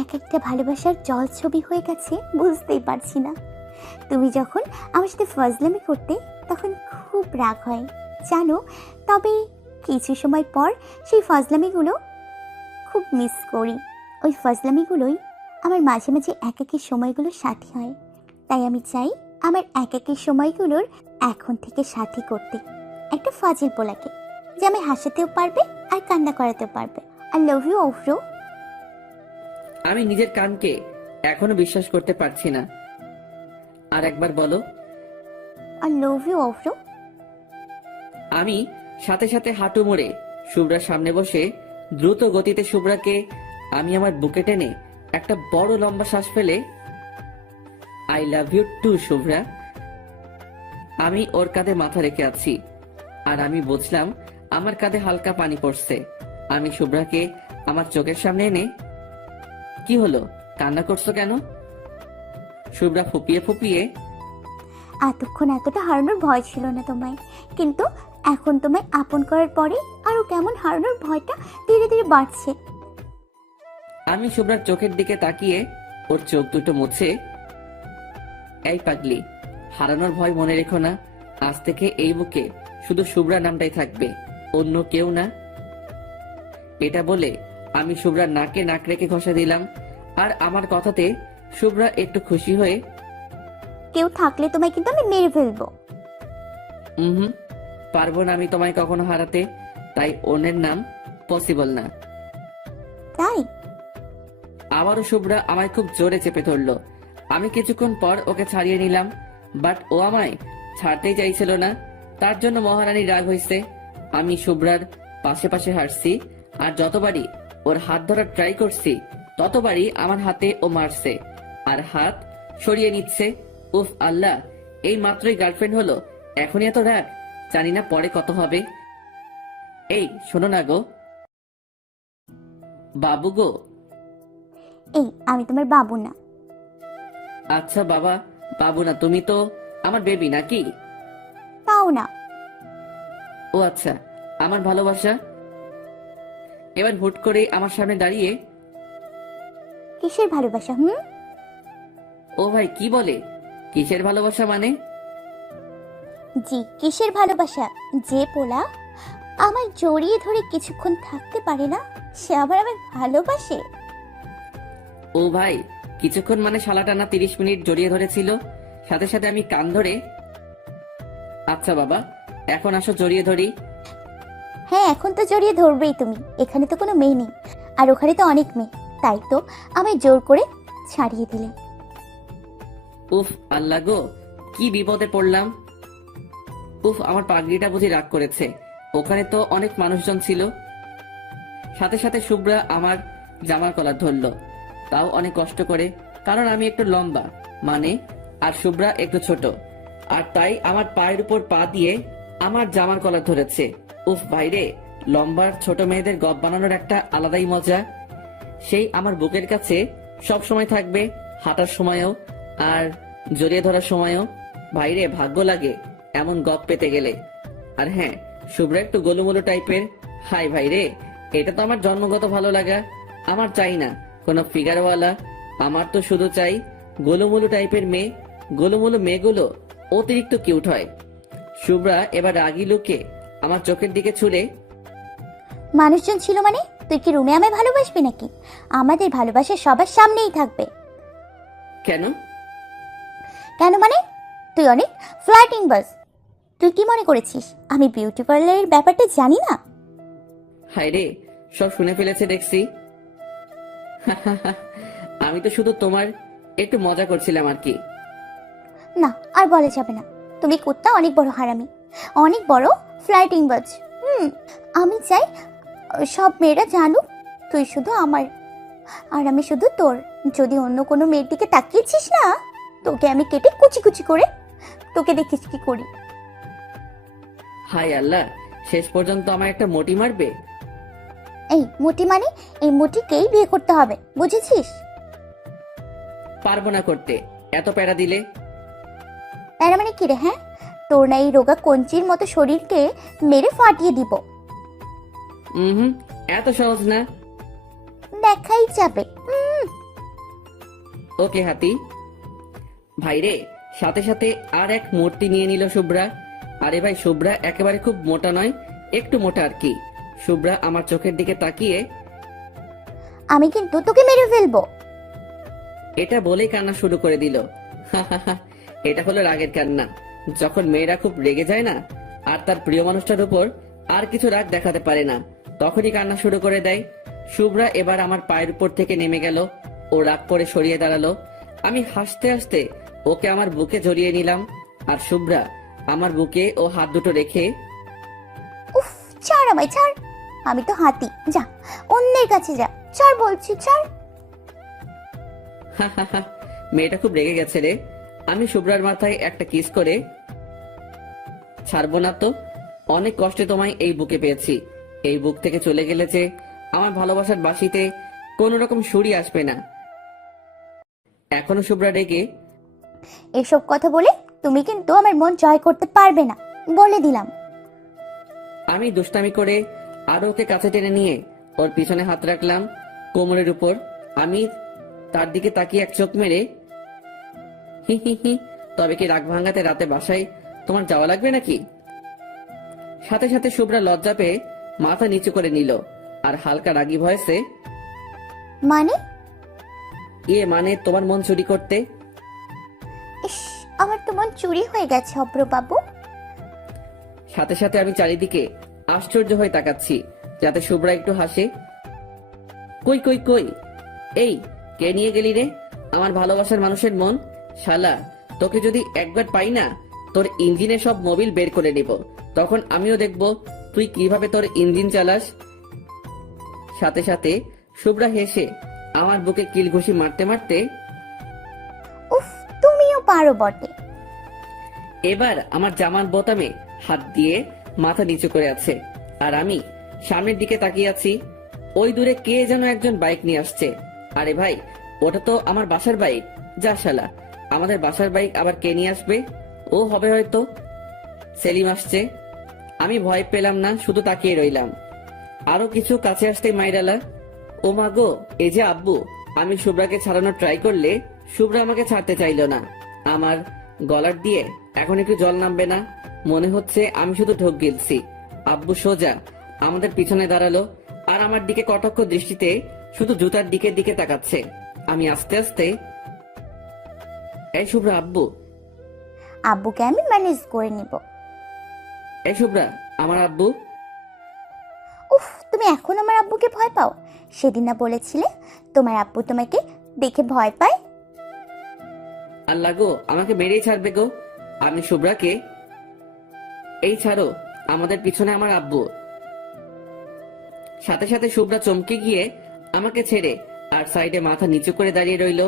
এক একটা ভালোবাসার জল ছবি হয়ে গেছে বুঝতেই পারছি না। তুমি যখন আমার সাথে ফজলামি করতে তখন খুব রাগ হয় জানো, তবে কিছু সময় পর সেই ফজলামিগুলো খুব মিস করি। ওই ফজলামিগুলোই আমার মাঝে মাঝে একাকী সময়গুলোর সাথী হয়। তাই আমি চাই আমার একাকী সময়গুলোর এখন থেকে সাথী করতে একটা ফাজিল পোলাকে, যে আমি হাসাতেও পারবে আর কান্না করাতেও পারবে। আই লাভ ইউ অভ্র। আমি নিজের কানকে এখনো বিশ্বাস করতে পারছি না। আর একবার বলো। আই লাভ ইউ অভ্র। আমি সাথে সাথে হাঁটু মুড়ে শুভ্রার সামনে বসে দ্রুত গতিতে শুভ্রাকে আমি আমার বুকে টেনে একটা বড় লম্বা শ্বাস ফেলে, I love you too Shubhra. আমি ওর কাঁধে মাথা রেখে আছি আর আমি বুঝলাম আমার কাঁধে হালকা পানি পড়ছে। আমি শুভ্রাকে আমার চোখের সামনে এনে, কি হলো, কান্না করছো কেন? শুভ্রা ফুপিয়ে ফুপিয়ে, এতক্ষণ এতটা হারানোর ভয় ছিল না তোমায়, কিন্তু এখন তোমায় আপন করার পরে আরো কেমন হারানোর ভয়টা ধীরে ধীরে বাড়ছে। আমি শুভ্রার চোখের দিকে তাকিয়ে ওর চোখ দুটো মুছে, এই পাগলি, হারানোর ভয় মনে রেখো না। আজ থেকে এই বুকে শুধু শুভ্রা নামটাই থাকবে, অন্য কেউ না। এটা বলে আমি শুভ্রার নাকে নাক রেখে ঘষা দিলাম। আর আমার কথাতে শুভ্রা একটু খুশি হয়ে, কেউ থাকলে তোমায় কিন্তু আমি মেরে ফেলবো। হুম, পারবো না আমি তোমায় কখনো হারাতে, তাই অন্যের নাম পসিবল না। তাই আবারও শুভ্রা আমায় খুব জোরে চেপে ধরলো। আমি কিছুক্ষণ পর ওকে ছাড়িয়ে নিলাম, বাট ও আমায় ছাড়তেই চাইছিল না। তার জন্য মহারানী রাগ হয়েছে। আমি শুভ্রার পাশে পাশে হাঁটছি আর যতবারই ওর হাত ধরার ট্রাই করছি ততবারই আমার হাতে ও মারছে আর হাত সরিয়ে নিচ্ছে। উফ আল্লাহ, এই মাত্রই গার্লফ্রেন্ড হলো, এখনই এত রাগ, জানি না পরে কত হবে। এই শোনো না গো বাবু গো। এই আমি তোমার বাবু না। আচ্ছা বাবা, বাবু না, তুমি তো আমার বেবি নাকি? তাও না। ও আচ্ছা, আমার ভালোবাসা। এবার হুট করে আমার সামনে দাঁড়িয়ে, কিসের ভালোবাসা? ও ভাই কি বলে, কিসের ভালোবাসা মানে? জি কিসের ভালোবাসা? যে পোলা আমার জড়িয়ে ধরে কিছুক্ষণ থাকতে পারে না সে আবার আমায় ভালোবাসে? ও ভাই, কিছুক্ষণ মানে শালাটানা 30 মিনিট জড়িয়ে ধরেছিল। সাথে সাথে আমি কান ধরে, আচ্ছা বাবা এখন আসো জড়িয়ে ধরি। হ্যাঁ, এখন তো জড়িয়ে ধরবেই তুমি। এখানে তো কোনো মেয়ে নেই, আর ওখানে তো অনেক মেয়ে, তাই তো আমায় জোর করে ছাড়িয়ে দিলে। উফ আল্লাহ গো, কি বিপদে পড়লাম। উফ, আমার পাগড়িটা বুঝি রাগ করেছে। ওখানে তো অনেক মানুষজন ছিল। সাথে সাথে শুভ্রা আমার জামার কলার ধরলো, তাও অনেক কষ্ট করে, কারণ আমি একটু লম্বা মানে, আর শুভ্রা একটু ছোট, আর তাই আমার পায়ের উপর পা দিয়ে আমার জামার কলার ধরেছে। উফ ভাইরে, লম্বার ছোট মেয়েদের গপ বানানোর একটা আলাদাই মজা। সেই আমার বুকের কাছে সব সময় থাকবে, হাঁটার সময়ও আর জড়িয়ে ধরার সময়ও। ভাইরে, ভাগ্য লাগে এমন গপ পেতে গেলে। আর হ্যাঁ, শুভ্রা একটু গোলুমোলু টাইপের। হাই ভাইরে, এটা তো আমার জন্মগত ভালো লাগা। আমার চাই না কোনো ফিগারওয়ালা, আমার তো শুধু চাই গোলুমোলু টাইপের মেয়ে। গোলুমোলু মেয়েগুলো অতিরিক্ত কিউট হয়। শুভ্রা এবার রাগি লুকে আমার চোখের দিকে ছুড়ে, মানুষজন ছিল মানে তুই কি রুমে আমায় ভালোবাসবি নাকি? আমাদের ভালোবাসা সবার সামনেই থাকবে। কেন? কেন মানে? তুই অনেক ফ্লার্টিং বাস। তুই কি মনে করেছিস আমি বিউটি পার্লারের ব্যাপারটা জানি না? হাই রে, সব শুনে ফেলেছে দেখছি। আমি তো শুধু তোমার একটু মজা করছিলাম আর কি। না, আর বলা যাবে না। তুমি কুত্তা অনেক বড় হারামি, অনেক বড় ফ্লার্টিং বাজ। আমি চাই সব মেয়েরা জানুক তুই শুধু আমার, আর আমি শুধু তোর। যদি অন্য কোনো মেয়ের দিকে তাকিয়েছিস না, তোকে আমি কেটে কুচি কুচি করে, তোকে দেখিস কি করি। হাই আল্লাহ, শেষ পর্যন্ত আমার একটা মোটি মারবে? এই মোটি মানে এই মোটিকেই বিয়ে করতে হবে, বুঝেছিস? পারবো না করতে, এত প্যারা দিলে। তার মানে কি রে? হ্যাঁ, তোর না এই রোগা কঞ্চির মতো শরীরকে মেরে ফাটিয়ে দিব। হুম, এত সহজ না। দেখাই যাবে। ওকে হাতি। ভাইরে, সাথে সাথে আর এক মূর্তি নিয়ে নিল শুভ্রা। আরে ভাই, শুভ্রা একেবারে খুব মোটা নয়, একটু মোটা আর কি। শুভ্রা আমার চোখের দিকে তাকিয়ে, আমি কিন্তু তোকে মেরে ফেলবো। এটা বলেই কান্না শুরু করে দিল। এটা হলো রাগের কান্না। যখন মেয়েরা খুব রেগে যায় না, আর তার প্রিয় মানুষটার উপর আর কিছু রাগ দেখাতে পারে না, তখনই কান্না শুরু করে দেয়। শুভ্রা এবার আমার পায়ের উপর থেকে নেমে গেল। ও রাগ করে সরিয়ে দাঁড়ালো। আমি হাসতে হাসতে ওকে আমার বুকে জড়িয়ে নিলাম, আর শুভ্রা আমার বুকে ও হাত দুটো রেখে, উফ, ছাড় আমায়, ছাড়। আমি তো হাতি, যা অন্যের কাছে যা, ছাড় বলছি, ছাড়। মেয়েটা খুব রেগে গেছে রে। আমি শুভ্রার মাথায় একটা কিস করে, ছাড়বো না তো, অনেক কষ্টে তোমায় এই বুকে পেয়েছি। এই বুক থেকে চলে গেলে যে আমার ভালোবাসার বাঁশিতে কোন রকম সুরই আসবে না। এখনো শুভ্রা রেগে, এসব কথা বলে তুমি কিন্তু আমার মন জয় করতে পারবে না, বলে দিলাম। আমি দুষ্টামি করে আরো ওকে কাছে টেনে নিয়ে ওর পিছনে হাত রাখলাম কোমরের উপর। আমি তার দিকে তাকিয়ে এক চোখ মেরে, হি হি হি, তবে কি রাগ ভাঙাতে রাতে বাসায় তোমার যাওয়া লাগবে নাকি? সাথে সাথে শুভ্রা লজ্জা পেয়ে মাথা নিচু করে নিল, আর হালকা রাগী ভয়েসে, মানে? মানে তোমার মন চুরি করতে। ইস, আমার তো মন চুরি হয়ে গেছে অব্রবাবু। সাথে সাথে আমি চারিদিকে আশ্চর্য হয়ে তাকাচ্ছি, যাতে শুভ্রা একটু হাসে। কই কই কই, এই কে নিয়ে গেলি রে আমার ভালোবাসার মানুষের মন? শালা, তোকে যদি একবার পাই না, তোর ইঞ্জিনে সব মোবিল বের করে নেব। তখন আমিও দেখব তুই কিভাবে তোর ইঞ্জিন চালাস। সাথে সাথে শুভ্রা হেসে আমার বুকে কিল ঘুষি মারতে মারতে, উফ, তুমিও পারো বটে। এবার আমার জামার বোতামে হাত দিয়ে মাথা নিচু করে আছে, আর আমি সামনের দিকে তাকিয়ে আছি। ওই দূরে কে যেন একজন বাইক নিয়ে আসছে। আরে ভাই, ওটা তো আমার বাসার বাইক। যা শালা, আমাদের বাসার বাইক আবার কে নিয়ে আসবে? ও হবে হয়তো সেলিম আসছে। আমি ভয় পেলাম না, শুধু তাকিয়ে রইলাম। আরো কিছু কাছে আসতে মাইরালা, ও মা গো, এই যে আব্বু। আমি শুভ্রাকে ছাড়ানোর ট্রাই করলে শুভ্রা আমাকে ছাড়তে চাইলো না। আমার গলার দিয়ে এখন একটু জল নামবে না, মনে হচ্ছে আমি শুধু ঢোক গিলছি। আব্বু সোজা আমাদের পিছনে দাঁড়ালো, আর আমার দিকে কটাক্ষ দৃষ্টিতে শুধু জুতার দিকে তাকাচ্ছে। আমি আস্তে আস্তে, এই শুভ্রা আব্বু। আব্বুকে আমি ম্যানেজ করে নিব। এই শুভ্রা, আমার আব্বু। উফ, তুমি এখন আমার আব্বুকে ভয় পাও? সেদিন না বলেছিলে তোমার আব্বু তোমাকে দেখে ভয় পায়? আল্লাহ গো, আমাকে বেরিয়ে ছাড়বে গো। আমি শুভ্রাকে, এই ছাড়ো, আমাদের পিছনে আমার আব্বু। সাথে সাথে শুভ্রা চমকে গিয়ে আমাকে ছেড়ে আর সাইডে মাথা নিচু করে দাঁড়িয়ে রইলো।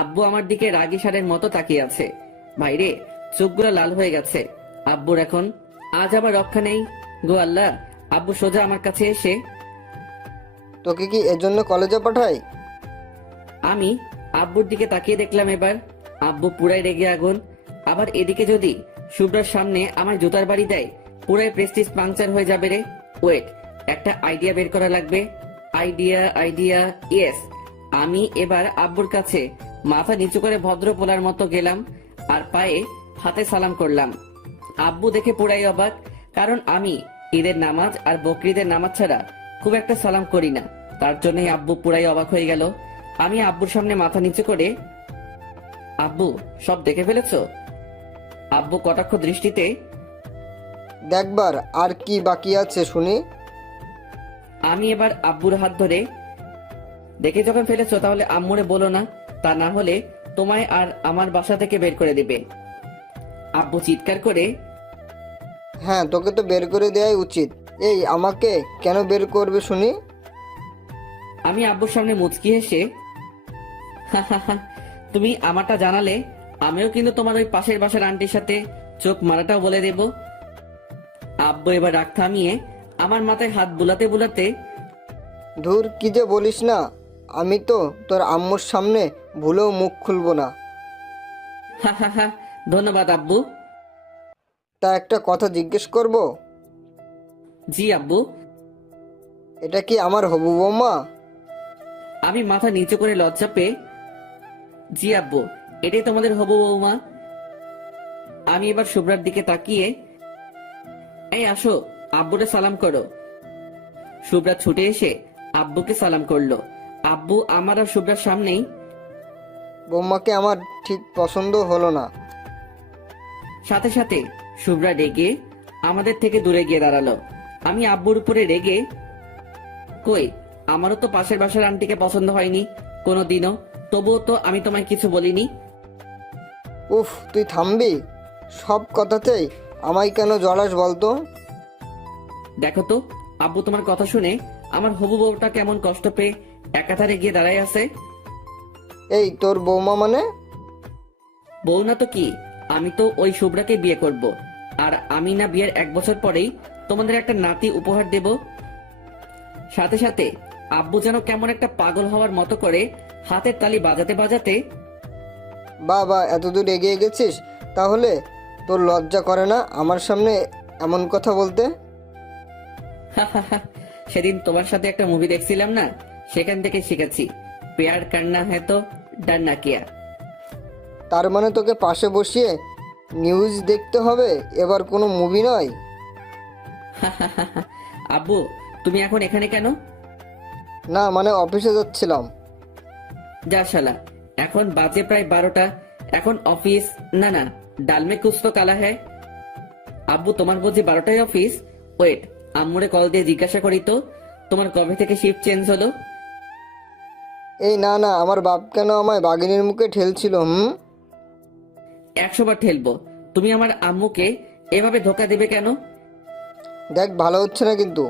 আব্বু আমার দিকে রাগী ষাঁড়ের মতো তাকিয়ে আছে। ভাইরে, চোখগুলো লাল হয়ে গেছে আব্বুর এখন। আজ আবার রক্ষা নেই গো আল্লাহ। আব্বু সোজা আমার কাছে এসে, তোকে কি এজন্য কলেজে পাঠাই? আমি আব্বুর দিকে তাকিয়ে দেখলাম। এবার আব্বু পুরাই রেগে আগুন। আবার এদিকে যদি শুভ্রার সামনে আমার জুতার বাড়ি দেয়, পুরাই প্রেস্টিজ পাংচার হয়ে যাবে রে। ওয়েট, একটা আইডিয়া বের করা লাগবে। Idea, yes. আমি এবার আব্বুর কাছে মাথা নিচু করে ভদ্র পোলার মতো গেলাম আর পায়ে হাতে সালাম করলাম। আব্বু দেখে পুরাই অবাক, কারণ আমি ঈদের নামাজ আর বকরিদের নামাজ ছাড়া খুব একটা সালাম করি না। তার জন্যই আব্বু পুরাই অবাক হয়ে গেল। আমি আব্বুর সামনে মাথা নিচু করে, আব্বু সব দেখে ফেলেছো? আব্বু কটাক্ষ দৃষ্টিতে, দেখবার আর কি বাকি আছে শুনি। আমি এবার আব্বুর হাত ধরে, দেখে যখন ফেলেছো তাহলে আম্মুরে বলো না, তা না হলে তোমায় আর আমার বাসা থেকে বের করে দিবে। আব্বু চিৎকার করে, হ্যাঁ, তোকে তো বের করে দেওয়াই উচিত। এই, আমাকে কেন বের করবে শুনি? আমি আব্বুর সামনে মুচকি হেসে, তুমি আমারটা জানালে আমিও কিন্তু তোমার ওই পাশের বাসার আন্টির সাথে চোখ মারাটাও বলে দেব। আব্বু এবার রাগ থামিয়ে আমার মাথায় হাত বুলাতে বুলাতে, ধুর, কি যে বলিস না। আমি তো তোর আম্মুর সামনে ভুলেও মুখ খুলবো না। ধন্যবাদ আব্বু। তা একটা কথা জিজ্ঞেস করব? জি আব্বু। এটা কি আমার হবু বৌমা? আমি মাথা নিচু করে লজ্জা পেয়ে, জি আব্বু, এটাই তোমাদের হবু বৌমা। আমি এবার শুভ্রার দিকে তাকিয়ে, এই আসো, আব্বুরে সালাম করো। শুভ্রা ছুটে এসে আব্বুকে সালাম করলো। আব্বু আমার আর শুভ্রার সামনেই, বৌমাকে আমার ঠিক পছন্দ হলো না। সাথে সাথে শুভ্রা রেগে আমাদের থেকে দূরে গিয়ে দাঁড়ালো। আমি আব্বুর উপরে রেগে, কই, আমারও তো পাশের বাসার আন্টিকে পছন্দ হয়নি কোনোদিনও, তবুও তো আমি তোমায় কিছু বলিনি। উফ, তুই থামবি? সব কথাতেই আমায় কেন জড়াস বলতো? দেখো তো আব্বু, তোমার কথা শুনে আমার হবু বউটা কেমন কষ্ট পেয়ে একাধারে গিয়ে দাঁড়ায় আছে। এই, তোর বৌমা মানে? বউ না তো কি, আমি তো ওই শুভ্রাকে বিয়ে করব। আর আমি না বিয়ের 1 বছর পরেই তোমাদের একটা নাতি উপহার দেব। সাথে সাথে আব্বু যেন কেমন একটা পাগল হওয়ার মতো করে হাতের তালি বাজাতে বাজাতে, বাবা, এতদূর এগিয়ে গেছিস? তাহলে তোর লজ্জা করে না আমার সামনে এমন কথা বলতে? সেদিন তোমার সাথে একটা মুভি দেখছিলাম না, সেখান থেকে শিখেছি, প্যার কান্না হ্যাঁ তো ডান্না কিয়া। তার মানে তোকে পাশে বসিয়ে নিউজ দেখতে হবে, এবার কোনো মুভি নয়। আব্বু, তুমি এখন এখানে কেন? না, মানে অফিসে যাচ্ছিলাম। যা শালা, এখন বাজে প্রায় 12টা, এখন অফিস? না না, ডালমে কুছ তো কালা হ্যায়। আব্বু, তোমার বুঝি 12টায় অফিস? ওয়েট, আম্মুরে কল দিয়ে জিজ্ঞাসা করি তো, তোমার কবে থেকে শিফট চেঞ্জ হলো? এই না না, আমার বাপ কেন আমায় বাঘিনীর মুখে ঠেলছিল? 100 বার ঠেলবো। তুমি আমার আম্মুকে এভাবে ধোকা দেবে কেন? দেখ, ভালো হচ্ছে না কিন্তু।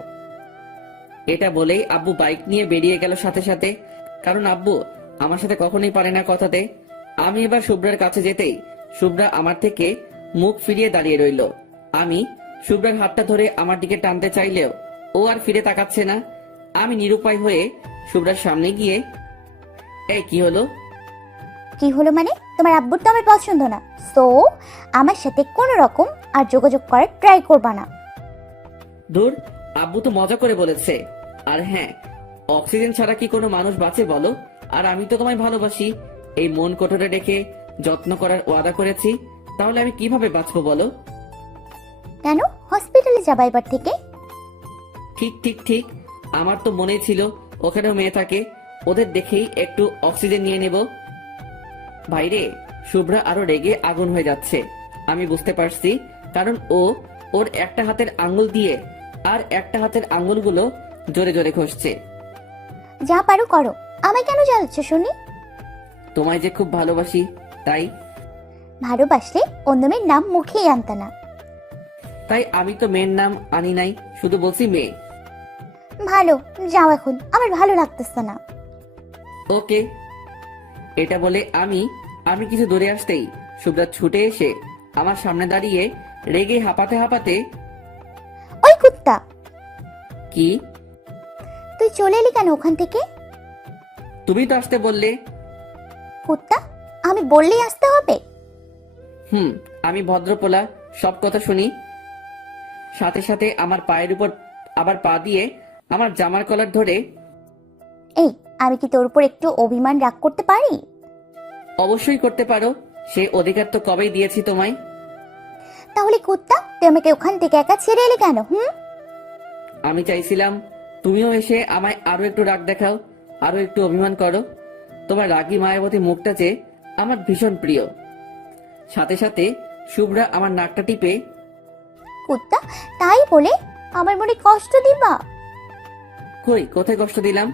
এটা বলেই আব্বু বাইক নিয়ে বেরিয়ে গেল সাথে সাথে, কারণ আব্বু আমার সাথে কখনোই পারে না কথাতে। আমি এবার শুভ্রার কাছে যেতেই শুভ্রা আমার থেকে মুখ ফিরিয়ে দাঁড়িয়ে রইল। আমি শুভ্রার হাতটা ধরে আমার দিকে টানতে চাইলেও ও আর ফিরে তাকাচ্ছে না। আমি নিরুপায় হয়ে শুভ্রার সামনে গিয়ে, এই কি হলো? কি হলো মানে? তোমার আব্বুর তো আমার পছন্দ না, সো আমার সাথে কোনো রকম আর যোগাযোগ করার ট্রাই করবা না। দূর, আব্বু তো মজা করে বলেছে। আর হ্যাঁ, অক্সিজেন ছাড়া কি কোনো মানুষ বাঁচে বলো? আর আমি তো তোমায় ভালোবাসি, এই মন কোটরে রেখে যত্ন করার ওয়াদা করেছি, তাহলে আমি কিভাবে বাঁচবো বলো? কেন হসপিটালে যাবা এবার থেকে? ঠিক ঠিক ঠিক, আমার তো মনেই ছিল ওখানেও মেয়ে থাকে, ওদের দেখেই একটু অক্সিজেন নিয়ে নেব। ভাইরে, শুভ্রা আরো রেগে আগুন হয়ে যাচ্ছে। আমি বুঝতে পারছি, কারণ ও ওর একটা হাতের আঙ্গুল দিয়ে আর একটা হাতের আঙ্গুলগুলো জোরে জোরে ঘষছে। যা পারো করো, আমায় কেন জ্বালাচ্ছ শুনি? তোমায় যে খুব ভালোবাসি তাই। ভালোবাসলে অন্য মেয়ের নাম মুখেই আনতা না। তাই আমি তো মেয়ের নাম আনি নাই, শুধু বলছি মেয়ে। ভালো, যাও এখন, আমার ভালো লাগতেছে না। ওকে। এটা বলে আমি আমি কিছু দূরে আসতেই শুভ্রা ছুটে এসে আমার সামনে দাঁড়িয়ে রেগে হাঁপাতে হাঁপাতে, ওই কুত্তা, কি? তুই চলে এলি কেন ওখান থেকে? তুমি তো আসতে বললে। কুত্তা, আমি বললেই আসতে হবে? আমি ভদ্রপোলা, সব কথা শুনি। সাথে সাথে আমার পায়ের উপর আবার পা দিয়ে আমার জামার কলার ধরে। এই, আমি কি তোর উপর একটু অভিমান রাগ করতে পারি? অবশ্যই করতে পারো, সে অধিকার তো কবেই দিয়েছি তোমায়। তাহলে কুত্তা, তুই আমাকে ওখান থেকে একা ছেড়ে এলি কেন? আমি চাইছিলাম তুমিও এসে আমায় আরো একটু রাগ দেখাও, আরো একটু অভিমান করো। তোমার রাগী মায়াবতী মুখটা যে আমার ভীষণ প্রিয়। সাথে সাথে শুভ্রা আমার নাকটা টিপে, কুত্তা, তাই বলে আমার মনে কষ্ট দিবা? কই, কোথায় কষ্ট দিলাম?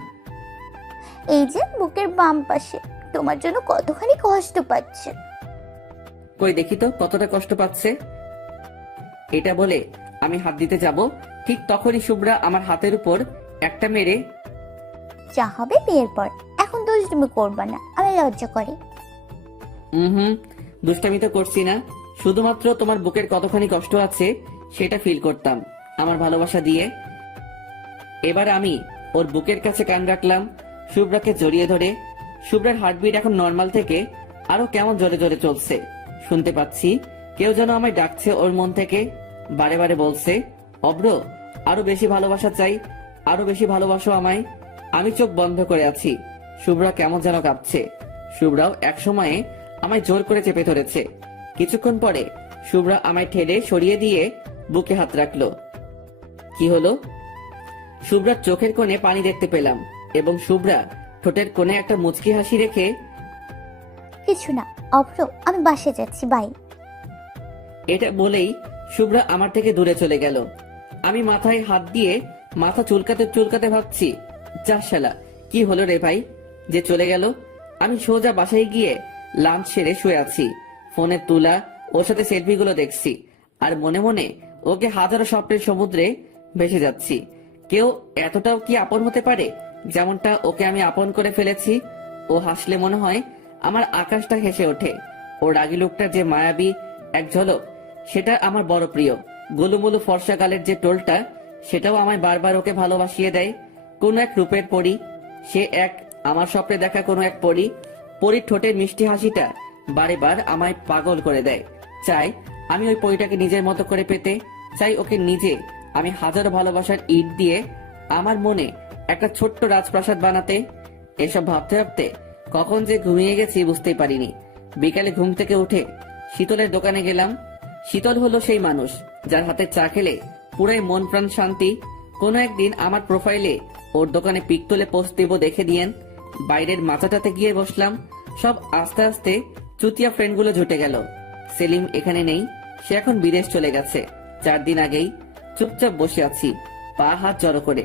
এই যে বুকের বাম পাশে, তোমার জন্য কতখানি কষ্ট পাচ্ছে। কই দেখি তো কতটা কষ্ট পাচ্ছে। এটা বলে আমি হাত দিতে যাব, ঠিক তখনই শুভ্রা আমার হাতের উপর একটা মেরে, যা হবে বিয়ের পর, এখন দুষ্টুমি করবা না, আমি লজ্জা করে। দুষ্টামি তো করছি না, শুধুমাত্র তোমার বুকের কতখানি কষ্ট আছে সেটা ফিল করতাম আমার ভালোবাসা দিয়ে। এবার আমি ওর বুকের কাছে কান রাখলাম, শুভ্রাকে জড়িয়ে ধরে। শুভ্রার হার্টবিট এখন নর্মাল থেকে আরো কেমন জোরে জোরে চলছে। শুনতে পাচ্ছি কেউ যেন আমায় ডাকছে ওর মন থেকে, বারে বারে বলছে, অব্র, আরো বেশি ভালোবাসা চাই, আরো বেশি ভালোবাসো আমায়। আমি চোখ বন্ধ করে আছি, শুভ্রা কেমন যেন কাঁপছে। শুভ্রাও এক সময়ে আমায় জোর করে চেপে ধরেছে। কিছুক্ষণ পরে শুভ্রা আমায় ঠেলে সরিয়ে দিয়ে বুকে হাত রাখলো। কি হলো? শুভ্রার চোখের কোণে পানি দেখতে পেলাম এবং শুভ্রা ঠোঁটের কোণে একটা মুচকি হাসি রেখে, কিছু না অভ্র, আমি বাসে যাচ্ছি, বাই। এটা বলেই শুভ্রা আমার থেকে দূরে চলে গেল। আমি মাথায় হাত দিয়ে মাথা চুলকাতে চুলকাতে ভাবছি, যা শালা, কি হলো রে ভাই যে চলে গেল। আমি সোজা বাসায় গিয়ে লাঞ্চ সেরে শুয়ে আছি, ফোনে তোলা ওর সাথে সেলফি গুলো দেখছি আর মনে মনে ওকে হাজারো স্বপ্নের সমুদ্রে ভেসে যাচ্ছি। কেউ এতটাও কি আপন হতে পারে যেমনটা ওকে আমি আপন করে ফেলেছি। ও হাসলে মনে হয় আমার আকাশটা হেসে ওঠে। ওর রাগী লোকটার যে মায়াবী এক ঝলক, সেটা আমার বড় প্রিয়। গোলুমুলু ফর্সা গালের যে টোলটা, সেটাও আমায় বারবার ওকে ভালোবাসিয়ে দেয়। কোন এক রূপের পরী, সে এক আমার স্বপ্নে দেখা কোনো এক পরী। পরীর ঠোঁটের মিষ্টি হাসিটা বারে বার আমায় পাগল করে দেয়। চাই আমি ওই পরীটাকে নিজের মতো করে পেতে, চাই ওকে নিজে আমি হাজারো ভালোবাসার ইট দিয়ে আমার মনে একটা ছোট্ট রাজপ্রাসাদ বানাতে। এসব ভাবতে ভাবতে কখন যে ঘুমিয়ে গেছি বুঝতেই পারিনি। বিকালে ঘুম থেকে উঠে শীতলের দোকানে গেলাম। শীতল হলো সেই মানুষ যার হাতে চা খেলে পুরাই মন প্রাণ শান্তি। কোনো একদিন আমার প্রোফাইলে ওর দোকানে পিক তুলে পোস্ট দেব, দেখে দিয়েন। বাইরের মাচাটাতে গিয়ে বসলাম। সব আস্তে আস্তে চুতিয়া ফ্রেন্ডগুলো জুটে গেল। সেলিম এখানে নেই, সে এখন বিদেশ চলে গেছে 4 দিন আগেই। চুপচাপ বসে আছি, পা হাত জড়ো করে।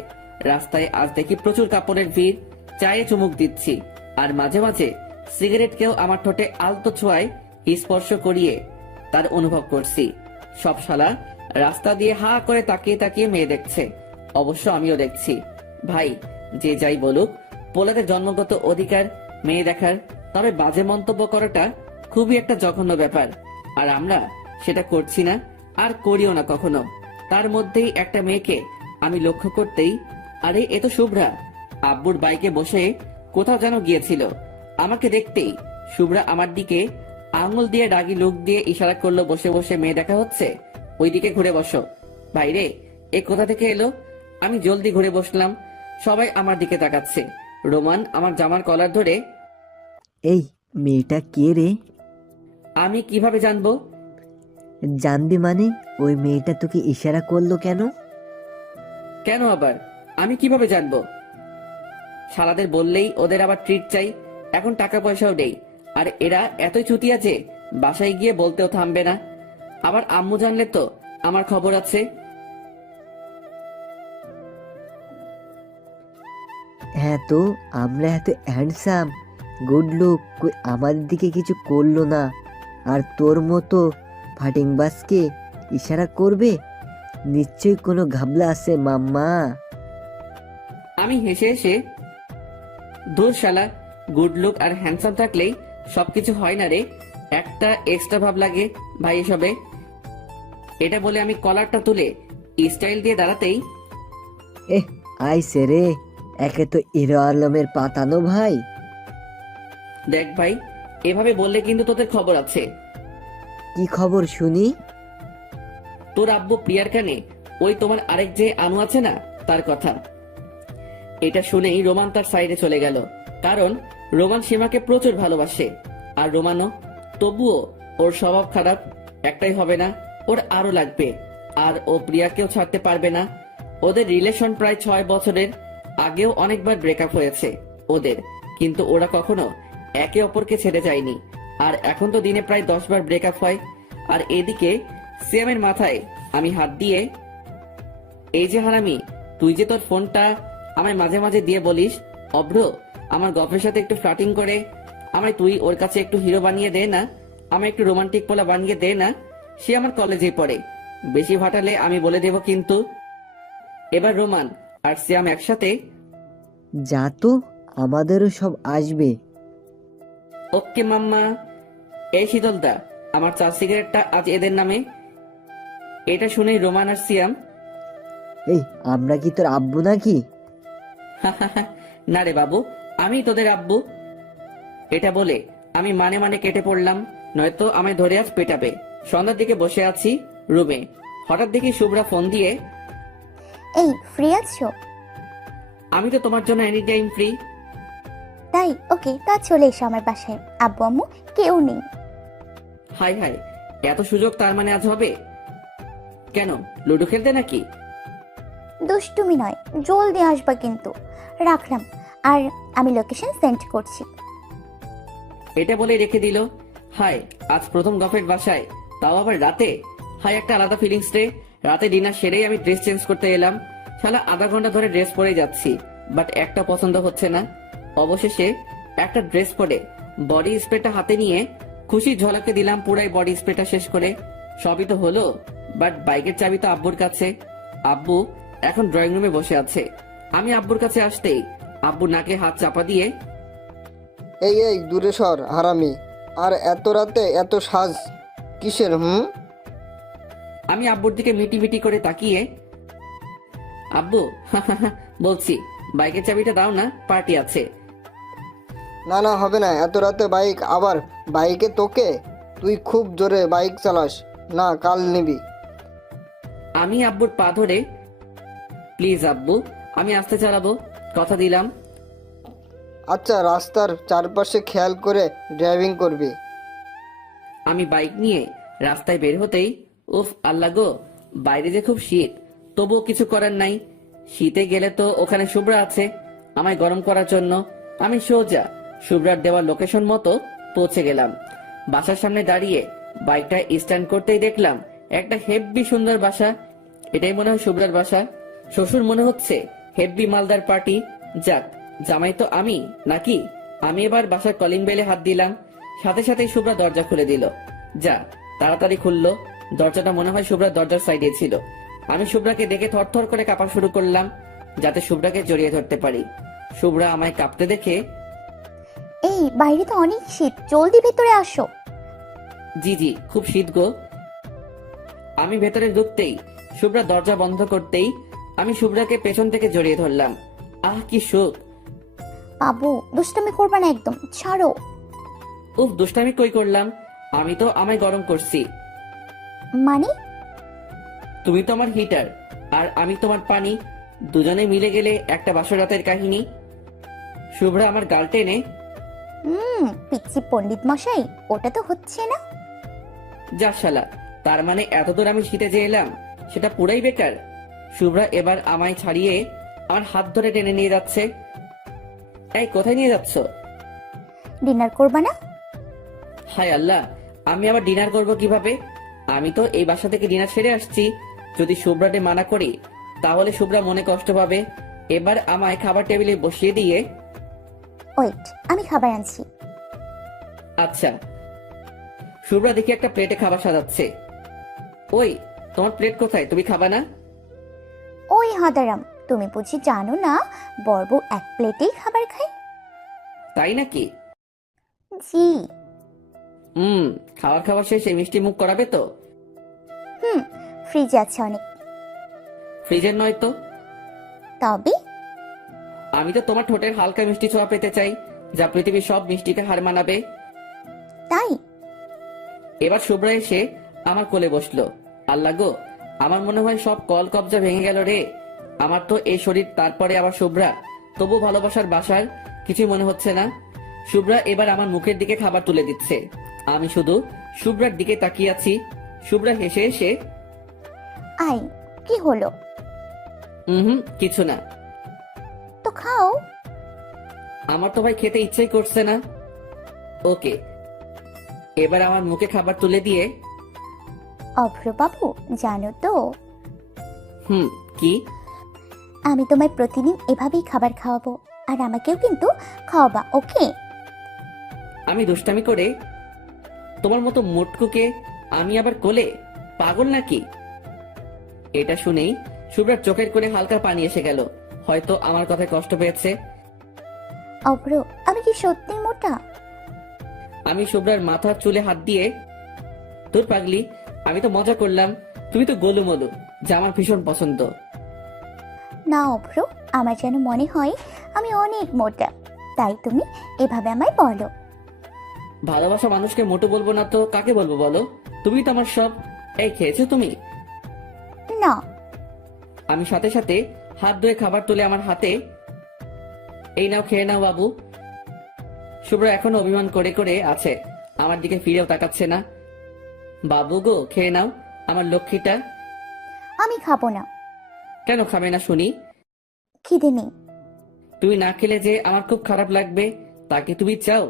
রাস্তায় আজ দেখি প্রচুর কাপড়ের ভিড়, চায়ে চুমুক দিচ্ছি আর মাঝে মাঝে সিগারেটকেও আমার ঠোঁটে আলতো ছোঁয়ায় স্পর্শ করিয়ে তার অনুভব করছি। সব শালা রাস্তা দিয়ে হা করে তাকিয়ে তাকিয়ে মেয়ে দেখছে, অবশ্য আমিও দেখছি। ভাই, যে যাই বলুক, পোলাদের জন্মগত অধিকার মেয়ে দেখার, তবে বাজে মন্তব্য করাটা খুবই একটা জঘন্য ব্যাপার। আর আমরা সেটা করছি না, আর করিও না কখনো। তার মধ্যেই একটা মেয়েকে আমি লক্ষ্য করতেই, আরে এ তো শুভ্রা। আব্বুর বাইকে বসে কোথাও যেন গিয়েছিল। আমাকে দেখতেই শুভ্রা আমার দিকে আঙুল দিয়ে রাগী লোক দিয়ে ইশারা করলো, বসে বসে মেয়ে দেখা হচ্ছে, ওইদিকে ঘুরে বসো। বাইরে এ কোথা থেকে এলো? আমি জলদি ঘুরে বসলাম। সবাই আমার দিকে তাকাচ্ছে। রোমান আমার জামার কলার ধরে, এই মেয়েটা কে রে? আমি কিভাবে জানবো? জানবি মানে? ওই মেয়েটা তোকে ইশারা করলো কেন? কেন আবার? আমি কিভাবে জানবো? শালাদের বললেই ওদের আবার ট্রিট চাই, এখন টাকা পয়সাও নেই। আর এরা এতই চুতিয়া যে বাসায় গিয়ে বলতেও থামবে না। আবার আম্মু জানলে তো আমার খবর আছে। হ্যাঁ, তো আমরা এত হ্যান্ডসাম গুড লুক, আমাদের দিকে কিছু করলো না, আর তোর মতো ফাটিং বাসকে ইশারা করবে? নিশ্চয়ই কোনো ঘাবলা আছে মাম্মা। আমি হেসে হেসে, দূর শালা, গুড লুক আর হ্যান্ডসাম থাকলেই সবকিছু হয় না রে, একটা এক্সট্রা ভাব লাগে ভাই এসবে। এটা বলে আমি কলারটা তুলে স্টাইল দিয়ে দাঁড়াতেই, আইসে রে, একে তো হিরো আলমের পাতানো ভাই। দেখ ভাই, এভাবে বললে কিন্তু তোদের খবর আছে। কি খবর শুনি? তোর আব্বু প্রিয়ার কানে ওই তোমার আরেক যে আনু আছে না, তার কথা। এটা শুনেই রোমান তার সাইডে চলে গেল, কারণ রোমান সীমাকে প্রচুর ভালোবাসে। আর রোমানও, তবুও ওর স্বভাব খারাপ, একটাই হবে না, ওর আরো লাগবে। আর ও প্রিয়াকেও ছাড়তে পারবে না। ওদের রিলেশন প্রায় 6 বছরের, আগেও অনেকবার ব্রেকআপ হয়েছে ওদের, কিন্তু ওরা কখনো একে অপরকে ছেড়ে যায়নি। আর এখন তো দিনে প্রায় 10 বার ব্রেকআপ হয়। আর এদিকে সিয়ামের মাথায় আমি হাত দিয়ে, এই যে হারামি, তুই যে তোর ফোনটা আমায় মাঝে মাঝে দিয়ে বলিস, অভ্র আমার গল্পের সাথে একটু ফ্লার্টিং করে আমায় তুই ওর কাছে একটু হিরো বানিয়ে দে না, আমায় একটু রোমান্টিক পোলা বানিয়ে দে না। সে আমার কলেজে পড়ে, বেশি ভাটালে আমি বলে দেব কিন্তু। এবার রোমান আর সিয়াম একসাথে, যা তো, আমাদেরও সব আসবে। ওকে মাম্মা। এই শীতলদা, আমার 4 সিগারেটটা আজ এদের নামে। এটা শুনেই রোমান আর সিয়াম, এই আমরা কি তোর আব্বু নাকি? না রে বাবু, আমি তোদের আব্বু। এটা বলে আমি মানে মানে কেটে পড়লাম, নয়তো আমায় ধরে আজ পেটাবে। সন্ধ্যার দিকে বসে আছি রুমে, হঠাৎ দেখি শুভ্রা ফোন দিয়ে, এই ফ্রি আছো? আমি তো তোমার জন্য এনি টাইম ফ্রি। তাই ওকে, তা চলে এসো আমার বাসায়, আব্বু আম্মু কেউ নেই। হাই হাই, এত সুযোগ তার মানে আজ হবে? কেন, লুডো খেলতে নাকি? দুষ্টুমি নয়, জলদি আসবা কিন্তু। রাখলাম, আর আমি লোকেশন সেন্ড করছি। এটা বলে রেখে দিল। হাই, আজ প্রথম গফেট বাসায়, তাও আবার রাতে। হাই, একটা আলাদা ফিলিংস রে। রাতে ডিনার সেরেই আমি ড্রেস চেঞ্জ করতে এলাম, শালা আধা ঘন্টা ধরে ড্রেস পরে যাচ্ছি, বাট একটা পছন্দ হচ্ছে না। অবশেষে একটা ড্রেস পরে বডি স্প্রেটা হাতে নিয়ে খুশি ঝলকে দিলাম পুরাই বডি স্প্রেটা শেষ করে। সবই তো হলো, বাট বাইকের চাবি তো আব্বুর কাছে। আব্বু এখন ড্রয়িং রুমে বসে আছে। আমি আব্বুর কাছে আসতেই আব্বু নাকে হাত চাপা দিয়ে, এই এই দূরে সর হারামি, আর এত রাতে এত সাজ কিসের? আমি আব্বুর দিকে মিটি মিটি করে তাকিয়ে, আব্বু বলছি, বাইকের চাবিটা দাও না, পার্টি আছে। না না, হবে না, এত রাতে বাইক, আবার বাইকে তোকে, তুই খুব জোরে বাইক চালাস না, কাল নিবি। আমি আব্বুর পা ধরে, প্লিজ আব্বু, আমি আস্তে চালাবো, কথা দিলাম। আচ্ছা, রাস্তার চারপাশে খেয়াল করে ড্রাইভিং করবি। আমি বাইক নিয়ে রাস্তায় বের হতেই, উফ আল্লাহ গো, বাইরে যে খুব শীত, তবুও কিছু করার নাই। শীতে গেলে তো ওখানে শুভ্রা আছে আমায় গরম করার জন্য। আমি সোজা শুভ্রার দেওয়া লোকেশন মতো পৌঁছে গেলাম। বাসার সামনে দাঁড়িয়ে বাইকটা স্ট্যান্ড করতেই দেখলাম একটা হেব্বি সুন্দর বাসা। এটাই মনে হয় শুভ্রার বাসা। শ্বশুর মনে হচ্ছে হেব্বি মালদার পার্টি। যাক, জামাই তো আমি নাকি। আমি এবার বাসার কলিং বেলে হাত দিলাম, সাথে সাথেই শুভ্রা দরজা খুলে দিল। যা তাড়াতাড়ি খুললো। দরজাটা মনে হয় শুভ্রার দরজার সাইডে ছিল। আমি শুভ্রাকে দেখে থরথর করে কাঁপা শুরু করলাম, যাতে শুভ্রাকে জড়িয়ে ধরতে পারি। শুভ্রা আমায় কাঁপতে দেখে, এই বাইরে তো অনেক শীত, জলদি ভেতরে আসো। জি জি, খুব শীত গো। আমি ভেতরে ঢুকতেই শুভ্রা দরজা বন্ধ করতেই আমি শুভ্রাকে পেছন থেকে জড়িয়ে ধরলাম। আহ কি সুখ। বাবু দুষ্টুমি করবা না একদম, ছাড়ো। উফ, দুষ্টামি কই করলাম, আমি তো আমায় গরম করছি। মানে? তুমি তো আমার হিটার আর আমি তোমার পানি, দুজনে মিলে গেলে একটা বাসর রাতের কাহিনী। শুভ্রা আমার গাল টেনে, পিচ্ছি পণ্ডিত মশাই, ওটা তো হচ্ছে না। যা শালা, তার মানে এতদূর আমি শীতে যে এলাম সেটা পুরাই বেকার। শুভ্রা এবার আমায় ছাড়িয়ে আমার হাত ধরে টেনে নিয়ে যাচ্ছে। এই কোথায় নিয়ে যাচ্ছ? ডিনার করবা না? হায় আল্লাহ, আমি আবার ডিনার করব কিভাবে? আমি তো এই বাসা থেকে ডিনার সেরে আসছি। যদি শুভ্রাটে মানা করি তাহলে শুভ্রা মনে কষ্ট পাবে। এবার আমায় খাবার টেবিলে বসিয়ে দিয়ে। ওয়েট, আমি খাবার আনছি। আচ্ছা। শুভ্রা দেখি একটা প্লেটে খাবার সাজাচ্ছে। ওই, তোমার প্লেট কোথায়? তুমি খাবা না? ওই হাদারাম, তুমি বুঝি জানো না বর্ব এক প্লেটেই খাবার খায়? তাই নাকি? জি। খাবার খাবার শেষে মিষ্টি মুখ করাবে তো? হুম, ফ্রিজে আছে অনেক। ফ্রিজের নয় তো? তবে আমি তো তোমার ঠোঁটের হালকা মিষ্টি ছোঁয়া পেতে চাই, যা পৃথিবীর সব মিষ্টিকে হার মানাবে। তাই এবার শুভ্রা এসে আমার কোলে বসলো। আল্লাহ গো, আমার মনে হয় সব কল কবজা ভেঙে গেল রে। আমার তো এই শরীর, তারপরে আবার শুভ্রা, তবু ভালোবাসার বাসার কিছুই মনে হচ্ছে না। শুভ্রা এবার আমার মুখের দিকে খাবার তুলে দিচ্ছে। আমি শুধু শুভ্রার দিকে তাকিয়ে আছি। শুভ্রা হেসে এসে, আই, কি হলো? কিছু না। তো খাও। আমার তো ভাই খেতে ইচ্ছাই করছে না। ওকে। এবার আমার মুখে খাবার তুলে দিয়ে, অভ্র বাবু, জানো তো কি? আমি তোমায় প্রতিদিন এভাবেই খাবার খাওয়াবো, আর আমাকেও কিন্তু খাওয়াবা, ওকে? আমি দুষ্টামি করে? তোমার মতো মোটকুকে আমি আবার কোলে? পাগল নাকি? এটা শুনেই শুভ্রার চোখের কোণে হালকা পানি এসে গেল। হয়তো আমার কথায় কষ্ট পেয়েছে। অভ্র, আমি কি সত্যি মোটা? আমি শুভ্রার মাথার চুলে হাত দিয়ে, তোর পাগলি, আমি তো মজা করলাম। তুমি তো গোলুমলু, যা আমার ভীষণ পছন্দ। না অভ্র, আমার যেন মনে হয় আমি অনেক মোটা, তাই তুমি এভাবে আমায় বলো। ভালোবাসা মানুষকে মোটু বলবো না তো কাকে বলবো বলো? তুমি তো আমার সব। এই, খেয়েছো তুমি? না। আমি সাথে সাথে হাত ধুয়ে খাবার তুলে আমার হাতে, এই নাও খেয়ে নাও বাবু। শুভ্রা এখনো অভিমান করে করে আছে, আমার দিকে ফিরেও তাকাচ্ছে না। বাবু গো, খেয়ে নাও আমার লক্ষ্মীটা। আমি খাবো না। কেন খাবে না শুনি? খিদে নেই। তুমি না খেলে যে আমার খুব খারাপ লাগবে, তাকে তুমি চাও?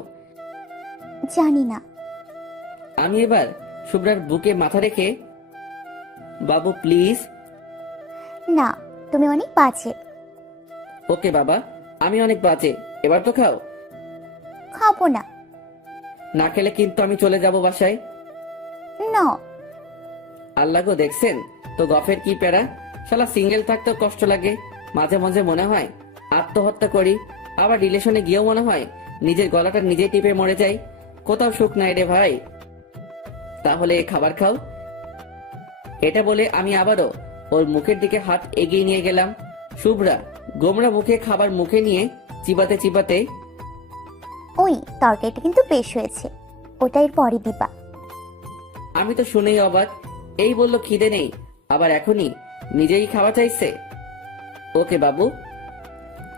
জানি না। আমি এবার শুভ্রার বুকে মাথা রেখে, বাবু প্লিজ। না, তুমি অনেক বাজে। ওকে বাবা, আমি অনেক বাজে, এবার তো খাও। খাবো না। না খেলে কিন্তু আমি চলে যাব বাসায়। না। আল্লাহ গো, দেখছেন তো গফের কি প্যারা। শালা সিঙ্গেল থাকতেও কষ্ট লাগে। মাঝে মাঝে মনে হয় আত্মহত্যা করি, আবার রিলেশনে গিয়েও মনে হয় নিজের গলাটা নিজে টিপে মরে যাই। কোথাও সুখ নাই রে ভাই। তাহলে খাবার খাও। এটা বলে আমি আবারও ওর মুখের দিকে হাত এগিয়ে নিয়ে গেলাম। শুভ্রা গোমরা মুখে খাবার মুখে নিয়ে চিবাতে চিবাতে, ওই তরকারিটা কিন্তু বেশ হয়েছে, ওটা এর পরে দিবা। আমি তো শুনেই অবাক। এই বলল খিদে নেই, আবার এখনই নিজেই খাওয়া চাইছে। ওকে বাবু।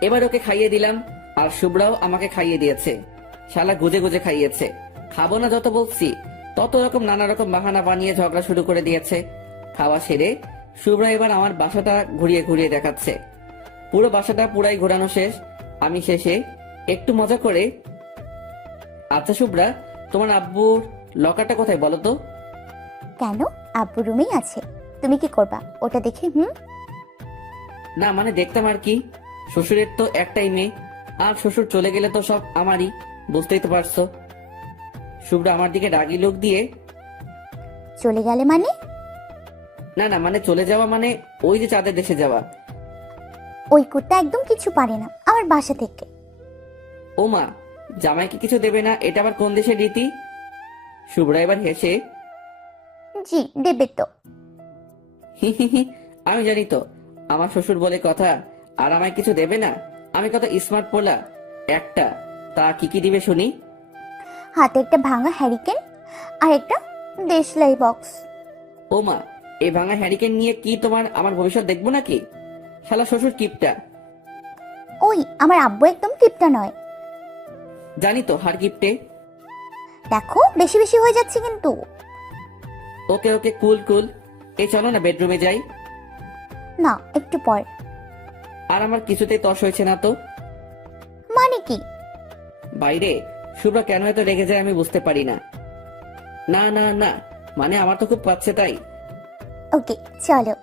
এবার ওকে খাইয়ে দিলাম, আর শুভ্রাও আমাকে খাইয়ে দিয়েছে। শালা গুজে গুজে খাইয়েছে। খাবো না যত বলছি, তত রকম নানা রকম বাহানা বানিয়ে ঝগড়া শুরু করে দিয়েছে। খাওয়া সেরে শুভ্রা এবার আমার বাসাটা ঘুরিয়ে ঘুরিয়ে দেখাচ্ছে। পুরো বাসাটা পুরাই ঘোরানো শেষ। আমি শেষে একটু মজা করে, আচ্ছা শুভ্রা, তোমার আব্বুর লকারটা কোথায় বলো তো? কেন, আব্বু রুমেই আছে, তুমি কি করবা ওটা দেখে? না মানে দেখতাম আর কি। শ্বশুরের তো একটাই মেয়ে, আর শ্বশুর চলে গেলে তো সব আমারই, বুঝতেই তো পারছো। শুভ্রা আমার দিকে রাগি লোক দিয়ে, চলে গেলে মানে? না না মানে চলে যাওয়া মানে ওই যে চাঁদের দেশে যাওয়া। ওই কুত্তা একদম কিছু পারে না আমার বাসা থেকে। ও মা, জামাইকে কিছু দেবে না, এটা আবার কোন দেশের রীতি? শুভ্রা এবার হেসে, জি দেবে তো। হি হি হি, আমি জানি তো আমার শ্বশুর বলে কথা, আর আমায় কিছু দেবে না। আমি কত স্মার্ট পোলা একটা। তা কি কি দিবে শুনি? হাতে একটা ভাঙা হ্যারিকেন আর একটা দেশলাই বক্স। ও মা, এই ভাঙা হ্যারিকেন নিয়ে কি তোমার আমার ভবিষ্যৎ দেখবো নাকি? শালা শ্বশুর কিপটা। ওই আমার আব্বু একদম কিপটা নয়। জানি তো, হার কিপটে। দেখো বেশি বেশি হয়ে যাচ্ছে কিন্তু। ওকে ওকে, কুল কুল। এই চলো না বেডরুমে যাই। না, একটু পর। আর আমার কিছুতেই তস হয়েছে না তো। মানে কি? বাইরে শুভ্রা কেন এত রেগে যায় আমি বুঝতে পারি না। না না না, মানে আমার তো খুব পাচ্ছে তাই। ওকে চলো।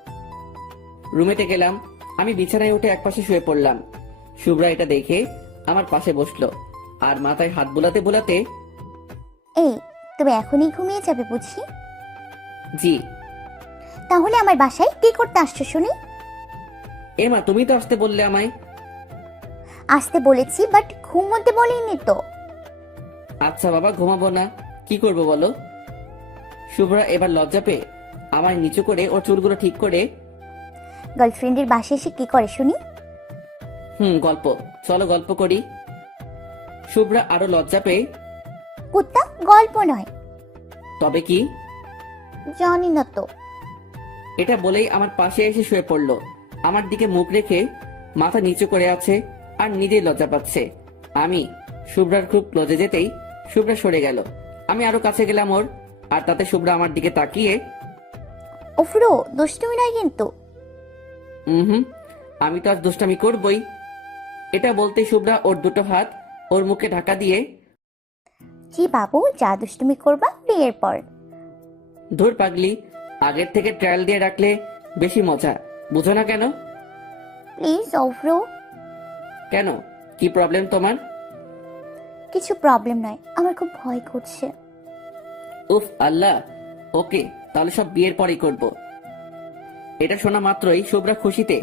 রুমেতে গেলাম, আমি বিছানায় উঠে একপাশে শুয়ে পড়লাম। শুভ্রা এটা দেখে আমার পাশে বসলো আর মাথায় হাত বুলাতে বুলাতে, এই তুমি এখনই ঘুমিয়ে যাবে বুঝি? জি। তাহলে আমার বাসায় কি করতে আসছো শুনি? এমা তুমি তো আসতে বললে আমায়। আসতে বলেছি বাট ঘুমোতে বলিনি তো। আচ্ছা বাবা, ঘুমাবো না, কি করবো বলো। শুভ্রা এবার লজ্জা পেয়ে আমায় নিচু করে ওর চুলগুলো ঠিক করে, গার্লফ্রেন্ডের বাসায় এসে কি করে শুনি? গল্প, চলো গল্প করি। শুভ্রা আরো লজ্জা পেয়ে, কুত্তা, গল্প নয়। তবে কি? জানি না তো। এটা বলেই আমার পাশে এসে শুয়ে পড়লো। আমার দিকে মুখ রেখে মাথা নিচু করে আছে আর নিজেই লজ্জা পাচ্ছে। আমি শুভ্রার খুব ক্লোজে যেতেই শুভ্রা সরে গেল। আমি আরো কাছে গেলাম ওর, আর তাতে শুভ্রা আমার দিকে তাকিয়ে, ওফরো দুষ্টুমি নয় কিন্তু। হুম, আমি তো আর দুষ্টামি করবই। এটা বলতে শুভ্রা ওর দুটো হাত ওর মুখে ঢাকা দিয়ে, জি বাবু, যা দুষ্টুমি করবা বিয়ের পর। ধুর পাগলি, আগের থেকে ট্রায়াল দিয়ে রাখলে বেশি মজা, বুঝো না কেন? প্লিজ ওফরো। কেন, কি প্রবলেম তোমার? কিছু প্রবলেম নয়, আমার খুব ভয় করছে। উফ আল্লাহ, ওকে তাহলে সব বিয়ের পরেই করব। এটা শোনা মাত্রই শুভ্রা খুশিতে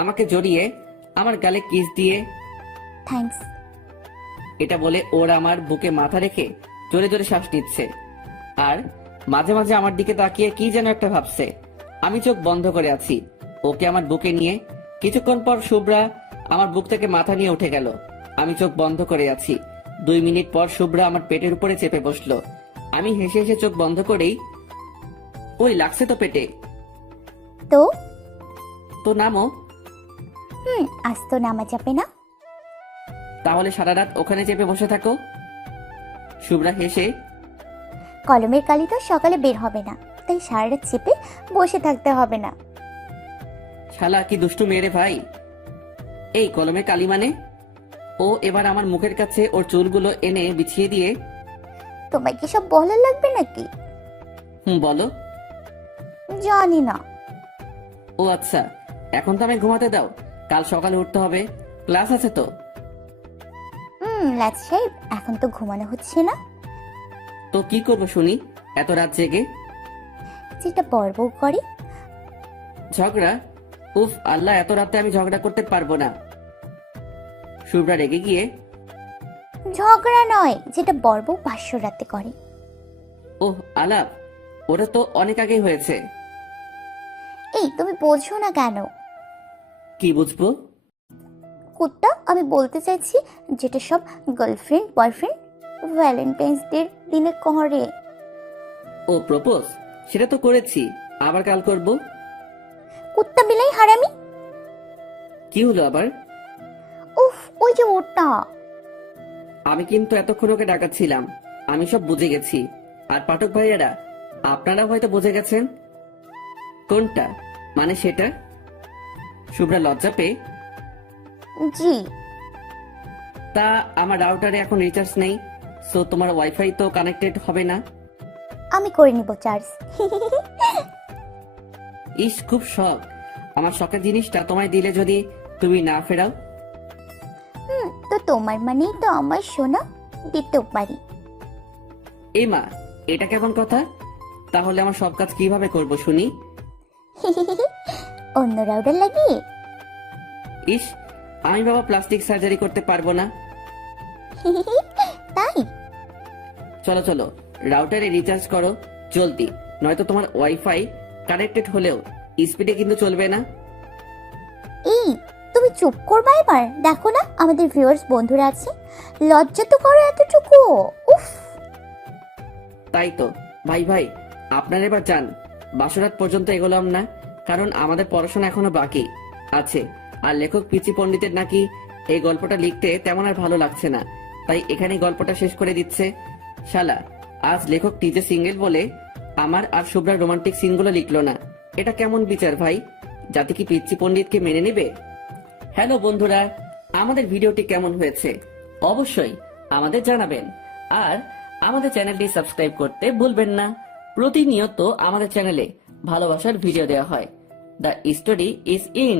আমাকে জড়িয়ে আমার গালে কিস দিয়ে, থ্যাঙ্কস। এটা বলে ওর আমার বুকে মাথা রেখে জোরে জোরে শ্বাস নিচ্ছে আর মাঝে মাঝে আমার দিকে তাকিয়ে কি যেন একটা ভাবছে। আমি চোখ বন্ধ করে আছি, ওকে আমার বুকে নিয়ে। কিছুক্ষণ পর শুভ্রা আমার বুক থেকে মাথা নিয়ে উঠে গেল। আমি চোখ বন্ধ করে আছি। 2 মিনিট পর শুভ্রা আমার পেটের উপরে চেপে বসলো। আমি হেসে হেসে চোখ বন্ধ করেই, ওই লাগছে তো পেটে। তো তো নামো। আজ তো নামা যাবে না। তাহলে সারা রাত ওখানে চেপে বসে থাকো। শুভ্রা হেসে, কলমের কালি তো সকালে বের হবে না, তাই সারা রাত চেপে বসে থাকতে হবে না। শালা কি দুষ্টু মেরে ভাই। এই কলমে কালি মানে? ও এবার আমার মুখের কাছে ওর চুলগুলো এনে বিছিয়ে দিয়ে, তোমায় কি সব বলা লাগবে নাকি? বলো। জানি না। ও আচ্ছা, এখন তো আমায় ঘুমাতে দাও, কাল সকালে উঠতে হবে, ক্লাস আছে তো। লাজ সাহেব, এখন তো ঘুমানো হচ্ছে না। তো কি করবো শুনি এত রাত জেগে? যেটা বড় বউ করে। ঝগড়া? উফ আল্লাহ, এত রাতে আমি ঝগড়া করতে পারবো না। শুভ্রা রেগে গিয়ে, ঝগড়া নয়, যেটা বড় বউ 500 রাতে করে। ওহ আলাপ, ওটা তো অনেক আগেই হয়েছে। এই তুমি বোঝো না কেন? কি বুঝবো? কুত্তা, আমি বলতে চাইছি যেটা সব গার্লফ্রেন্ড বয়ফ্রেন্ড ভ্যালেন্টাইন্স ডে দিনে করে। ও প্রপোজ? সেটা তো করেছি, আবার কাল করব। কুত্তা বিলাই হারামি। কি হলো আবার? উফ, ওই যে ওটা। আমি কিন্তু এতক্ষণ ওকে ডাকাচ্ছিলাম, আমি সব বুঝে গেছি। আর পাঠক ভাইয়েরা, আপনারা হয়তো বুঝে গেছেন। কোনটা? মানে সেটা? শুভ্রা লজ্জা পেয়ে, জি। তা আমার রাউটারে এখন রিচার্জ নেই, সো তোমার ওয়াইফাই তো কানেক্টেড হবে না। আমি করে নিব চার্জ। ইস, খুব শখ। আমার শখের জিনিসটা তোমায় দিলে যদি তুমি না ফেরাও। তো তোমার মানেই তো আমার সোনা, দিতেও পারি। এই মা, এটা কেমন কথা? তাহলে আমার সব কাজ কিভাবে করব শুনি? অন্য রাউডার লাগিয়ে। ইস, আমি বাবা প্লাস্টিক সার্জারি করতে পারবো না। তাই? চলো চলো, রাউটারে রিচার্জ করো জলদি, নয়তো তোমার ওয়াইফাই কানেক্টেড হলেও স্পিডে কিন্তু চলবে না। এই তুমি চুপ করবা এবার, দেখো না আমাদের ভিউয়ার্স বন্ধুরা আছে, লজ্জা তো করো এতটুকু। উফ। তাই তো ভাই ভাই, আপনারা এবার যান, বাসরাত পর্যন্ত এগোলাম না, কারণ আমাদের পড়াশোনা এখনো বাকি আছে। আর লেখক পিচি পণ্ডিতের নাকি এই গল্পটা লিখতে তেমন আর ভালো লাগছে না, তাই এখানে গল্পটা শেষ করে দিচ্ছে। শালা, আজ লেখক নিজে সিঙ্গেল বলে আমার আর শুভ্রার রোমান্টিক সিনগুলো লিখলো না। এটা কেমন বিচার ভাই? জাতি কি পিচ্চি পণ্ডিতকে মেনে নেবে? হ্যালো বন্ধুরা, আমাদের ভিডিওটি কেমন হয়েছে অবশ্যই আমাদের জানাবেন। আর আমাদের চ্যানেলটি সাবস্ক্রাইব করতে ভুলবেন না। প্রতিনিয়ত আমাদের চ্যানেলে ভালোবাসার ভিডিও দেওয়া হয়। The story is in.